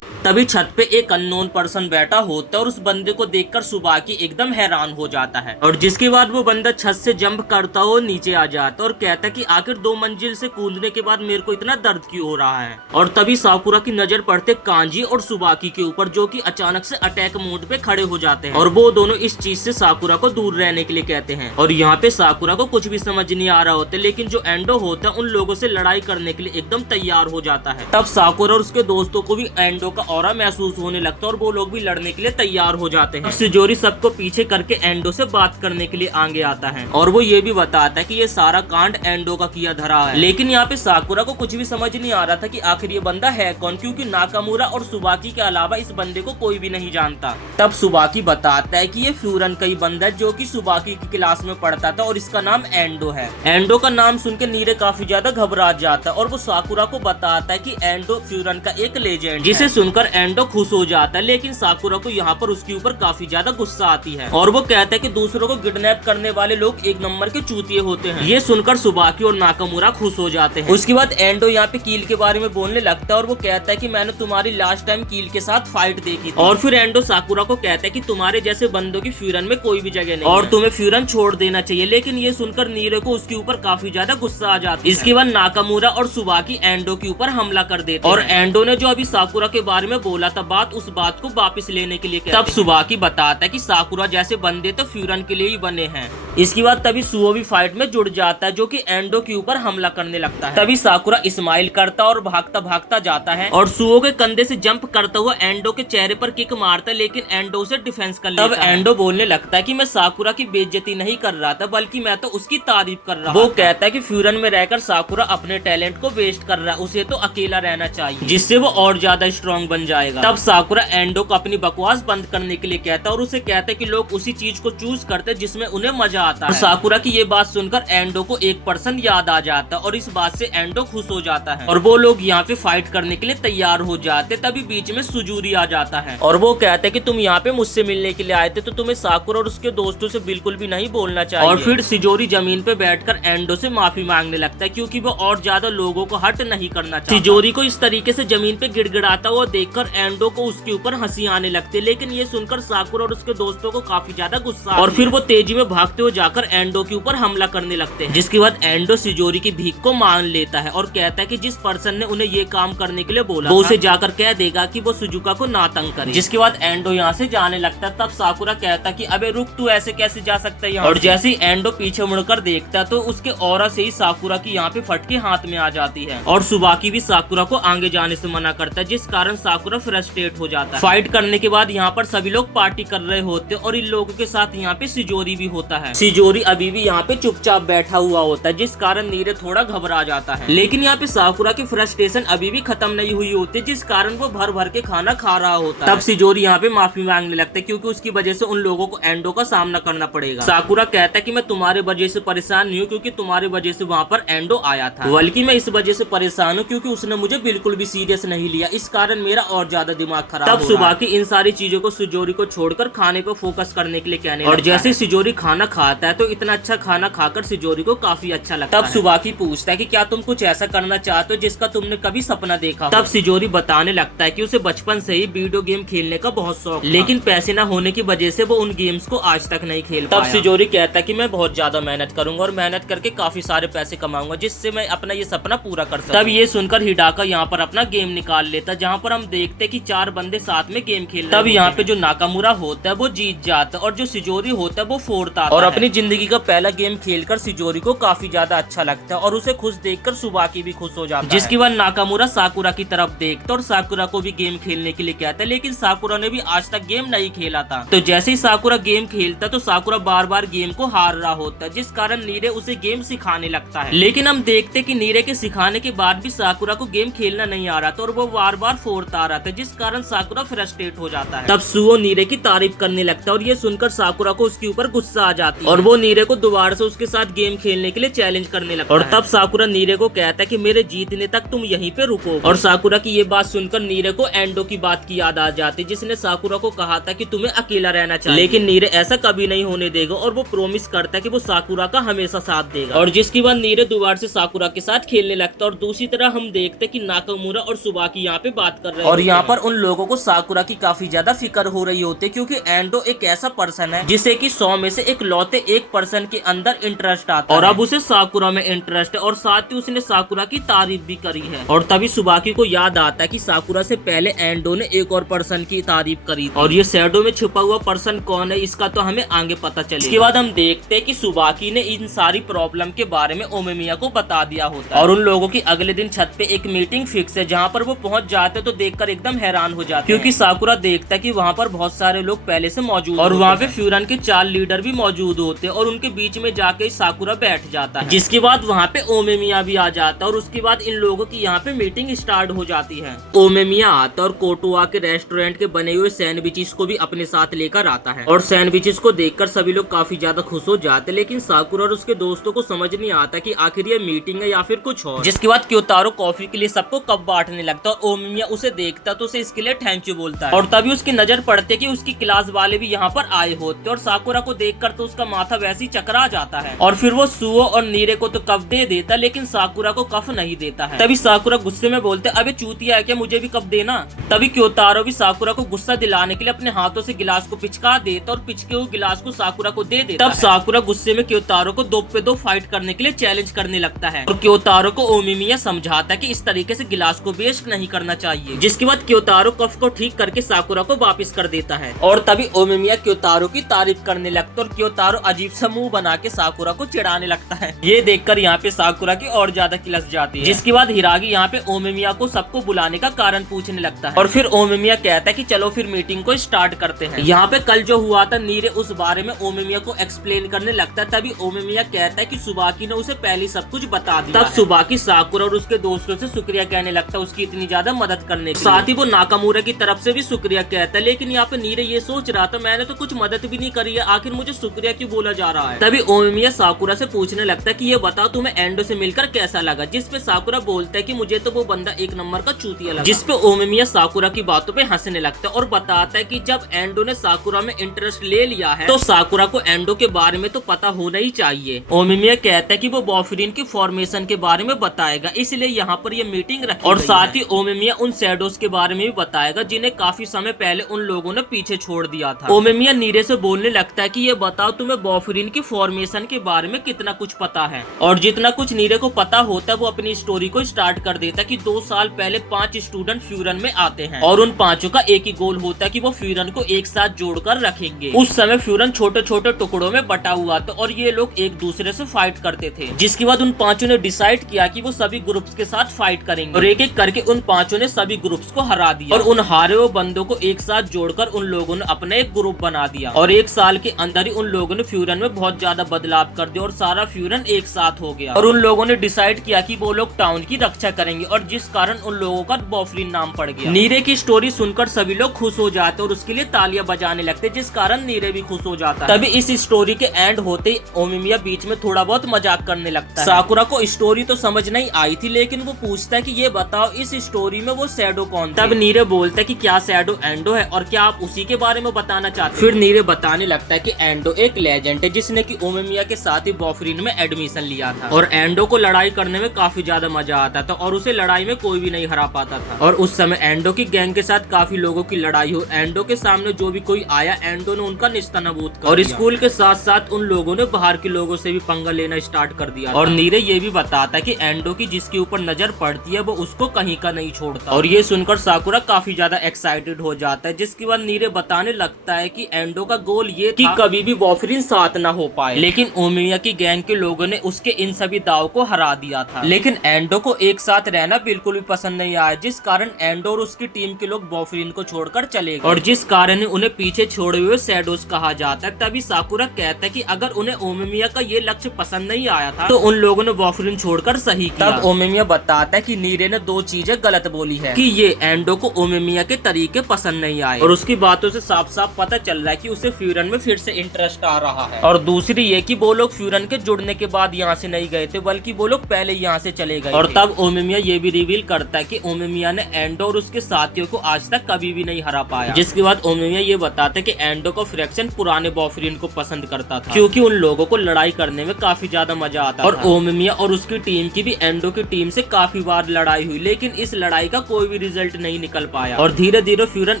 तभी छत पे एक अननोन पर्सन बैठा होता है और उस बंदे को देखकर सुबाकी एकदम हैरान हो जाता है और जिसके बाद वो बंदा छत से जंप करता हो नीचे आ जाता और कहता है कि आखिर 2 मंजिल से कूदने के बाद मेरे को इतना दर्द क्यों हो रहा है। और तभी साकुरा की नजर पड़ते कांजी और सुबाकी के ऊपर जो कि अचानक से अटैक मोड पे खड़े हो जाते हैं और वो दोनों इस चीज से साकुरा को दूर रहने के लिए कहते हैं और यहाँ पे साकुरा को कुछ भी समझ नहीं आ रहा होता, लेकिन जो एंडो होता है उन लोगों से लड़ाई करने के लिए एकदम तैयार हो जाता है। तब साकुरा और उसके दोस्तों को भी एंडो का ऑरा महसूस होने लगता है और वो लोग भी लड़ने के लिए तैयार हो जाते हैं। शिजोरी सबको पीछे करके एंडो से बात करने के लिए आगे आता है और वो ये भी बताता है कि ये सारा कांड एंडो का किया धरा है। लेकिन यहाँ पे साकुरा को कुछ भी समझ नहीं आ रहा था कि आखिर ये बंदा है कौन, क्योंकि नाकामुरा और सुबाकी के अलावा इस बंदे को कोई भी नहीं जानता। तब सुबाकी बताता है कि ये फ्यूरन का ही बंदा है जो कि सुबाकी की क्लास में पढ़ता था और इसका नाम एंडो है। एंडो का नाम सुन के नीरे काफी ज्यादा घबरा जाता है और वो साकुरा को बताता है कि एंडो फ्यूरन का एक लेजेंड, जिसे सुनकर एंडो खुश हो जाता है। लेकिन साकुरा को यहाँ पर उसके ऊपर काफी ज्यादा गुस्सा आती है और वो कहता है कि दूसरों को किडनैप करने वाले लोग एक नंबर के चूतिए होते हैं। ये सुनकर सुबाकी और नाकामुरा खुश हो जाते हैं। उसके बाद एंडो यहाँ पे कील के बारे में बोलने लगता है और वो कहता है कि मैंने तुम्हारी लास्ट टाइम कील के साथ फाइट देखी थी। और फिर एंडो साकुरा को कहता है कि तुम्हारे जैसे बंदों की फ्यूरन में कोई भी जगह नहीं और तुम्हें फ्यूरन छोड़ देना चाहिए। लेकिन ये सुनकर नीरे को उसके ऊपर काफी ज्यादा गुस्सा आ जाता है। इसके बाद नाकामुरा और सुबाकी एंडो के ऊपर हमला कर देते हैं और एंडो ने जो अभी साकुरा के बारे में बोला था उस बात को वापस लेने के लिए कहते हैं। तब सुबाकी बताता है कि साकुरा जैसे बंदे तो फ्यूरन के लिए ही बने हैं। इसके बाद तभी सुओ भी फाइट में जुड़ जाता है जो कि एंडो के ऊपर हमला करने लगता है। तभी साकुरा स्माइल करता और भागता भागता जाता है और सुओ के कंधे से जंप करता हुआ एंडो के चेहरे पर किक मारता है, लेकिन एंडो से डिफेंस कर लेता है। तब एंडो बोलने लगता है कि मैं साकुरा की बेइज्जती नहीं कर रहा था बल्कि मैं तो उसकी तारीफ कर रहा था। वो कहता है कि फ्यूरन में रहकर साकुरा अपने टैलेंट को वेस्ट कर रहा है, उसे तो अकेला रहना चाहिए जिससे वो और ज्यादा स्ट्रॉन्ग बन जाएगा। तब साकुरा एंडो को अपनी बकवास बंद करने के लिए कहता है और उसे कहता है कि लोग उसी चीज को चूज करते हैं जिसमें उन्हें मजा आता है। साकुरा की ये बात सुनकर एंडो को एक पर्सन याद आ जाता है और इस बात से एंडो खुश हो जाता है और वो लोग यहाँ पे फाइट करने के लिए तैयार हो जाते। तभी बीच में सुजूरी आ जाता है और वो कहते हैं कि तुम यहाँ पे मुझसे मिलने के लिए आए थे तो तुम्हें साकुरा और उसके दोस्तों से बिल्कुल भी नहीं बोलना चाहिए। और फिर शिजोरी जमीन पे बैठकर एंडो से माफी मांगने लगता है क्योंकि वो और ज्यादा लोगों को हर्ट नहीं करना चाहता। शिजोरी को इस तरीके से जमीन पे गिड़गिड़ाता हुआ देख देखकर एंडो को उसके ऊपर हंसी आने लगती है, लेकिन ये सुनकर साकुरा और उसके दोस्तों को काफी ज्यादा गुस्सा और फिर वो तेजी में भागते हुए जाकर एंडो के ऊपर हमला करने लगते हैं। जिसके बाद एंडो शिजोरी की भीख को मान लेता है और कहता है कि जिस पर्सन ने उन्हें ये काम करने के लिए बोला वो उसे जाकर कह देगा कि वो सुजुका को ना तंग करे। जिसके बाद एंडो यहाँ से जाने लगता है। तब साकुरा कहता है कि अबे रुक, तू ऐसे कैसे जा सकता है यहाँ। और जैसे ही एंडो पीछे मुड़कर देखता है तो उसके ऑरा से ही साकुरा की यहाँ पे फटके हाथ में आ जाती है और सुबाकी भी साकुरा को आगे जाने से मना करता है, जिस कारण साकुरा फ्रस्ट्रेट हो जाता है। फाइट करने के बाद यहाँ पर सभी लोग पार्टी कर रहे होते और इन लोगों के साथ यहाँ पे शिजोरी भी होता है। शिजोरी अभी भी यहाँ पे चुपचाप बैठा हुआ होता है, जिस कारण नीरे थोड़ा घबरा जाता है। लेकिन यहाँ पे साकुरा की फ्रस्ट्रेशन अभी भी खत्म नहीं हुई होती, जिस कारण वो भर भर के खाना खा रहा होता है। तब शिजोरी यहाँ पे माफी मांगने लगता है क्योंकि उसकी वजह से उन लोगों को एंडो का सामना करना पड़ेगा। साकुरा कहता है कि मैं तुम्हारे वजह से परेशान नहीं हूँ क्योंकि तुम्हारे वजह से वहाँ पर एंडो आया था, बल्कि मैं इस वजह से परेशान हूँ क्योंकि उसने मुझे बिल्कुल भी सीरियस नहीं लिया, इस कारण मेरा और ज्यादा दिमाग खराब। तब सुबह की इन सारी चीजों को शिजोरी को छोड़कर खाने पर फोकस करने के लिए कहने और जैसे शिजोरी खाना खाता है तो इतना अच्छा खाना खाकर शिजोरी को काफी अच्छा लगता है। तब सुबाकी पूछता है कि क्या तुम कुछ ऐसा करना चाहते हो जिसका तुमने कभी सपना देखा। तब शिजोरी बताने लगता है कि उसे बचपन से ही वीडियो गेम खेलने का बहुत शौक, लेकिन पैसे न होने की वजह से वो उन गेम्स को आज तक नहीं खेल पाया। तब शिजोरी कहता है कि मैं बहुत ज्यादा मेहनत करूंगा और मेहनत करके काफी सारे पैसे कमाऊंगा जिससे मैं अपना ये सपना पूरा कर सकूं। तब ये सुनकर हिडाका यहाँ पर अपना गेम निकाल लेता, जहाँ पर हम देखते कि 4 बंदे साथ में गेम खेल रहे। तब यहाँ पे जो नाकामुरा होता है वो जीत जाता है और जो शिजोरी होता है वो फोड़ता है और अपनी जिंदगी का पहला गेम खेलकर शिजोरी को काफी ज्यादा अच्छा लगता है और उसे खुश देखकर सुबाकी भी खुश हो जाता है। जिसके बाद नाकामुरा साकुरा की तरफ देखता और साकुरा को भी गेम खेलने के लिए कहता है, लेकिन साकुरा ने भी आज तक गेम नहीं खेला था। तो जैसे ही साकुरा गेम खेलता तो साकुरा बार बार गेम को हार रहा होता है, जिस कारण नीरे उसे गेम सिखाने लगता है। लेकिन हम देखते कि नीरे के सिखाने के बाद भी साकुरा को गेम खेलना नहीं आ रहा था और वो बार बार फोड़ता आ रहा था, जिस कारण साकुरा फ्रस्ट्रेट हो जाता है। तब सुओ नीरे की तारीफ करने लगता है और ये सुनकर साकुरा को उसके ऊपर गुस्सा आ जाती है और वो नीरे को दोबारा से उसके साथ गेम खेलने के लिए चैलेंज करने लगता है। और तब साकुरा नीरे को कहता है कि मेरे जीतने तक तुम यहीं पे रुको। और साकुरा की ये बात सुनकर नीरे को एंडो की बात की याद आ जाती है, जिसने साकुरा को कहा था कि तुम्हें अकेला रहना चाहिए, लेकिन नीरे ऐसा कभी नहीं होने देगा और वो प्रॉमिस करता है कि वो साकुरा का हमेशा साथ देगा। और जिसके बाद नीरे दोबारा से साकुरा के साथ खेलने लगता है और दूसरी तरह हम देखते कि नाकामुरा और सुबाकी यहाँ पे बात कर रहे हैं और यहाँ पर उन लोगों को साकुरा की काफी ज्यादा फिक्र हो रही होती है क्योंकि एंडो एक ऐसा पर्सन है जिसे कि 100 में से एक लौते एक पर्सन के अंदर इंटरेस्ट आता है और अब उसे साकुरा में इंटरेस्ट है और साथ ही उसने साकुरा की तारीफ भी करी है। और तभी सुबाकी को याद आता है कि साकुरा से पहले एंडो ने एक और पर्सन की तारीफ करी और ये शैडो में छुपा हुआ पर्सन कौन है इसका तो हमें आगे पता चलेगा। इसके बाद हम देखते हैं कि सुबाकी ने इन सारी प्रॉब्लम के बारे में ओमेमिया को बता दिया होता है और उन लोगों की अगले दिन छत पे एक मीटिंग फिक्स है, जहाँ पर वो पहुंच जाते तो देखकर एकदम हैरान हो जाते क्योंकि साकुरा देखता है कि वहाँ पर बहुत सारे लोग पहले से मौजूद और वहाँ पे फ्यूरन के 4 लीडर भी मौजूद होते हैं और उनके बीच में जाके साकुरा बैठ जाता है। जिसके बाद वहाँ पे ओमेमिया भी आ जाता है और उसके बाद इन लोगों की यहाँ पे मीटिंग स्टार्ट हो जाती है। ओमेमिया आता है और कोटोआ के रेस्टोरेंट के बने हुए सैंडविचेस को भी अपने साथ लेकर आता है और सैंडविचेस को देखकर सभी लोग काफी ज्यादा खुश हो जाते, लेकिन साकुरा और उसके दोस्तों को समझ नहीं आता कि आखिर ये मीटिंग है या फिर कुछ और। जिसके बाद क्योतारो कॉफी के लिए सबको कप बांटने लगता है और ओमेमिया उसे देखता तो उसे इसके लिए थैंक यू बोलता है और तभी उसकी नजर पड़ती है कि उसकी क्लास वाले भी यहाँ पर आए होते और साकुरा को देखकर तो उसका माथा वैसे ही चकरा जाता है और फिर वो सुओ और नीरे को तो कप दे देता, लेकिन साकुरा को कप नहीं देता है। तभी साकुरा गुस्से में बोलते अबे चूतिया है क्या, मुझे भी कप देना। तभी क्योतारो भी साकुरा को गुस्सा दिलाने के लिए अपने हाथों से गिलास को पिचका देता और पिचके हुए गिलास को साकुरा को दे देता। तब साकुरा गुस्से में क्योतारो को 2 पे 2 फाइट करने के लिए चैलेंज करने लगता है और क्योतारो को ओमेमिया समझाता है कि इस तरीके से गिलास को वेस्ट नहीं करना चाहिए। जिसके बाद क्योतारो कप को ठीक करके साकुरा को वापस कर देता है और तभी ओमेमिया क्योतारो की तारीफ करने लगता और क्योतारो अजीब सा मुंह बना के साकुरा को चिढ़ाने लगता है। ये देखकर यहाँ पे साकुरा की और ज्यादा किलस जाती है। जिसके बाद हिरागी यहाँ पे ओमेमिया को सबको बुलाने का कारण पूछने लगता है और फिर ओमेमिया कहता है कि चलो फिर मीटिंग को स्टार्ट करते हैं। यहाँ पे कल जो हुआ था नीरे उस बारे में ओमेमिया को एक्सप्लेन करने लगता है। तभी ओमेमिया कहता है कि सुबाकी ने उसे पहले सब कुछ बता दिया। तब सुबाकी साकुरा और उसके दोस्तों से शुक्रिया कहने लगता है उसकी इतनी ज्यादा मदद करने के। साथ ही वो नाकामुरा की तरफ से भी शुक्रिया कहता है, लेकिन यहाँ पे नीरे ये सोच रहा था मैंने तो कुछ मदद भी नहीं करी है, आखिर मुझे शुक्रिया क्यों बोला जा रहा है। तभी ओमेमिया साकुरा से पूछने लगता है कि ये बताओ तुम्हें एंडो से मिलकर कैसा लगा। जिसपे साकुरा बोलता है कि मुझे तो वो बंदा 1 नंबर का चूतिया लगा। जिसपे ओमेमिया साकुरा की बातों पे हंसने लगता है और बताता है कि जब एंडो ने साकुरा में इंटरेस्ट ले लिया है तो साकुरा को एंडो के बारे में तो पता होना ही चाहिए। ओमेमिया कहता है कि वो बॉफरीन की फॉर्मेशन के बारे में बताएगा, इसलिए यहाँ पर ये मीटिंग रखी और साथ ही ओमेमिया उन शैडोज के बारे में भी बताएगा जिन्हें काफी समय पहले उन लोगों ने पीछे छोड़ दिया था। ओमेमिया नीरे से बोलने लगता है कि ये बताओ तुम्हें बॉफरिन की फॉर्मेशन के बारे में कितना कुछ पता है। और जितना कुछ नीरे को पता होता है वो अपनी स्टोरी को स्टार्ट कर देता है कि 2 साल पहले 5 स्टूडेंट फ्यूरन में आते हैं और उन 5 का एक ही गोल होता है कि वो फ्यूरन को एक साथ जोड़कर रखेंगे। उस समय फ्यूरन छोटे छोटे टुकड़ों में बटा हुआ था और ये लोग एक दूसरे से फाइट करते थे, जिसके बाद उन 5 ने डिसाइड किया कि वो सभी ग्रुप्स के साथ फाइट करेंगे और एक एक करके उन 5 ने सभी ग्रुप्स को हरा दिया और उन हारे हुए बंदों को एक साथ जोड़कर उन लोगों ने अपना एक ग्रुप बना दिया और 1 साल के अंदर ही उन लोगों ने फ्यूरन में बहुत ज्यादा बदलाव कर दिया और सारा फ्यूरन एक साथ हो गया। और उन लोगों ने डिसाइड किया कि वो लोग टाउन की रक्षा करेंगे और जिस कारण उन लोगों का बॉफरिन नाम पड़ गया। नीरे की स्टोरी सुनकर सभी लोग खुश हो जाते और उसके लिए तालियां बजाने लगते, जिस कारण नीरे भी खुश हो जाता है। तभी इस स्टोरी के एंड होते ही ओमिमिया बीच में थोड़ा बहुत मजाक करने लगता है। साकुरा को स्टोरी तो समझ नहीं आई थी, लेकिन वो पूछता है कि ये बताओ इस स्टोरी में वो शैडो कौन था। तब नीरे बोलता है कि क्या शैडो एंडो है और क्या आप उसी के बारे में बताना चाहते हैं। फिर नीरे बताने लगता है कि एंडो एक लेजेंड है जिसने कि ओमिमिया के साथ ही बॉफरिन में एडमिशन लिया था और एंडो को लड़ाई करने में काफी ज्यादा मजा आता था और उसे लड़ाई में कोई भी नहीं हरा पाता था। और उस समय एंडो की गैंग के साथ काफी लोगों की लड़ाई हो, एंडो के सामने जो भी कोई आया एंडो ने उनका निस्तनाबूद कर दिया और स्कूल के साथ साथ उन लोगों ने बाहर के लोगों से भी पंगा लेना स्टार्ट कर दिया। और नीरे ये भी बताता है कि एंडो की जिसके ऊपर नजर पड़ती है वो उसको कहीं का नहीं छोड़ता। और ये सुनकर साकुरा काफी ज्यादा एक्साइटेड हो जाता है, जिसके बाद नीरे बताने लगता है कि एंडो का गोल ये था कि कभी भी बॉफरिन साथ ना हो पाए, लेकिन ओमिमिया की गैंग के लोगों ने उसके इन सभी दाव को हरा दिया था। लेकिन एंडो को एक साथ रहना बिल्कुल भी पसंद नहीं आया, जिस कारण एंडो और उसकी टीम के लोग बॉफरिन को छोड़कर चले गए और जिस कारण उन्हें पीछे छोड़े हुए शैडोज कहा जाता है। तभी साकुरा कहता है कि अगर उन्हें ओमिमिया का ये लक्ष्य पसंद नहीं आया था तो उन लोगों ने बॉफरिन छोड़कर सही किया। तब ओमिमिया बताता है कि नीरे ने 2 चीजें गलत बोली है कि ये एंडो को ओमिमिया के तरीके पसंद नहीं आए और उसकी बातों से साफ साफ पता चल रहा है कि उसे फ्यूरन में फिर से इंटरेस्ट आ रहा है। और दूसरी ये कि वो लोग फ्यूरन के जुड़ने के बाद यहाँ से नहीं गए थे, बल्कि वो लोग पहले यहाँ से चले गए। और तब ओमिमिया ये भी रिवील करता है कि ओमिमिया ने एंडो और उसके साथियों को आज तक कभी भी नहीं हरा पाया। जिसके बाद ओमिमिया ये बताते कि एंडो को फ्रैक्शन पुराने बॉफरिन को पसंद करता था क्योंकि उन लोगों को लड़ाई करने में काफी ज्यादा मजा आता और ओमिमिया और उसकी टीम की भी एंडो की टीम से काफी बार लड़ाई हुई, लेकिन इस लड़ाई का कोई भी रिजल्ट नहीं निकल पाया। और धीरे धीरे फ्यूरन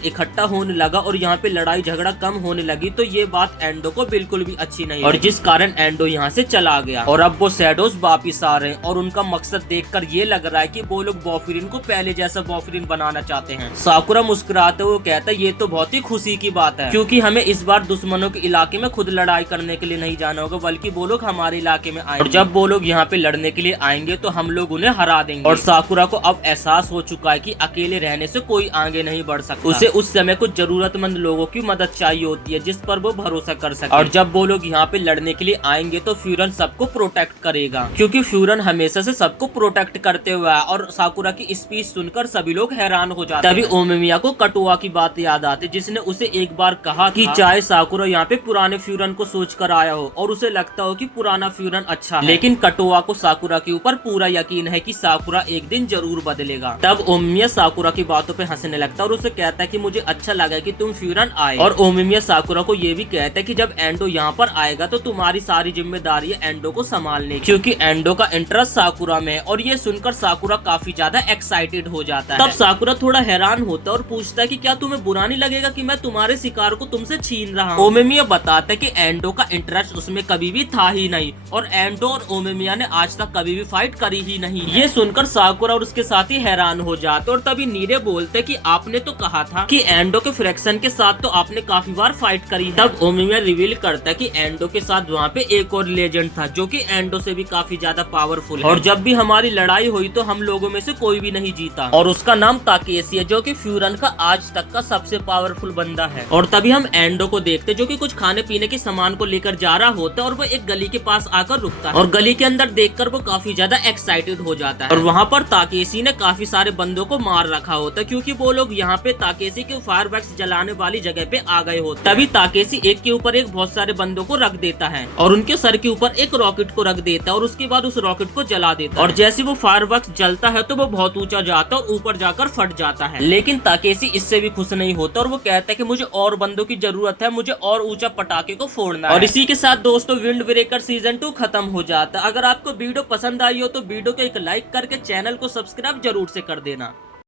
इकट्ठा होने लगा और यहाँ पे लड़ाई झगड़ा कम होने लगी, तो ये बात एंडो को बिल्कुल भी अच्छी नहीं और जिस कारण एंडो यहाँ से चला गया और अब वो शैडोज वापिस आ रहे हैं और उनका मकसद देखकर ये लग रहा है कि वो लोग बॉफरिन को पहले जैसा बॉफरिन बनाना चाहते हैं। साकुरा मुस्कुराते हुए कहता है ये तो बहुत ही खुशी की बात है क्योंकि हमें इस बार दुश्मनों के इलाके में खुद लड़ाई करने के लिए नहीं जाना होगा, बल्कि वो लोग हमारे इलाके में आएंगे और जब वो लोग यहाँ पे लड़ने के लिए आएंगे तो हम लोग उन्हें हरा देंगे। और साकुरा को अब एहसास हो चुका है कि अकेले रहने से कोई आगे नहीं बढ़ सकता, उसे उस समय कुछ जरूरतमंद लोगों की मदद चाहिए होती है जिस पर वो भरोसा कर सके। और जब वो लोग यहाँ पे लड़ने के लिए आएंगे तो फ्यूरन सबको प्रोटेक्ट करेगा क्योंकि फ्यूरन हमेशा से सबको प्रोटेक्ट करते हुए है। और साकुरा की स्पीच सुनकर सभी लोग हैरान हो जाते हैं। तभी ओमिमिया को कटुआ की बात याद आती, जिसने उसे एक बार कहा कि चाहे साकुरा यहाँ पे पुराने फ्यूरन को सोच कर आया हो और उसे लगता हो कि पुराना फ्यूरन अच्छा है, लेकिन कटुआ को साकुरा के ऊपर पूरा यकीन है कि साकुरा एक दिन जरूर बदलेगा। तब ओमिमिया साकुरा की बातों पे हंसने लगता है और उसे कहता है कि मुझे अच्छा लगा कि तुम फ्यूरन आए। और ओमिमिया साकुरा को ये भी कहता है कि जब एंडो यहाँ पर आएगा तो तुम्हारी सारी जिम्मेदारी है एंडो को संभालने, क्योंकि एंडो का इंटरेस्ट साकुरा में। और ये सुनकर साकुरा काफी ज्यादा एक्साइटेड हो जाता है। तब साकुरा थोड़ा हैरान होता है और पूछता है कि क्या तुम्हें बुरा नहीं लगेगा कि मैं तुम्हारे शिकार को तुमसे छीन रहा हूँ। ओमिमिया बताता है कि एंडो का इंटरेस्ट उसमें कभी भी था ही नहीं और एंडो और ओमिमिया ने आज तक कभी भी फाइट करी ही नहीं। ये सुनकर साकुरा और उसके साथी हैरान हो जाते और तभी नीरे बोलते कि आपने तो कहा था कि एंडो के फ्रैक्शन के साथ तो आपने काफी बार फाइट करी है। तब ओमिमिया रिवील करता है कि एंडो के साथ वहाँ पे एक और लेजेंड था जो कि एंडो से भी काफी ज्यादा पावरफुल है और जब भी हमारी लड़ाई हुई तो हम लोगों में से कोई भी नहीं जीता और उसका नाम ताकेशी है जो कि फ्यूरन का आज तक का सबसे पावरफुल बंदा है। और तभी हम एंडो को देखते जो कि कुछ खाने पीने के सामान को लेकर जा रहा होता है और वो एक गली के पास आकर रुकता है और गली के अंदर देखकर वो काफी ज्यादा एक्साइटेड हो जाता है। और वहाँ पर ताकेशी ने काफी सारे बंदों को मार रखा होता है क्योंकि वो लोग यहाँ पे ताकेशी के फायरवर्क्स जलाने वाली जगह पे आ गए होते। तभी ताकेशी एक के ऊपर एक बहुत सारे बंदों को रख देता है और उनके सर के ऊपर एक रॉकेट को रख देता है और उसके बाद उस रॉकेट को जला देता है और जैसे वो फायरवर्क्स जलता है तो वो बहुत ऊंचा जाता है और ऊपर जाकर फट जाता है। लेकिन ताकेशी इससे भी खुश नहीं होता और वो कहता है कि मुझे और बंदों की जरूरत है, मुझे और ऊंचा पटाखे को फोड़ना है। और इसी के साथ दोस्तों विंड ब्रेकर सीजन 2 खत्म हो जाता है। अगर आपको वीडियो पसंद आई हो तो वीडियो को एक लाइक करके चैनल को सब्सक्राइब जरूर से कर देना।